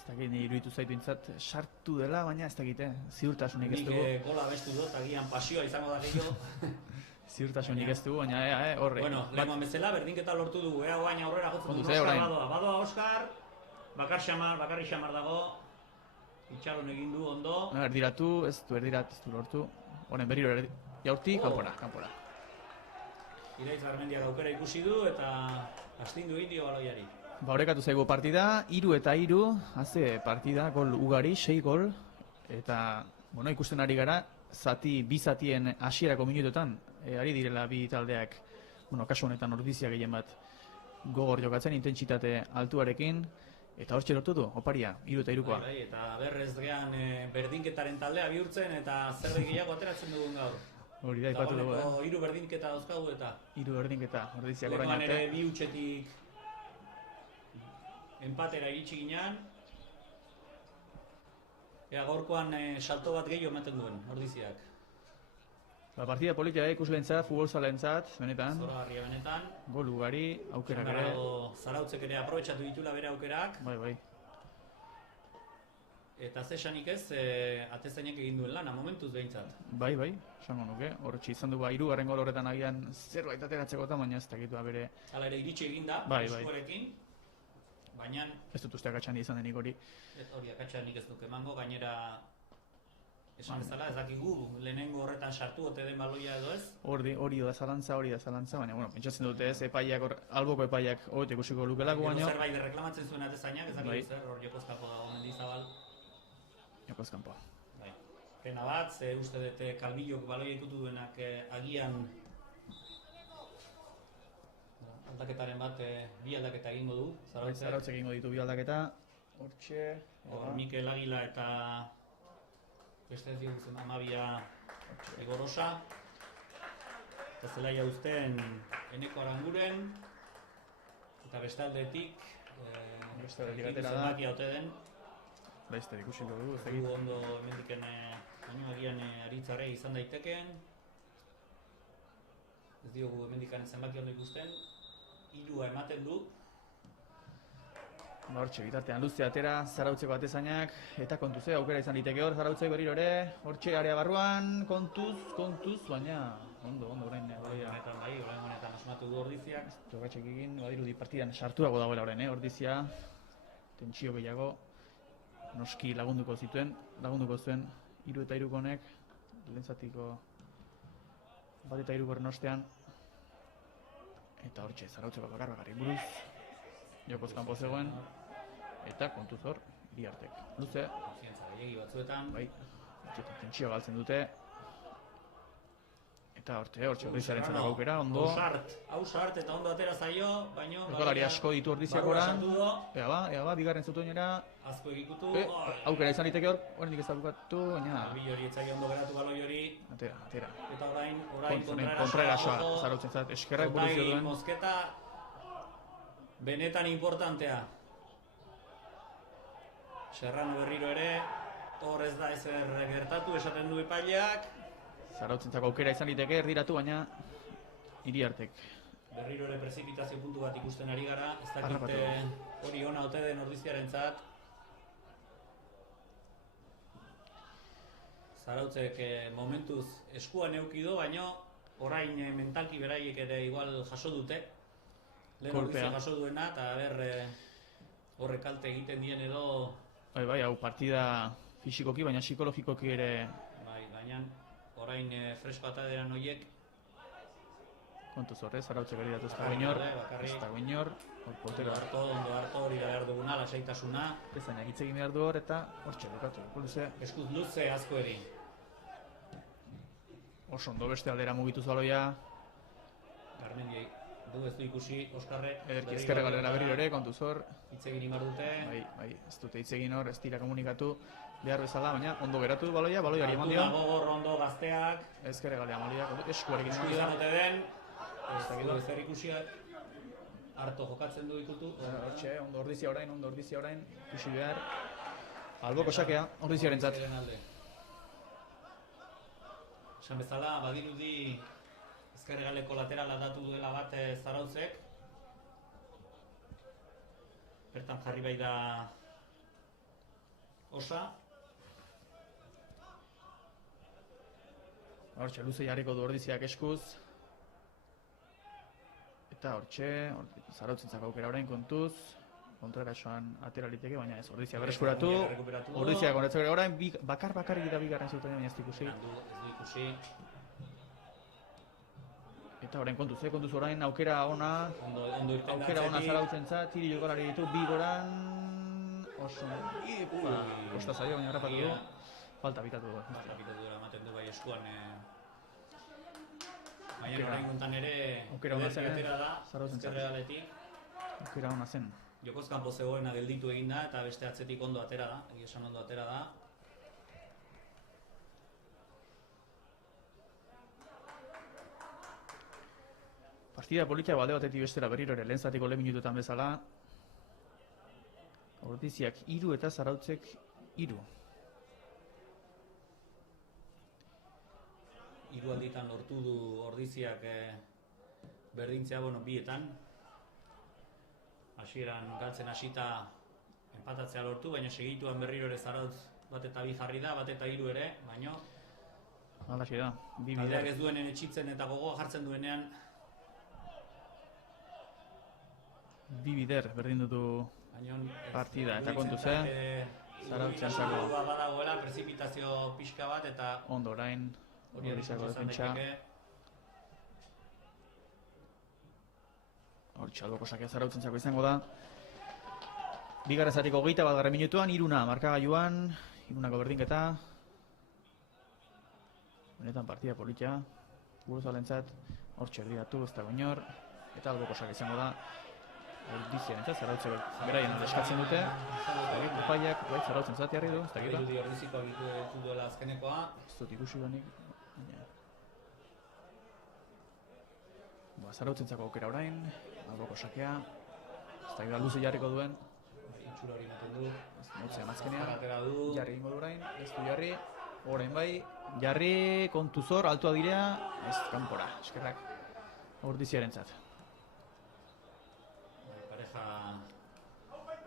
Ez dakit, nire iruditu zaitu intzat sartu dela, baina ez dakit, ziurtasunik ez dugu. Nik gola bestu dut, agian pasioa izango da gehiago. Ziurtasunik ez dugu, baina horre. Bueno, lehenkoan bezala, berdinketa lortu dugu, guain aurrera jotzen du Oskar Badoa. Badoa Oskar, bakarri xamar dago, itxaron egin du ondo. Erdiratu, ez du lortu. Honen berriro jaurti, kanpora. Iraitz Garmendiak aukera ikusi du eta astindu egin dio baloiari. Orekatu zaigu partida, 3-3, haze partida, gol ugari, 6 gol. Eta, ikusten ari gara, bi zatien hasierako minutuetan, ari direla bi taldeak, kasu honetan Ordizia gehien bat gogor jokatzen, intentsitate altuarekin, eta hor txerotu du, oparia, 3-3koa. Bai, eta berrez gehan berdinketaren taldea bihurtzen, eta zerbait gehiago ateratzen dugun gaur. Hori da, ipatu dugu, Dagoeneko 3 berdinketa dauzkagu eta... 3 berdinketa, Ordiziak orain arte. Lehenkoan ere bi hutsetik empatera iritsi ginean. Gaurkoan salto bat gehiago ematen duen, Ordiziak. Partida politia ikuslentzat, futbolzalentzat, benetan. Zoragarria benetan. Gol ugari, aukerak ere. Zarautzek ere aprobetxatu ditula bere aukerak. Bai. Eta zesanik ez, atezainak egin duen lana, momentuz behintzat. Bai, esango nuke. Horretxe izan du 3. gol horretan agian zerbait ateratzeko eta baina ez dakitua bere... Hala ere iritsi eginda, eskuarekin. Baina... Ez dut usteak atxan izan denik hori. Hori akatxan nik ez duk emango, gainera... Esan bezala, ez dakigu, lehenengo horretan sartu ote den baloia edo ez? Hori da zalantza, baina, pentsatzen dute ez, alboko epaiak hogetek ikusiko lukelako baino. Zerbait reklamatzen zuen atezainak, ez dakigu zer, hor Jokozkampo dago Mendizabal. Jokozkampoa. Pena bat, ze uste dute Kalbillok baloia ikutu duenak agian aldaketaren bat, bi aldaketa egingo du, Zarautzek. Zarautzek egingo ditu bi aldaketa, hortxe... Mikel Agila eta beste ez dioguzen Amabia Egorosa. Eta zelaia uzten Eneko Aranguren. Eta beste aldetik, zenbakia ote den. Baizte, ikusiko dugu, ez egin. Ondo emendiken agian aritzare izan daiteken. Ez diogu emendikan zenbaki ondo ikusten. 3 ematen du. Hortxe, bitartean Luze atera, Zarautzeko atezainak, eta kontuz, aukera izan diteke hor, Zarautzeko berriro ere, hortxe area barruan, kontuz, baina ondo, orain honetan asmatu du Ordiziak. Jogatxek egin, badirudi partidan sartuago dagoela orain, Ordizia, tentsio gehiago, noski lagunduko zuen, 3 eta 3 honek, lehen zatiko bat eta 3 ostean, eta hortxe, Zarautzeko bakarrik buruz, Jokozkampo zegoen, eta kontuz hor, Iriartek. Luze. Konfiantza gehiagi batzuetan. Bai, tentsio galtzen dute. Eta hortxe Ordiziaren zara gaukera, ondo. Hausart eta ondo atera zaio, baino... Jokalari asko ditu Ordiziak oran. Ea ba, bigarren zutoinera. Azko egikutu. Aukera izan diteke hor, horrendik ez da bukatu, baina... Albi hori etzai ondo geratu baloi hori. Atera. Eta orain kontraerasoa Zarautzen zat, eskerrak buruzio duen. Mozketa benetan importantea. Serrano berriro ere, hor ez da ezer gertatu, esaten du epaileak. Zarautzentzako aukera izan liteke erdiratu, baina Iriartek. Berriro ere prezipitazio puntu bat ikusten ari gara, ez dakite hori ona ote den Ordiziarentzat. Zarautzek momentuz eskuan eukido, baina orain mentalki beraiek ere igual jaso dute. Lehen Ordizia jaso duena, eta horrek kalte egiten dien edo... Bai, hau partida fisikoki, baina psikologikoki ere... Bai, baina orain fresko ataderan horiek... Kontuz horrez, Zarautzek eridatu ez dago inor, Ondo harto hori da behar duguna, lasaitasuna. Ezainak hitz egin behar du hor, eta hortxe bukatu. Eskuz Luze asko eri. Oso ondo beste aldera mugituz baloia. Garmendiei. Du ez du ikusi, Oskarrek. Ederki ezkerre galera berriro ere, kontuz hor. Hitz egin imar dute. Bai, ez dute hitz egin hor, ez dira komunikatu. behar bezala, baina ondo geratu du baloiari eman dio. Gogor ondo gazteak, Ezker egalea Amaliak, eskuarekin esku eman dio. izan ote den, dakit. ez zer ikusiak, harto jokatzen du ikutu. Hortxe, ondo ordizia orain, ikusi behar. Alboko sakea, ordiziarentzat. Esan bezala, badirudi ezkerregaleko laterala datu duela bat Zarautzek. Bertan jarri bai da Osa. Hortxe, luze jarriko du ordiziak eskuz. Eta hortxe, Zarautzentzako aukera orain kontuz. Kontrarasoan atera liteke, baina ez, ordizia berreskuratu. Ordiziak onretzak orain, bakar-bakarrik da bigarren zuten, baina ez ikusi. Ez du ikusi. Eta orain kontuz orain aukera ona. Ondo irten da Aukera ona atzetik. Zarautzentzat, tiri jolari ditu, bi goran. Oso, kosta zaio, baina harrapatu du. Falta bitatu du. Falta bitatu dela ematen du bai eskuan. Baina orain guntan ere, aukera ona zen, atera da, Zarauzentzat. ezkerregaletik. Aukera ona zen. Jokoz kanpo zegoena gelditu egin da, eta beste atzetik ondo atera da, egia esan ondo atera da. Partida politia balde batetik bestera berriro ere, lehen zatiko lehen minutuetan bezala. Ordiziak 3 eta Zarautzek 3. Hiru alditan lortu du Ordiziak berdintzea, bietan. Hasieran galtzen hasita enpatatzea lortu, baina segituan berriro ere Zarautz bat eta 2 jarri da, bat eta 3 ere, baina Halaxe da, bi taldeak bider. ez duenen etxitzen eta gogoa jartzen duenean Bi bider berdin dutu partida, eta kontuz, Zarautzentzako badagoela prezipitazio pixka bat eta ondo orain, hori Ordiziako izan defentsa. daiteke. Hortxe, alboko sakea Zarautzentzako izango da. Bigarren zatiko 21. minutuan, 3 markagailuan, 3ko berdinketa. Benetan partida politia, buruzalentzat, hortxe erdiratu, ez dago inor, eta alboko sakea izango da. Ordiziarentzat, Zarautzeko beraien eskatzen dute. Epaiak, bai, Zarautzentzat jarri du, ez dakit da. Dirudi Ordiziko abitu duela azkenekoa. Ez dut ikusi banik, baina... Zarautzentzako aukera orain, alboko sakea, ez da luze jarriko duen, Itxura hori ematen du. motzea mazkenean, Atera du. jarri ingo du orain, ez du jarri, orain bai, jarri, kontuzor, altua direa, ez kanpora, eskerrak, Ordiziarentzat. Pareja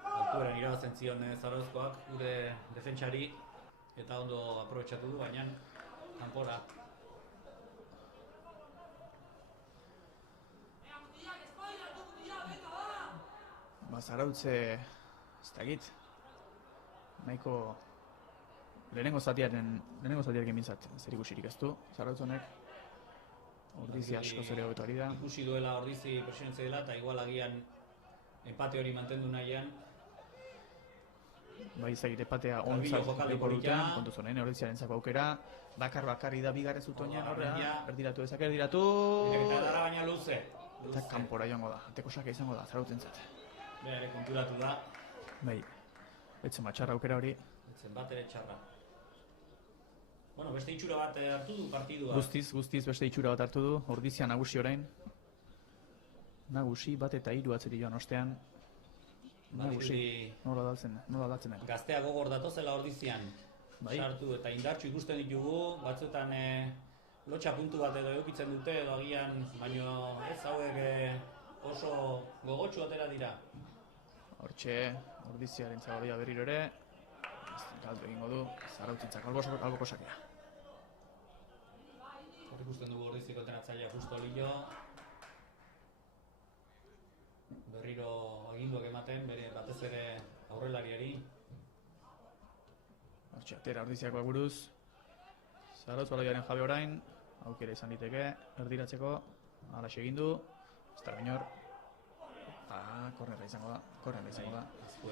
altueran irabazten zion Zarauzkoak gure defentsari eta ondo aprobetxatu du, baina kanpora. Zarautze, ez dakit, nahiko lehenengo zatiarekin bintzat zer ikusirik ez du, Zarautz honek, Ordizi asko zere hobeto ari da. Ikusi duela Ordizi presionatze dela eta igual agian empate hori mantendu nahian. Bai, ezagit epatea Calvillo ontzat jokaldi deko duten, polita. kontuz honen Ordiziarentzako aukera, bakarri da bigarren zutoinean horrea, Armentia. erdiratu dezake, erdiratu, Eta dara baina luze. eta kanpora joango da, ateko sake izango da, Zarautzentzat. Bera ere konturatu da, Bai, etzen matxarra aukera hori, etzen bat ere txarra. Bueno, beste itxura bat hartu du partidua. guztiz beste itxura bat hartu du, Ordizia nagusi orain. Nagusi, bat eta 3 atzeri joan ostean. Nagusi, nola daltzen den. Gaztea gogor datozela Ordizian. Bai. Sartu eta indartsu ikusten ditugu, batzuetan lotxa puntu bat edo eukitzen dute edo agian, baino ez hauek oso gogotsu atera dira. Hortxe, Ordiziaren zagoia berriro ere, galdu egingo du, Zarautzentzako alboko sakea. Hor ikusten dugu Ordiziko entrenatzailea Justo Lillo. Berriro aginduak ematen, bere batez ere aurrelariari. Hortxe, atera Ordiziakoa buruz. Zarautz baloiaren jabe orain, aukera izan liteke, erdiratzeko, alaxe egin du, ez da gainor. Kornerra izango da.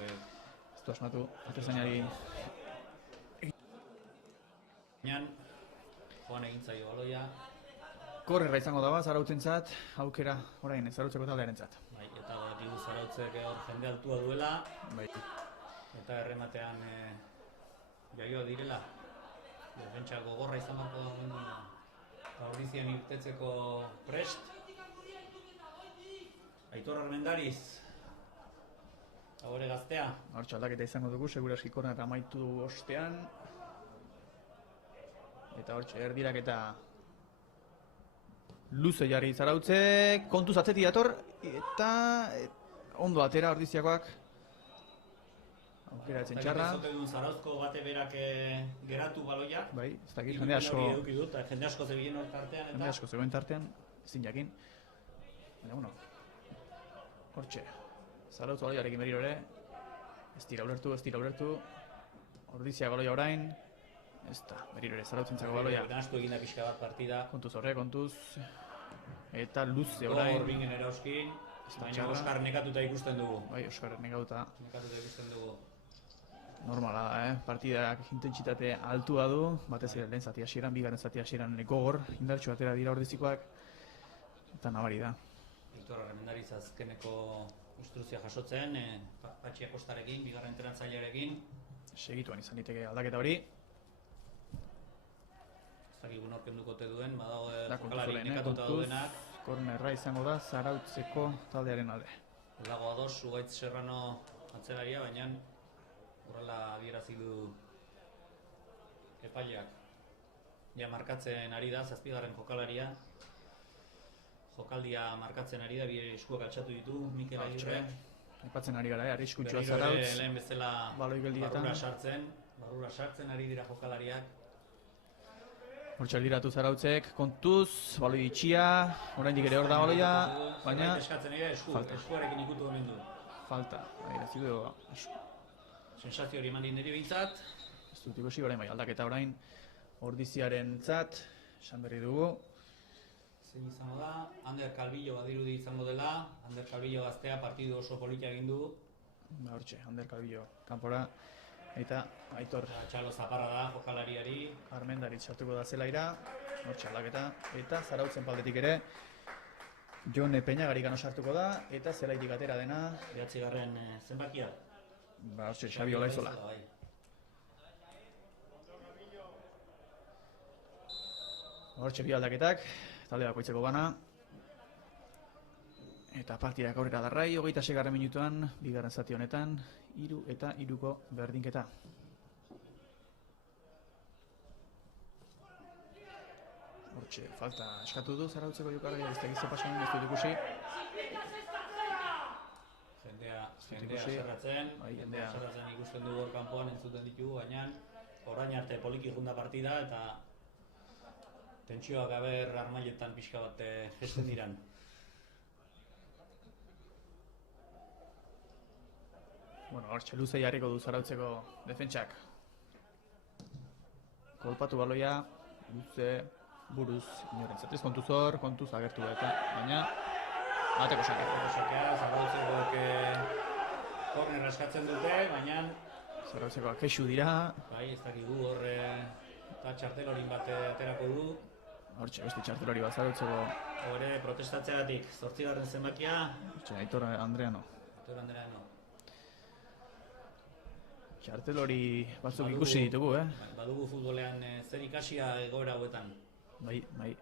Ez du asmatu, atezainari Baina, joan egin zaio baloia. korrerra izango da Zarautzentzat, aukera orain Zarautzeko taldearentzat. Bai, eta badakigu Zarautzek hor jende altua duela. Bai. Eta errematean jaioak direla. Defentsa gogorra izan barko da ordizian irtetzeko prest. Aitor Armendariz, hore gaztea. Hortxe aldaketa izango dugu, seguraski korner amaitu ostean. Eta hortxe erdirak eta luze jarri Zarautze, kontuz atzetik dator, eta ondo atera Ordiziakoak. Aukera etzen txarra. Zote duen Zarauzko bate berak geratu baloia. Bai, ez dakit, jende asko... Jende asko zebilen hor tartean eta... Jende asko zegoen tartean, ezin jakin. Baina, bueno, hortxe, Zarautz baloiarekin berriro ere, ez dira ulertu. Ordizia baloia orain, ez da, berriro ere, Zarautzentzako baloia. Nastu eginda pixka bat partida. Kontuz horre, kontuz. Eta luze orain. Gor bingen erauskin, baina Oskar nekatuta ikusten dugu. Bai, Oskar nekatuta ikusten dugu. Normala da, partidak intentsitate altua du, batez ere lehen zati hasieran, bigarren zati hasieran gogor, indartsu atera dira Ordizikoak, eta nabari da. Aitor Armendariz azkeneko instruzioa jasotzen, Patxi Akostarekin, bigarren entrenatzailearekin. Segituan izan liteke aldaketa hori. Ez dakigun orkenduko te duen, badago jokalari nekatuta daudenak. Kornerra izango da Zarautzeko taldearen alde. Dago ados, Ugaitz Serrano atzelaria, baina horrela adierazi du epaileak. Ja markatzen ari da, 7. jokalaria. Jokaldia markatzen ari da, bi eskuak altxatu ditu, Mikel Agirre. Aipatzen ari gara, arriskutsua Zarautz. Lehen bezala baloigeldietan. barrura sartzen ari dira jokalariak. Hortxe aldiratu Zarautzek, kontuz, baloi itxia, oraindik ere hor da baloia, baina... Eskatzen ari da, eskuarekin ikutu omen du. Falta, irazidu Sensazio hori eman dinderi bintzat. Ez dut ikusi, orain bai, aldaketa orain Ordiziaren zat, esan berri dugu. Zein izango da, Ander Calvillo badirudi izango dela, Ander Calvillo gaztea partidu oso politia egin du. Hortxe, Ander Calvillo kanpora, eta Aitor Txalo zaparra da jokalariari. Armendaritz sartuko da zelaira, hortxe aldaketa, eta Zarautzen paldetik ere, Jon Peñagarikano sartuko da, eta zelaitik atera dena. 9. zenbakia. Hortxe, Xabi Olaizola. Hortxe bi aldaketak, talde bakoitzeko bana. Eta partidak aurrera darrai, 26. minutuan, bigarren zati honetan, 3 eta 3ko berdinketa. Hortxe, falta eskatu du Zarautzeko jokalari, ez dakizu pasan, ez dut ikusi. Jendea zerratzen ikusten dugu kanpoan entzuten ditugu, baina orain arte poliki junda partida eta tentsioak aber armailetan pixka bat jesten diran. Bueno, hortxe luze jarriko du Zarautzeko defentsak. Kolpatu baloia, luze, buruz, inorentzat. Ez kontuz hor, kontuz agertu da eta, baina, ateko sakea. Zarautzekoak korner askatzen dute, baina... Zarautzekoak kexu dira. Bai, ez dakigu hor eta txartelorin bat aterako du. Hortxe, beste txartelori bat Zarautzeko. Hore protestatzeagatik, 8. zenbakia. Hortxe, Aitor Andreano. Txartelori batzuk ikusi ditugu, Badugu futbolean zer ikasia egoera hauetan. Bai.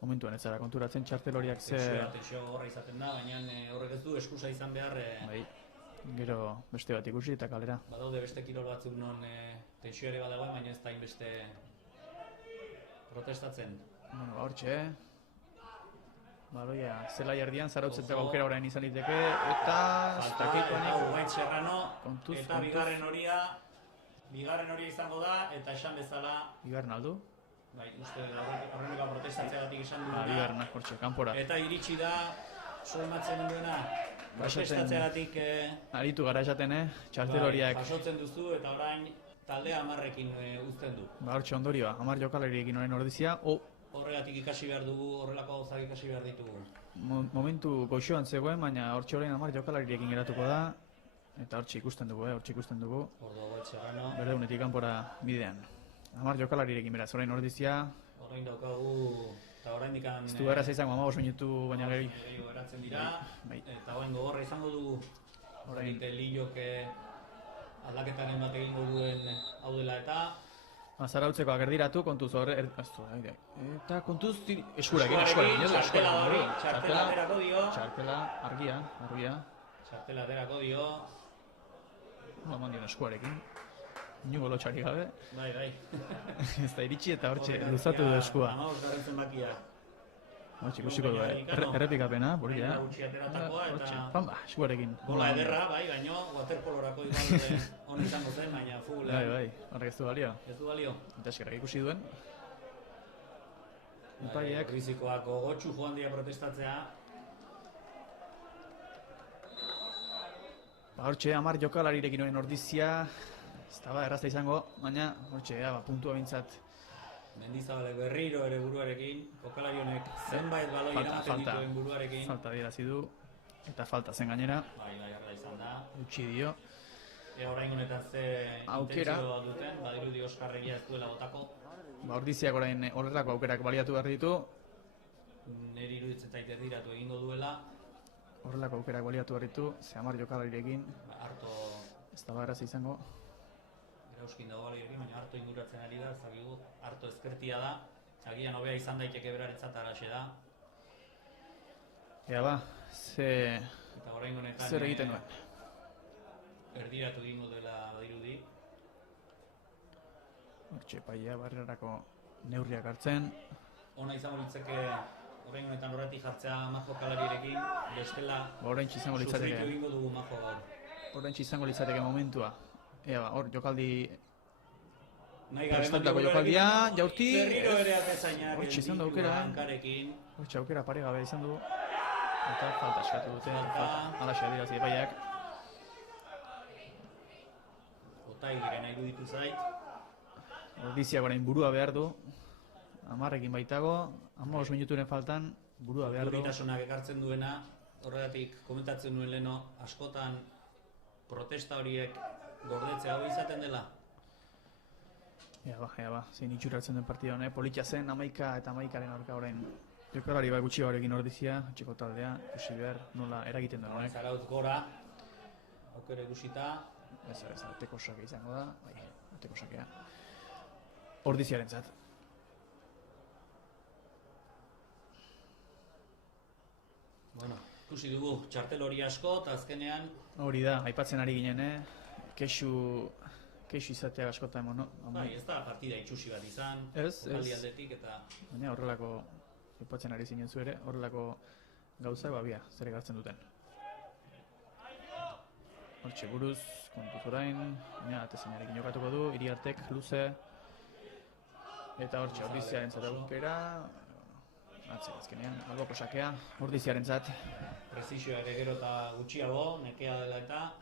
Momentuan ez zara konturatzen txarteloriak Tensio horra izaten da, baina horrek ez du eskusa izan behar. Bai, gero beste bat ikusi eta kalera. Badaude beste kirol batzuk non tensio ere badagoen, baina ez da inbeste protestatzen. Bueno, hortxe, baloia, zelai erdian, Zarautzetako aukera orain izan liteke, eta... Ugaitz Serrano, eta bigarren horia izango da, eta esan bezala... Bigarren aldu? Bai, uste horreneko protestatzeagatik esan duena. Bigarren, hortxe, kanpora. Eta iritsi da, solmatzen duena, protestatzeagatik... Aritu gara esaten, txarteloriak... Jasotzen duzu, eta orain taldea 10ekin uzten du. Hortxe ondorioa, 10 jokalariekin orain Ordizia, Horregatik ikasi behar dugu, horrelako gauzak ikasi behar ditugu. Momentu goxoan zegoen, baina hortxe orain 10 jokalariekin geratuko da, eta hortxe ikusten dugu, Ordo Serrano. Berdeunetik kanpora bidean. 10 jokalarirekin beraz, orain Ordizia. Orain daukagu, eta orain dikan... Ez du gara zaizango 15 minutu baina gehi. Geratzen dira, eta orain gogorra izango dugu orain Lillok aldaketaren bat egingo duen hau dela eta Zarautzeko agerdiratu, kontuz horre, eta kontuz eskurakin, txartela aterako dio. Txartela, argia. Txartela aterako dio. Eman dion eskuarekin, inungo lotxari gabe. Bai. Ez da iritsi eta hortxe luzatu du eskua. 15. zenbakia. Hortxe ikusiko du, errepikapena, burila. Gutxi ateratakoa eta Pamba, eskuarekin. gola ederra, bai, baino waterpolorako igual on izango zen, baina futbolean Bai, horrek ez du balio. ez du balio. Eta eskerrak ikusi duen. Epaileak Rizikoak gogotsu joan dira protestatzea. Hortxe, 10 jokalarirekin horien ordizia, ez da errazta izango, baina hortxe, puntua bintzat. Mendizabalek berriro ere buruarekin, jokalari honek zenbait baloi eramaten dituen buruarekin. Falta adierazi du, eta falta zen gainera, Bai, horrela izan da. utzi dio. Orain honetan ze Aukera. intentzioa duten, badirudi Oskarregia ez duela botako. Ordiziak orain horrelako aukerak baliatu behar ditu, Neri iruditzen zait erdiratu egingo duela. horrelako aukerak baliatu behar ditu, ze 10 jokalarirekin, Harto ez da erraza izango. erauskin dago balirekin, baina harto inguratzen ari da, zakigu, harto ezkertia da. Agian hobea izan daiteke berarentzat araxe da. Ea ze... Eta orain honetan zer egiten duen. erdiratu egingo dela badirudi. Hortxe, paia barrerako neurriak hartzen. Ona izango litzeke orain honetan horretik jartzea Majo jokalarirekin, bestela Oraintxe izango sufritu litzateke, egingo dugu Majo gaur. oraintxe izango litzateke momentua. Ea hor jokaldi Nahi gabe prestatutako eman jokaldia, dugularekin, jaurti. berriro ere atezainak Hortxe izan da aukera, hankarekin. Hortxe aukera paregabe izan du. Eta falta eskatu dute, Falta. alaxe adirazi epaiak. Otai direna iruditu zait. Ordiziak orain burua behar du. 10ekin baitago, 15 minuturen faltan burua behar du. Duritasunak ekartzen duena, horregatik komentatzen nuen leno, askotan protesta horiek gordetzea hau izaten dela. Ea ba, zein itxuratzen den partida honek, politia zen 11 eta 11aren aurka orain. Jokalari bai gutxi barekin ordizia, txeko taldea, ikusi behar nola eragiten duen honek. Zarautz gora, aukera ikusita, Ez, arteko sake izango da, bai, arteko sakea. Ordiziaren zat. bueno, ikusi dugu txartel hori asko, eta azkenean Hori da, aipatzen ari ginen, kexu izatea askotan mono. bai, ez da partida itxusi bat izan, Ez, jokaldi ez. aldetik eta Baina horrelako, aipatzen ari zinen zu ere, horrelako gauza, babia, zer egartzen duten. Hortxe buruz, kontuz orain, baina atezainarekin jokatuko du, Iriartek, luze, eta hortxe ordiziaren zat aukera, azkenean, alboko sakea, ordiziaren zat. prezizioa ere gero eta gutxiago, nekea dela eta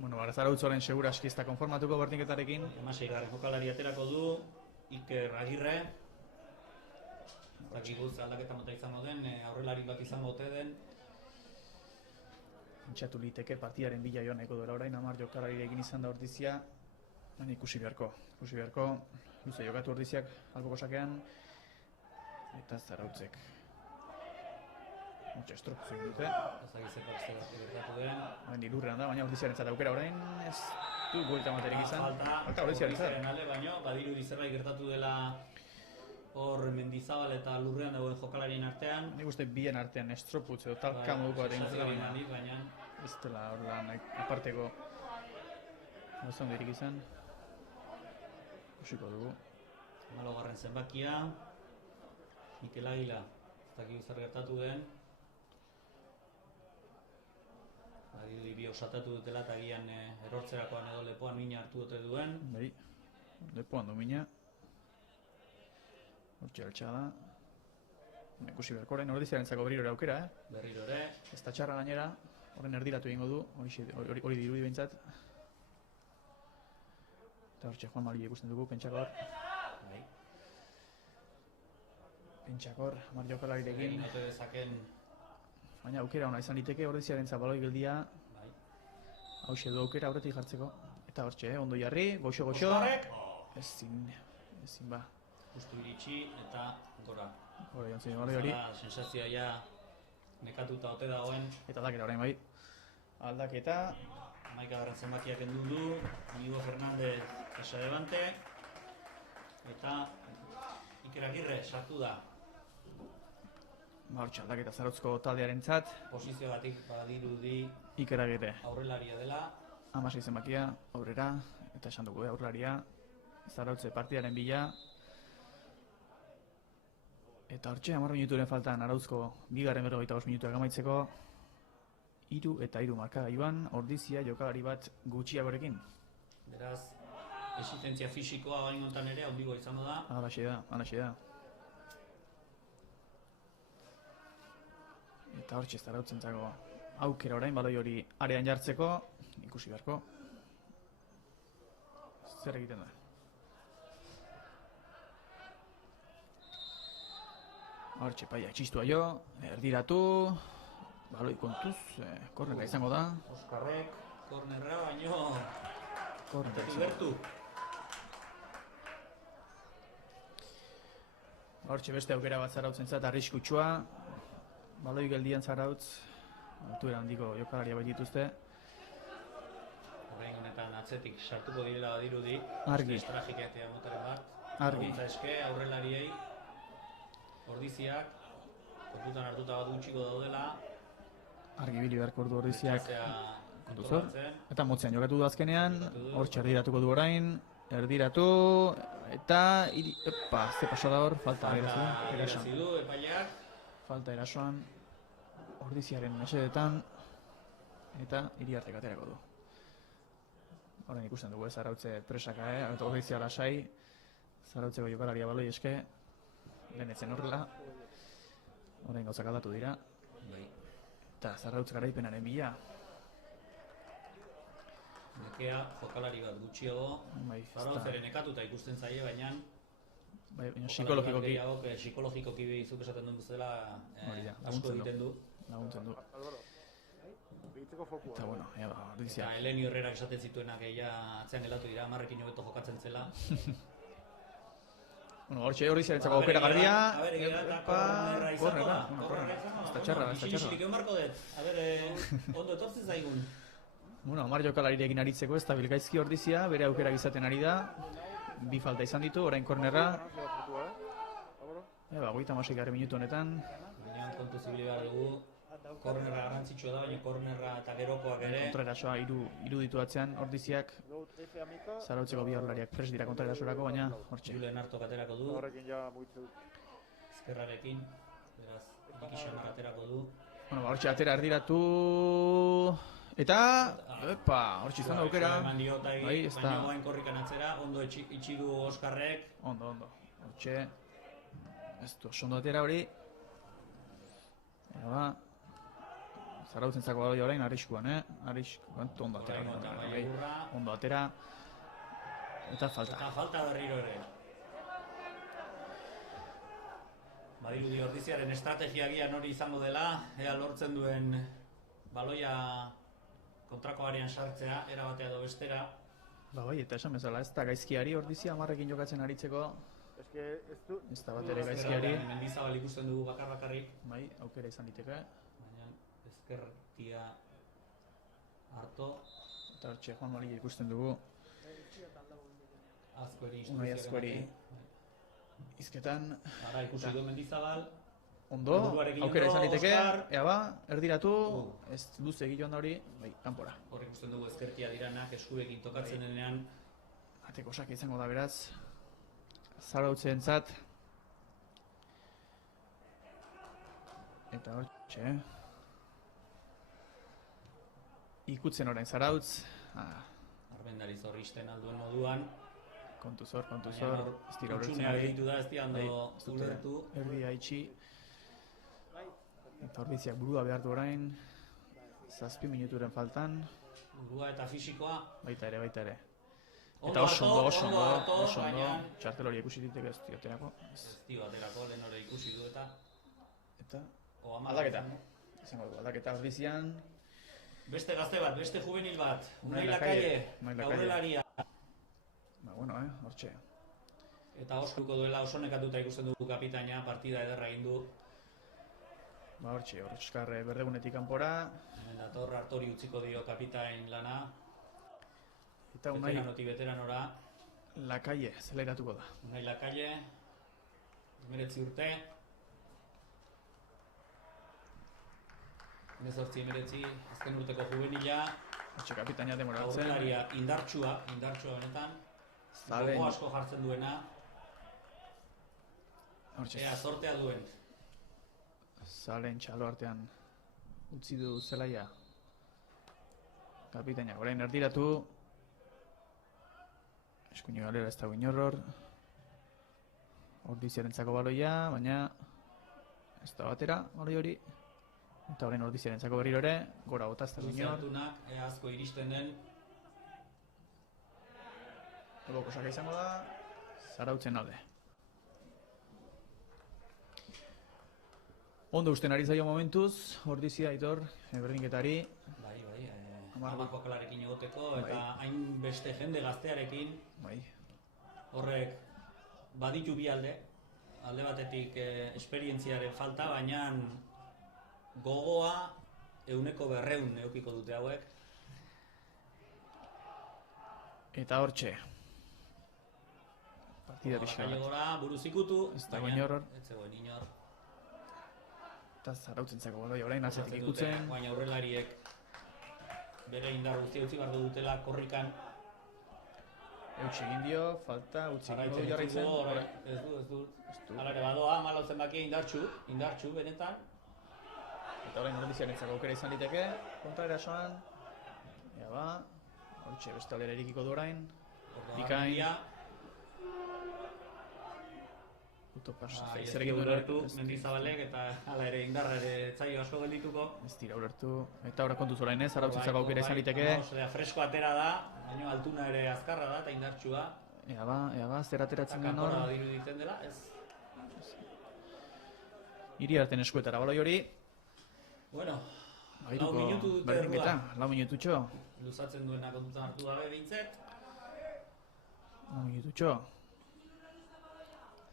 Bueno, Zarautz orain segura aski ez da konformatuko berdinketarekin. 16. jokalari aterako du, Iker Agirre. Zakiguz aldaketa mota izango den, aurrelari bat izango ote den. Entxatu liteke partidaren bila joan nahiko duela orain, 10 jokalarirekin izan da ordizia. Baina ikusi beharko, luze jokatu ordiziak alboko sakean. Eta Zarautzek. Hortxe estropuz egin dute. Ezagizeko gertatu den. Orain dilurrean da, baina ordiziaren zat aukera orain ez du buelta materik izan. Falta ordiziaren zat. ordiziaren alde, baino, badirudi zerbait gertatu dela hor Mendizabal eta lurrean dagoen jokalarien artean. Nik uste bien artean estroputz edo talka moduko bat egin zela, baina ez dela horrela aparteko gauza hondirik izan. Ikusiko dugu. 14. zenbakia. Mikel Agila, ez dakigu zer gertatu den. Badirudi bi osatatu dutela eta agian erortzerakoan edo lepoan mina hartu dute duen. Bai, lepoan du mina. Hortxe altxa da. Ikusi beharko orain ordiziaren zako berriro ere aukera, Berriro ere, Ez da txarra gainera, horren erdiratu egingo du, hori dirudi behintzat. Eta hortxe Juan Mari ikusten dugu, pentsakor. bai. Pentsakor, Mar jokalarirekin. Egin ote dezaken, Baina aukera ona izan liteke ordiziaren zabaloi geldia. bai. Hauxe du aukera aurretik jartzeko. Eta hortxe, ondo jarri, goxo. Oskarrek! Ezin ba. Justu iritsi eta gora. Hora jantzen hori. Zara, sensazioa ja nekatuta ote dagoen. Eta dakera orain bai. Aldaketa. 11. zenbakiak kendu du, Inigo Fernández esadebante, eta Iker Agirre sartu da. Hortxe, aldaketa Zarautzko taldearentzat. Posiziogatik badirudi Iker Agirre. aurrelaria dela. 16 zenbakia, aurrera, eta esan dugu, aurrelaria. Zarautze partidaren bila. Eta hortxe, 10 minuturen faltan Arauzko bigarren 45 minutuak amaitzeko. 3 eta 3 markagailuan, Ordizia jokalari bat gutxiagorekin. Beraz, existentzia fisikoa bain hontan ere handigoa izango da. Halaxe da. Eta hortxe Zarautzentzako aukera orain, baloi hori arean jartzeko, ikusi beharko. Zer egiten da? Hortxe, paia, txistua jo, erdiratu, baloi kontuz, kornera izango da. Oskarrek, kornerra, baino... Kornera Tetu bertu. Hortxe beste aukera bat Zarautzentzat arriskutsua. Baloi geldian Zarautz, altuera handiko jokalaria baitituzte. Horrein honetan atzetik sartuko direla badirudi. Argi. Estragiketea motaren bat. Argi. Laguntza eske aurrelariei. Ordiziak, kontutan hartuta bat gutxiko daudela. Argi bili beharko ordu Ordiziak. Etxatzea Kontuzor. kontrolatzen. Eta motzean jokatu du azkenean, Jokatu du. hortxe erdiratuko du orain, erdiratu, eta, ze pasa da hor, falta Falta erasoan. irazi du epaileak. Falta erasoan, Ordiziaren mesedetan, eta Iriartek aterako du. Orain ikusten dugu Zarautze presaka, eta Ordizia lasai, Zarautzeko jokalaria baloi eske, lehen etzen horrela, orain gauzak aldatu dira, Bai. eta Zarautz garaipenaren bila, Nekea, jokalari bat gutxiago. bai, Zarautzeren ekatuta ikusten zaie, baina baina psikologikoki psikologikoki zuk esaten duen bezala hori da, asko laguntzen egiten du. du. Laguntzen du. Eta bueno, Ordizia. Eta Elenio Herrerak esaten zituenak ja atzean gelatu dira, 10ekin hobeto jokatzen zela. Bueno, hortxe Ordiziarentzako aukera garbia. A ber, egia da, kornerra izango da. Kornerra izango da. Ez da txarra, ez da Isilik txarra. egon barko dut. A ber, ondo etortzen zaigun. Bueno, 10 jokalarirekin aritzeko ez da bilgaizki Ordizia, bere aukerak izaten ari da. 2 falta izan ditu, orain kornerra. 56 minutu honetan. Baina kontu zibili behar dugu. Kornerra garrantzitsua da, baina kornerra eta gerokoak ere. Kontraerasoa hiru ditu atzean Ordiziak. Zarautzeko bi aurrelariak prest dira kontraerasorako, baina hortxe. Julen hartok aterako du. Ezkerrarekin. Beraz, ikixan aterako du. Bueno, hortxe atera erdiratu. Eta, hortxe izan da aukera. Eman dio Otagi, Bai, ez baina da. goain korrikan atzera, ondo itxi du Oskarrek. Ondo. Hortxe. Ez du, oso ondo atera hori. Eba, Zarautzentzako baloi orain arriskuan, arriskuan, ondo atera. Orain eta bai Bai, egurra. ondo atera. Eta falta. Eta falta berriro ere. Badirudi Ordiziaren estrategiagian hori izango dela, ea lortzen duen baloia kontrako arean sartzea, era batea edo bestera. Ba bai, eta esan bezala, ez da gaizkiari Ordizia 10ekin jokatzen aritzeko, ez da bat ere gaizkiari. Ezkerraldean Mendizabal ikusten dugu bakar-bakarrik, Bai, aukera izan liteke. baina ezkertia harto, Eta hortxe, Juan Maria ikusten dugu, Azkueri Unai Azkueri izketan. Ara ikusi du Mendizabal, Ondo, Buruarekin aukera ondo, izan liteke, Oskar. ea ba, erdiratu, ez luze egin joan da hori, bai, kanpora. hor ikusten dugu ezkertia diranak eskurekin tokatzen denean, Ateko osake izango da beraz, Zarautzeentzat. Eta hortxe, ikutzen orain Zarautz, arbendari zorristen alduen moduan, kontuzor, baina ez dira hutsunea horretzen gelditu da, ez dira ondo ez dute ulertu. erdia itxi. Eta Ordiziak burua behar du orain, 7 minuturen faltan, Burua eta fisikoa, baita ere. Eta ondo oso harto, ondo, baina txartel hori ikusi diteke ez dioterako. ez dio aterako, lehen hori ikusi du eta Eta Oama aldaketa, izango du, aldaketa Ordizian, beste gazte bat, beste juvenil bat, Unai Unai Lacalle, Lacalle, aurrelaria. ba bueno, hortxe. Eta oskuko duela oso nekatuta ikusten dugu kapitaina, partida ederra egin du. Ba hortxe, Oskar berdegunetik kanpora. Hemen dator Artori utziko dio kapitain lana. Eta Unai Veteranotik veteranora. Lakaie zeleratuko da. Unai Lakaie, 19 urte. 19, azken urteko juvenila. Hortxe kapitaina demora batzen. Aurrelaria indartsua benetan. Zalen. Gogo asko jartzen duena. Hortxe, Ea, zortea duen. Zalen txalo artean utzi du zelaia. Kapitaina, orain erdiratu. Eskuino galera ez dago inorror. Ordiziarentzako baloia, baina ez da batera baloi hori. Eta orain ordiziarentzako berriro ere, gora bota ez dago inor. Luzeatunak, ea asko iristen den. Eboko saka izango da, Zarautzen alde. Ondo usten ari zaio momentuz, ordizia Aitor, berdinketari. Bai, Hamar amakokalarekin egoteko, Bai. eta hain beste jende gaztearekin, Bai, horrek baditu bi alde. Alde batetik esperientziaren falta, baina gogoa 100% edukiko dute hauek. eta hortxe. Partida pixka bat. Gallegora buruz ikutu, Ez dago baina inor hor. ez zegoen inor. Eta Zarautzentzako baloi orain atzetik Osatzen dute, ikutzen. baina aurrelariek bere indar guztia utzi behar dutela korrikan. Eutxe egin dio, falta, utzi egin Jarraitzen du jarraitzen. ditugu, ez du. du. Hala ere badoa, malau zenbakia indartsu benetan. Eta orain ordiziarentzako aukera izan liteke, kontra erasoan. Ea ba, hortxe beste aldera erikiko du orain. Bikain. Utopas, zer egin duen ulertu, ez- Mendizabalek eta hala ere indarra ere zaio asko geldituko. Ez dira ulertu. Eta ora kontuz orain ez, Zarautzentzako aukera izan liteke. Osea, fresko atera da, baina altuna ere azkarra da eta indartsua. Ea ba, zer ateratzen den Kanpora hor. diruditzen dela, ez. Iriarten eskuetara baloi hori. Bueno, Baituko 4 minutu dute berdinketa, errua. 4 minututxo. Luzatzen duena kontutan hartu gabe behintzet. 4 minututxo.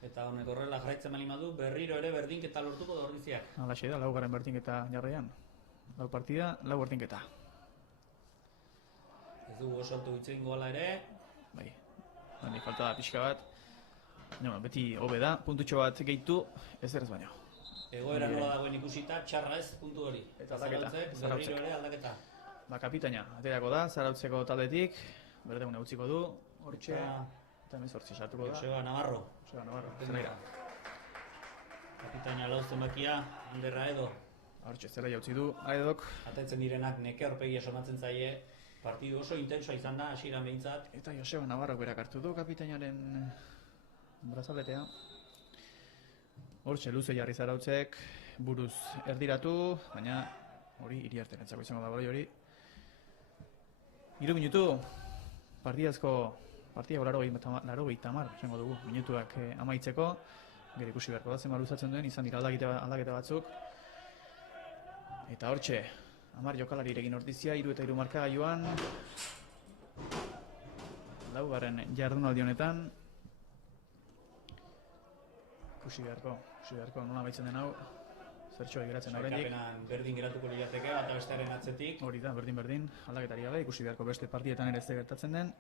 Eta honek horrela jarraitzen bali madu, berriro ere berdinketa lortuko da ordiziak. Halaxe da, laugarren berdinketa jarraian. Lau partida, lau berdinketa. Ez dugu oso altu itzen goala ere. Bai, handi falta da pixka bat. Baina, beti hobe da, puntutxo bat gehitu, ez baino. Egoera nola dagoen ikusita, txarra ez puntu hori. Eta aldaketa, Zarautzek, Zarautzek. berriro ere aldaketa. Ba, kapitaina, aterako da, Zarautzeko taldetik, berdegune utziko du, hortxe, eta 18 sartuko da. Joseba Navarro. Joseba Navarro, Teknika. Kapitaina lau zenbakia, Anderra Edo. Hortxe, zela jautzi du, aedok, Atentzen direnak neke aurpegia somatzen zaie. Partidu oso intensoa izan da, hasieran behintzat. eta Joseba Navarro berak hartu du kapitainaren brazaletea. Hortxe, luze jarri Zarautzek, buruz erdiratu, baina hori Iriarterentzako izango da baloi hori. 3 minutu, partida 80 izango dugu, minutuak amaitzeko. Gero ikusi beharko da zenbat luzatzen duen, izan dira aldaketa batzuk. Eta hortxe, 10 jokalarirekin ordizia, 3 eta 3 markagailuan. Laugarren jardunaldi honetan. Ikusi beharko nola baitzen den hau. Zertxoa geratzen oraindik. Sailkapenan berdin geratuko lirateke, bata bestearen atzetik. Hori da, berdin, aldaketari gabe, ikusi beharko beste partietan ere ez gertatzen den.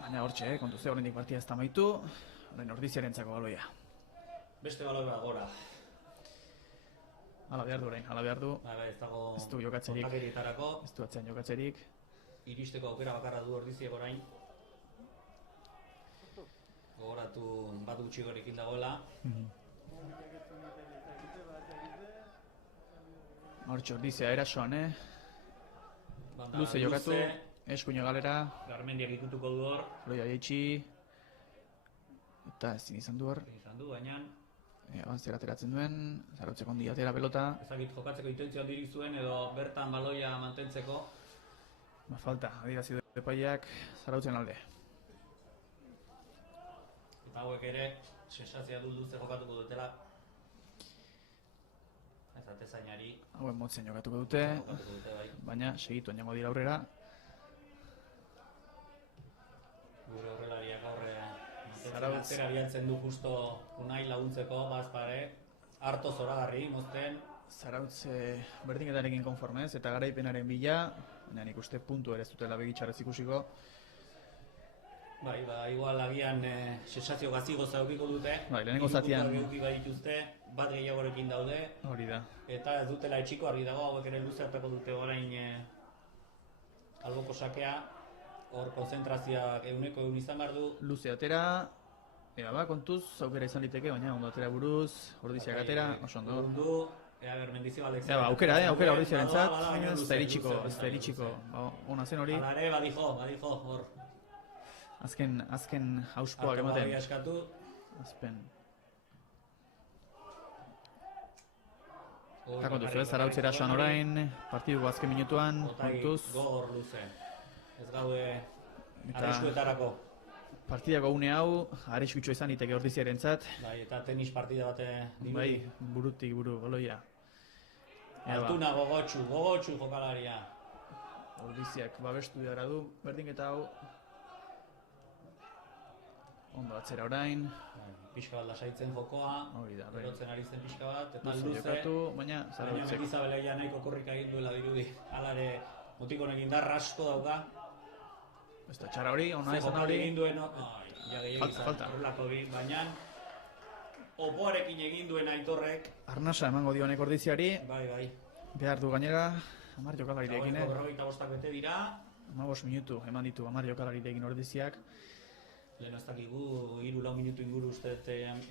Baina hortxe, kontu ze oraindik partia ez da amaitu, orain ordiziarentzako baloia. Beste baloi bat gora. Hala behar du orain, hala behar du, Ez dago Ez du jokatzerik. kontakerietarako. ez du atzean jokatzerik. Iristeko aukera bakarra du ordiziek orain. Gogoratu bat gutxi gorekin dagoela. Hortxe, ordizia erasoan, Banda Luze jokatu, eskuino galera, Garmendiak ikutuko du hor. loia jaitsi, eta ezin izan du hor. Izan du, baina Zer ateratzen duen, Zarautzeko ondi atera pelota, ezagit jokatzeko intentzio handirik zuen edo bertan baloia mantentzeko. ba, falta, adierazi du epaileak Zarautzen alde. Eta hauek ere, sensazioa du luze jokatuko dutela. Ez atezainari Hauen motzen jokatuko dute, jokatuko dute bai. baina segituen jango dira aurrera. Gure horrelariak aurre Zarautz. atera bialtzen du justo Unai laguntzeko, bazpare. harto zoragarri, mozten. Zarautz berdinketarekin konformez eta garaipenaren bila, baina nik uste puntu ere ez dutela begitxarrez ikusiko. Bai, igual agian sensazio gazigo zaukiko dute. Bai, lehenengo zatian Geuki badituzte, bat gehiagorekin daude. Hori da. Eta ez dutela etxiko argi dago, hauek ere luze hartako dute orain alboko sakea. Hor konzentrazioak eguneko izan behar du. Luze atera, kontuz, aukera izan liteke, baina ondo atera buruz, ordiziak atera, oso ondo. Urundu, Mendizio Alexia. Aukera ordiziaren zat, ez da iritsiko, ona zen hori. Hala ere, badijo, hor. Azken hauspoak ematen. Eskatu. Azpen. Eta kontuz, Zarautzera soan orain, partiduko azken minutuan, kontuz. Gogor luze. Ez gaude arriskuetarako. Partidako une hau, arriskutsu izan liteke ordiziaren zat. Bai, eta tenis partida bate dirudi. Bai, burutik buru, goloia. Altuna gogotxu jokalaria. Ordiziak babestu dara du, berdinketa hau. Ondo atzera orain. Pixka bat lasaitzen jokoa. Hori da, bai. Erotzen ari zen pixka bat, eta Luze jokatu, baina Zarautzek. Baina Mendizabeleia nahiko korrika egin duela dirudi. Hala ere, mutikonekin darra asko dauka. Ez da txara hori, ona izan hori. Egin duen, Falta. Baina opoarekin egin duen Aitorrek. Arnasa emango dionek ordiziari. Bai. Behar du gainera, 10 jokalarirekin, Dagoeneko 45 bete dira. 15 minutu eman ditu 10 jokalarirekin ordiziak. Lehen ez dakigu, 3-4 minutu inguru uste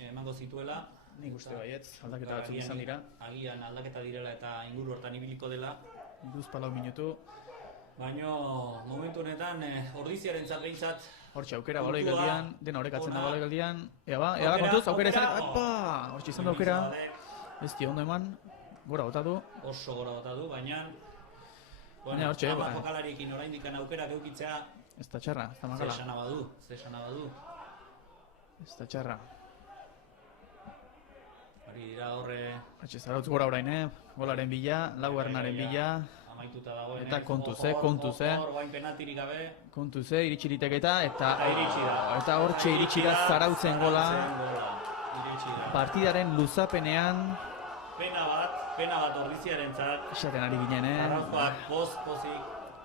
emango zituela. Nik uste baietz, aldaketa batzuk izan dira. Agian aldaketa direla eta inguru hortan ibiliko dela. 14 minutu. Baina momentu honetan ordiziaren behintzat. Hortxe aukera baloi geldian, dena horrekatzen da baloi geldian. Ea kontuz, aukera izan, hortxe izan da aukera. Ez di ondo eman, gora bota du. Oso gora bota du, baina hortxe, jokalariekin oraindik aukera geukitzea. Ez da txarra, ez da magala. Ze esana badu. Ez da txarra. Hori dira horre. Zarautz gora orain, golaren bila, laugarrenaren bila. Amaituta dagoen. Eta kontuz, Guain penaltirik gabe. Kontuz, iritsi liteketa, eta iritsi da. Eta hortxe iritsi da Zarautzen gola. Partidaren luzapenean. Pena bat ordiziaren zat. Esaten ari ginen, Zarautzkoak pozik.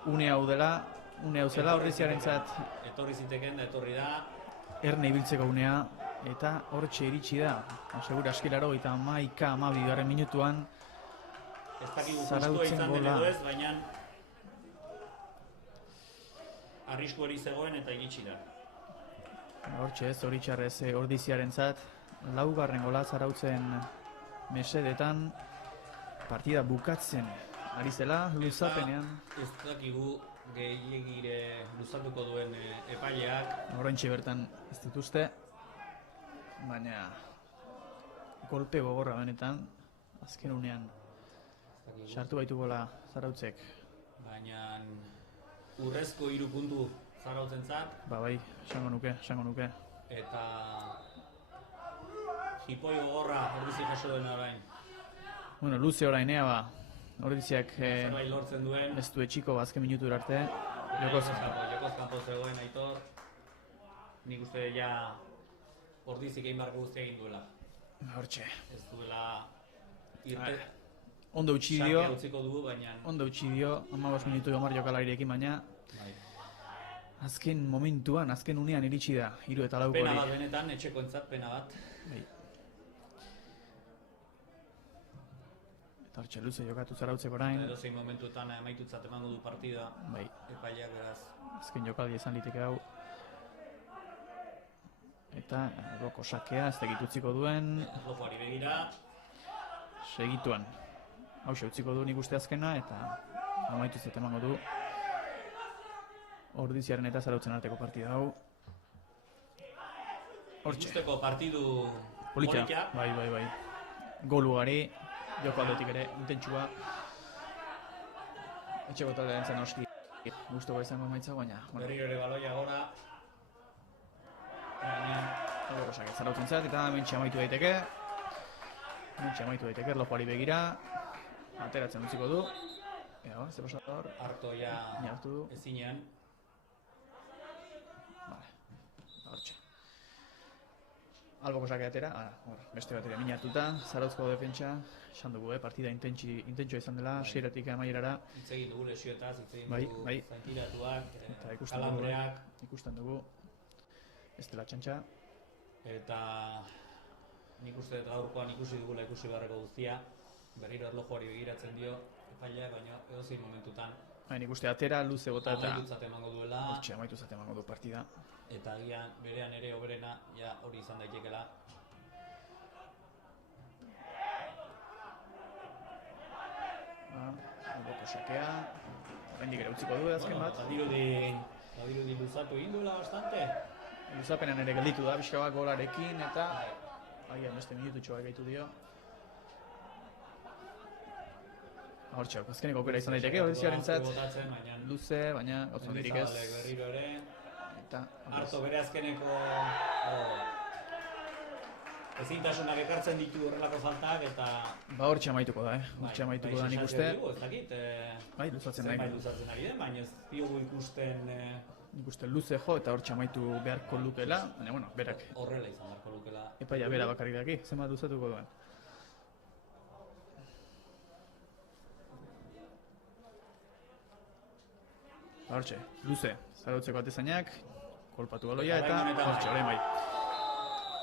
Une hau zela ordiziaren zat. Etorri ziteken da, etorri da. Erne ibiltzeko unea, eta hortxe iritsi da. Segura askilaro, eta 11-12 minutuan. Ez dakigu justua izan den edo ez, baina arrisku hori zegoen eta iritsi da. Hortxe ez, hori txarrez ordiziaren zat. Laugarren gola Zarautzen mesedetan. Partida bukatzen ari zela, luzapenean. Ez dakigu gehiagire luzatuko duen epaileak. Horrentxe bertan ez dituzte. Baina golpe gogorra benetan, azken unean. Sartu baitu gola Zarautzek. Baina urrezko 3 puntu Zarautzen zat. Bai, esango nuke. Eta jipoi gogorra ordizi jaso duen orain. Bueno, luze orain ordiziak zerbait lortzen duen. Ez du etxiko azken minutu arte. Jokoz kanpo zegoen Aitor. Nik uste ja ordizik egin barko guztia egin duela. Hortxe. Ez duela irte. Ondo utzi dio. Ondo utzi dio, 15 minutu 10 jokalarirekin, baina azken momentuan, azken unean iritsi da, 3 eta 4 hori. Pena bat benetan, etxekoentzat pena bat. Eta hortxe luze jokatu Zarautzek orain. Edozein momentuetan amaitutzat emango du partida. Epaileak beraz. Azken jokaldi izan liteke hau. Eta loko sakea, ez dakit utziko duen. Lokoari begira. Segituan. Hau utziko du nik uste azkena, eta amaitutzat emango du. Ordiziaren eta Zarautzen arteko partida hau. Hortxe. Ikusteko partidu politia. Bai. Gol ugari, joko aldetik ere, intentsua. Etxeko taldearen zen oski. Gustuko izango emaitza, baina. Berriro ere baloia gora. Loko sakea Zarautzen zat, eta mentxe amaitu daiteke. Erlojuari begira. Ateratzen utziko du. Ze pasatu hor? Harto ja ezinean. Hortxe. alboko sake atera, beste bat ere minatuta, Zarautzko defentsa, esan dugu, partida intentsua izan dela, hasieratik amaierara. Hitz egin dugu lesioetaz, hitz egin Bai, dugu bai. zaintiratuak, Eta kalambreak, ikusten dugu, ez dela txantxa. eta nik uste dut gaurkoan ikusi dugula ikusi beharreko guztia, berriro erlojuari begiratzen dio epaileak, baina edozein momentutan Nik uste atera, luze bota eta amaitutzat emango duela, hortxe amaitutzat emango du partida. eta agian berean ere oberena ja hori izan daitekela. Alboko sakea, oraindik ere utziko du azken bat. Badirudi luzatu egin duela bastante. Luzapenean ere gelditu da, pixka bat golarekin eta agian beste minututxoa gaitu dio. Hortxe, azkeneko aukera izan daiteke, Ordiziarentzat luze, baina gauzen dirik ez. Mendizabalek berriro ere. Eta Arto bere azkeneko ezintasunak ekartzen ditu horrelako faltak eta hortxe amaituko da, hortxe amaituko da nik uste. Ez dakit, Luzatzen zenbait nahi. luzatzen ari den, baina ez diogu ikusten Nik uste luze jo eta hortxe amaitu beharko lukela, baina bueno, berak horrela izan beharko lukela. epaia bera bakarrik daki, zenbat luzatuko duen. Hortxe, luze, Zarautzeko atezainak, kolpatu galoia eta hortxe, orain bai.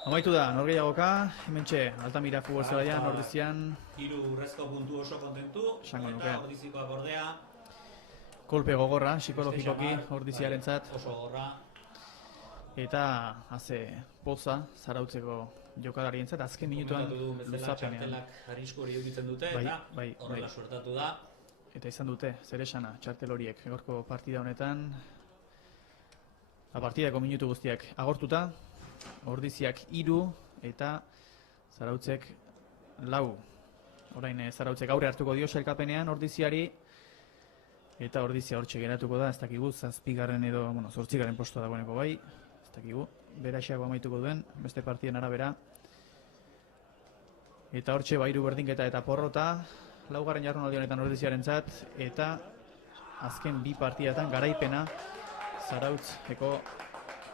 Amaitu da, norgehiagoka, hementxe, Altamira futbol zelaian, Ordizian, 3 urrezko puntu oso kontentu, Esango nuke. eta Ordizikoak ordea, kolpe gogorra, psikologikoki Ordiziarentzat, oso gorra, eta haze poza Zarautzeko jokalarientzat, azken minutuan komentatu dugun bezala luzapenean. txartelak arrisku hori edukitzen dute, Bai, eta bai, horrela bai. suertatu da. Eta izan dute, zer esana, txartel horiek, gaurko partida honetan. Partidako minutu guztiak agortuta, Ordiziak 3 eta Zarautzek 4. Orain Zarautzek aurre hartuko dio sailkapenean Ordiziari, eta Ordizia hortxe geratuko da, ez dakigu, 7. edo, 8. postua dagoeneko bai, ez dakigu, beraxeago amaituko duen, beste partiden arabera. Eta hortxe bairu berdinketa eta porrota, 4. jardunaldi honetan Ordiziarentzat, eta azken 2 partidatan garaipena Zarautzeko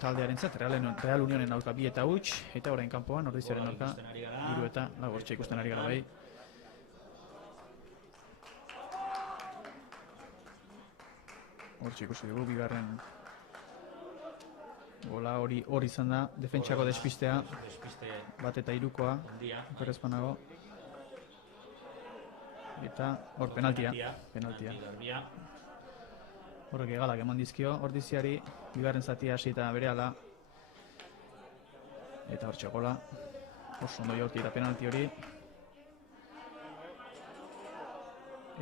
taldearentzat, Real Unionen aurka 2 eta huts, eta orain kanpoan Ordiziaren aurka 3 eta 4 hortxe ikusten ari gara bai. Hortxe ikusi dugu, 2. gola hori izan da, defentsako despistea, Despiste bat eta 3koa, ondia. okerrezpanago. Eta hor penaltia. Garbia. Horrek egalak eman dizkio Ordiziari, 2. zatia hasi eta berehala. Eta hortxe gola, oso ondo jorti eta penalti hori.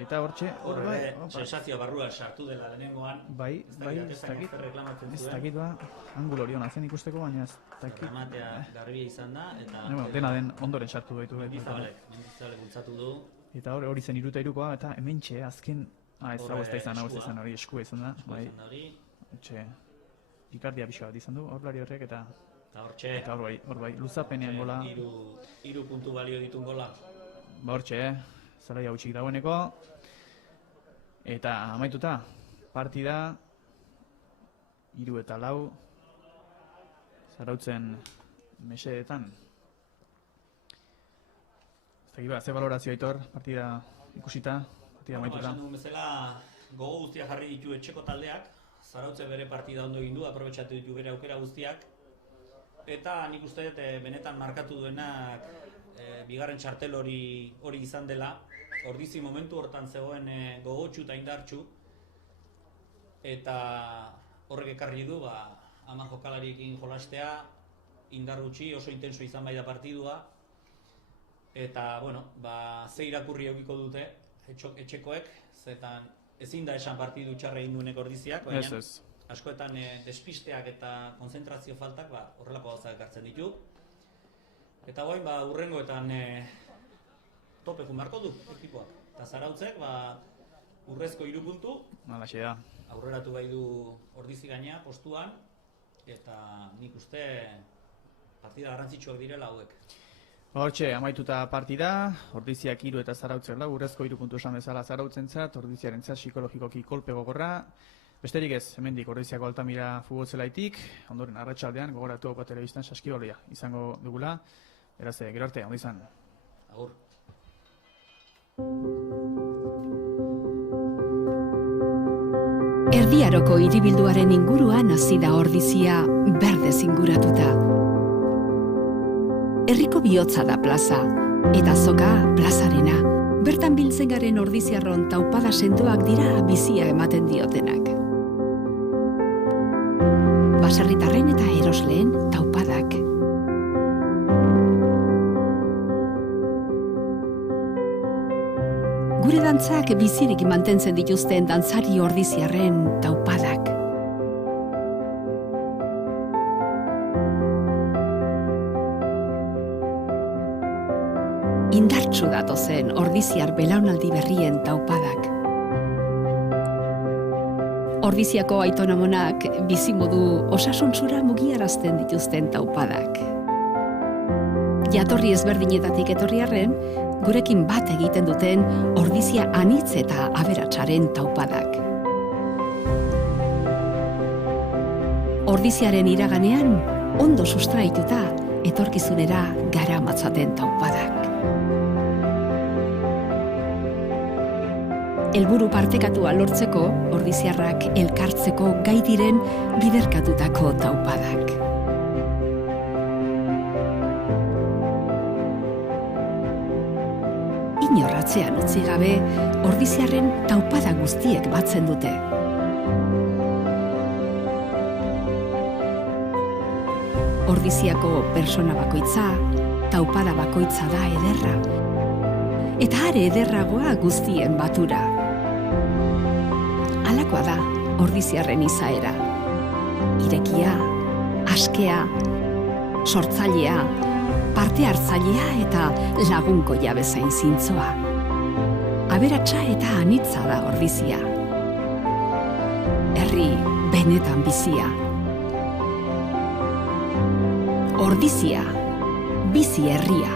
Eta hortxe, Hor ere, sensazio barrua sartu dela lehenengoan. bai, ez dakit ba, angulo hori hona zen ikusteko, baina ez dakit. Rematea garbia izan da, eta Dena den ondoren sartu baitu. Mendizabalek bultzatu du. Eta hori zen 3 eta 3koa, eta hementxe azken, ez Hor, dago ez da izan, hau ez da eskua. izan hori eskua izan da. Bai, Izan da hori, hortxe, pikardia pixka bat izan du, horlari horrek, eta eta hortxe, hor bai, luzapenean gola, 3 puntu balio ditun gola. hortxe, zelaia hutsik dagoeneko, eta amaituta, partida, 3 eta 4, Zarautzen mesedetan. Ez dakit ba, ze valorazio Aitor, partida ikusita, partida amaituta. Esan dugun bezala, gogo guztiak jarri ditu etxeko taldeak, Zarautze bere partida ondo egin du, aprobetxatu ditu bere aukera guztiak, eta nik uste dut benetan markatu duenak bigarren txartel hori izan dela. Ordizi momentu hortan zegoen gogotsu eta indartsu, eta horrek ekarri du 10 jokalariekin jolastea, indar gutxi, oso intenso izan bai da partidua, eta bueno, ze irakurri edukiko dute etxekoek, zetan ezin da esan partidu txarra egin duenek Ordiziak, baina askoetan despisteak eta konzentrazio faltak horrelako gauzak ekartzen ditu. Eta guain urrengoetan tope jumarko du ekipoak. Eta Zarautzek urrezko 3 puntu, Alaxe da. aurreratu bai du Ordizi gaina postuan, eta nik uste partida garrantzitsuak direla hauek. Hortxe, amaituta partida, Ordiziak 3 eta Zarautzek 4, urrezko 3 puntu esan bezala Zarautzentzat, Ordiziarentzat psikologikoki kolpe gogorra, Besterik ez, hemendik Ordiziako Altamira futbolzelaitik, ondoren arratsaldean gogoratu Opa Telebistan saskibalea izango dugula. Beraz, gero arte, ondo izan. Agur. Erdiaroko hiribilduaren inguruan hasi da Ordizia berdez inguratuta. Herriko bihotza da plaza, eta azoka plazarena. Bertan biltzen garen ordiziarron taupada sendoak dira bizia ematen diotenak. Baserritarren eta erosleen taupadak. Gure dantzak bizirik mantentzen dituzten dantzari ordiziarren taupadak. Indartsu datozen ordiziar belaunaldi berrien taupadak. Ordiziako aitonamonak bizimodu osasuntsura mugiarazten dituzten taupadak. Jatorri ezberdinetatik etorri arren, gurekin bat egiten duten ordizia anitz eta aberatsaren taupadak. Ordiziaren iraganean, ondo sustraituta, etorkizunera garamatzaten taupadak. Helburu partekatua lortzeko, ordiziarrak elkartzeko gai diren biderkatutako taupadak. Inorratzean utzi gabe, ordiziarren taupada guztiek batzen dute. Ordiziako persona bakoitza, taupada bakoitza da ederra. Eta are ederragoa guztien batura. Halakoa da ordiziarren izaera. Irekia, askea, sortzailea, parte hartzailea eta lagunkoia bezain zintzoa. Aberatsa eta anitza da ordizia. Herri benetan bizia. Ordizia, bizi herria.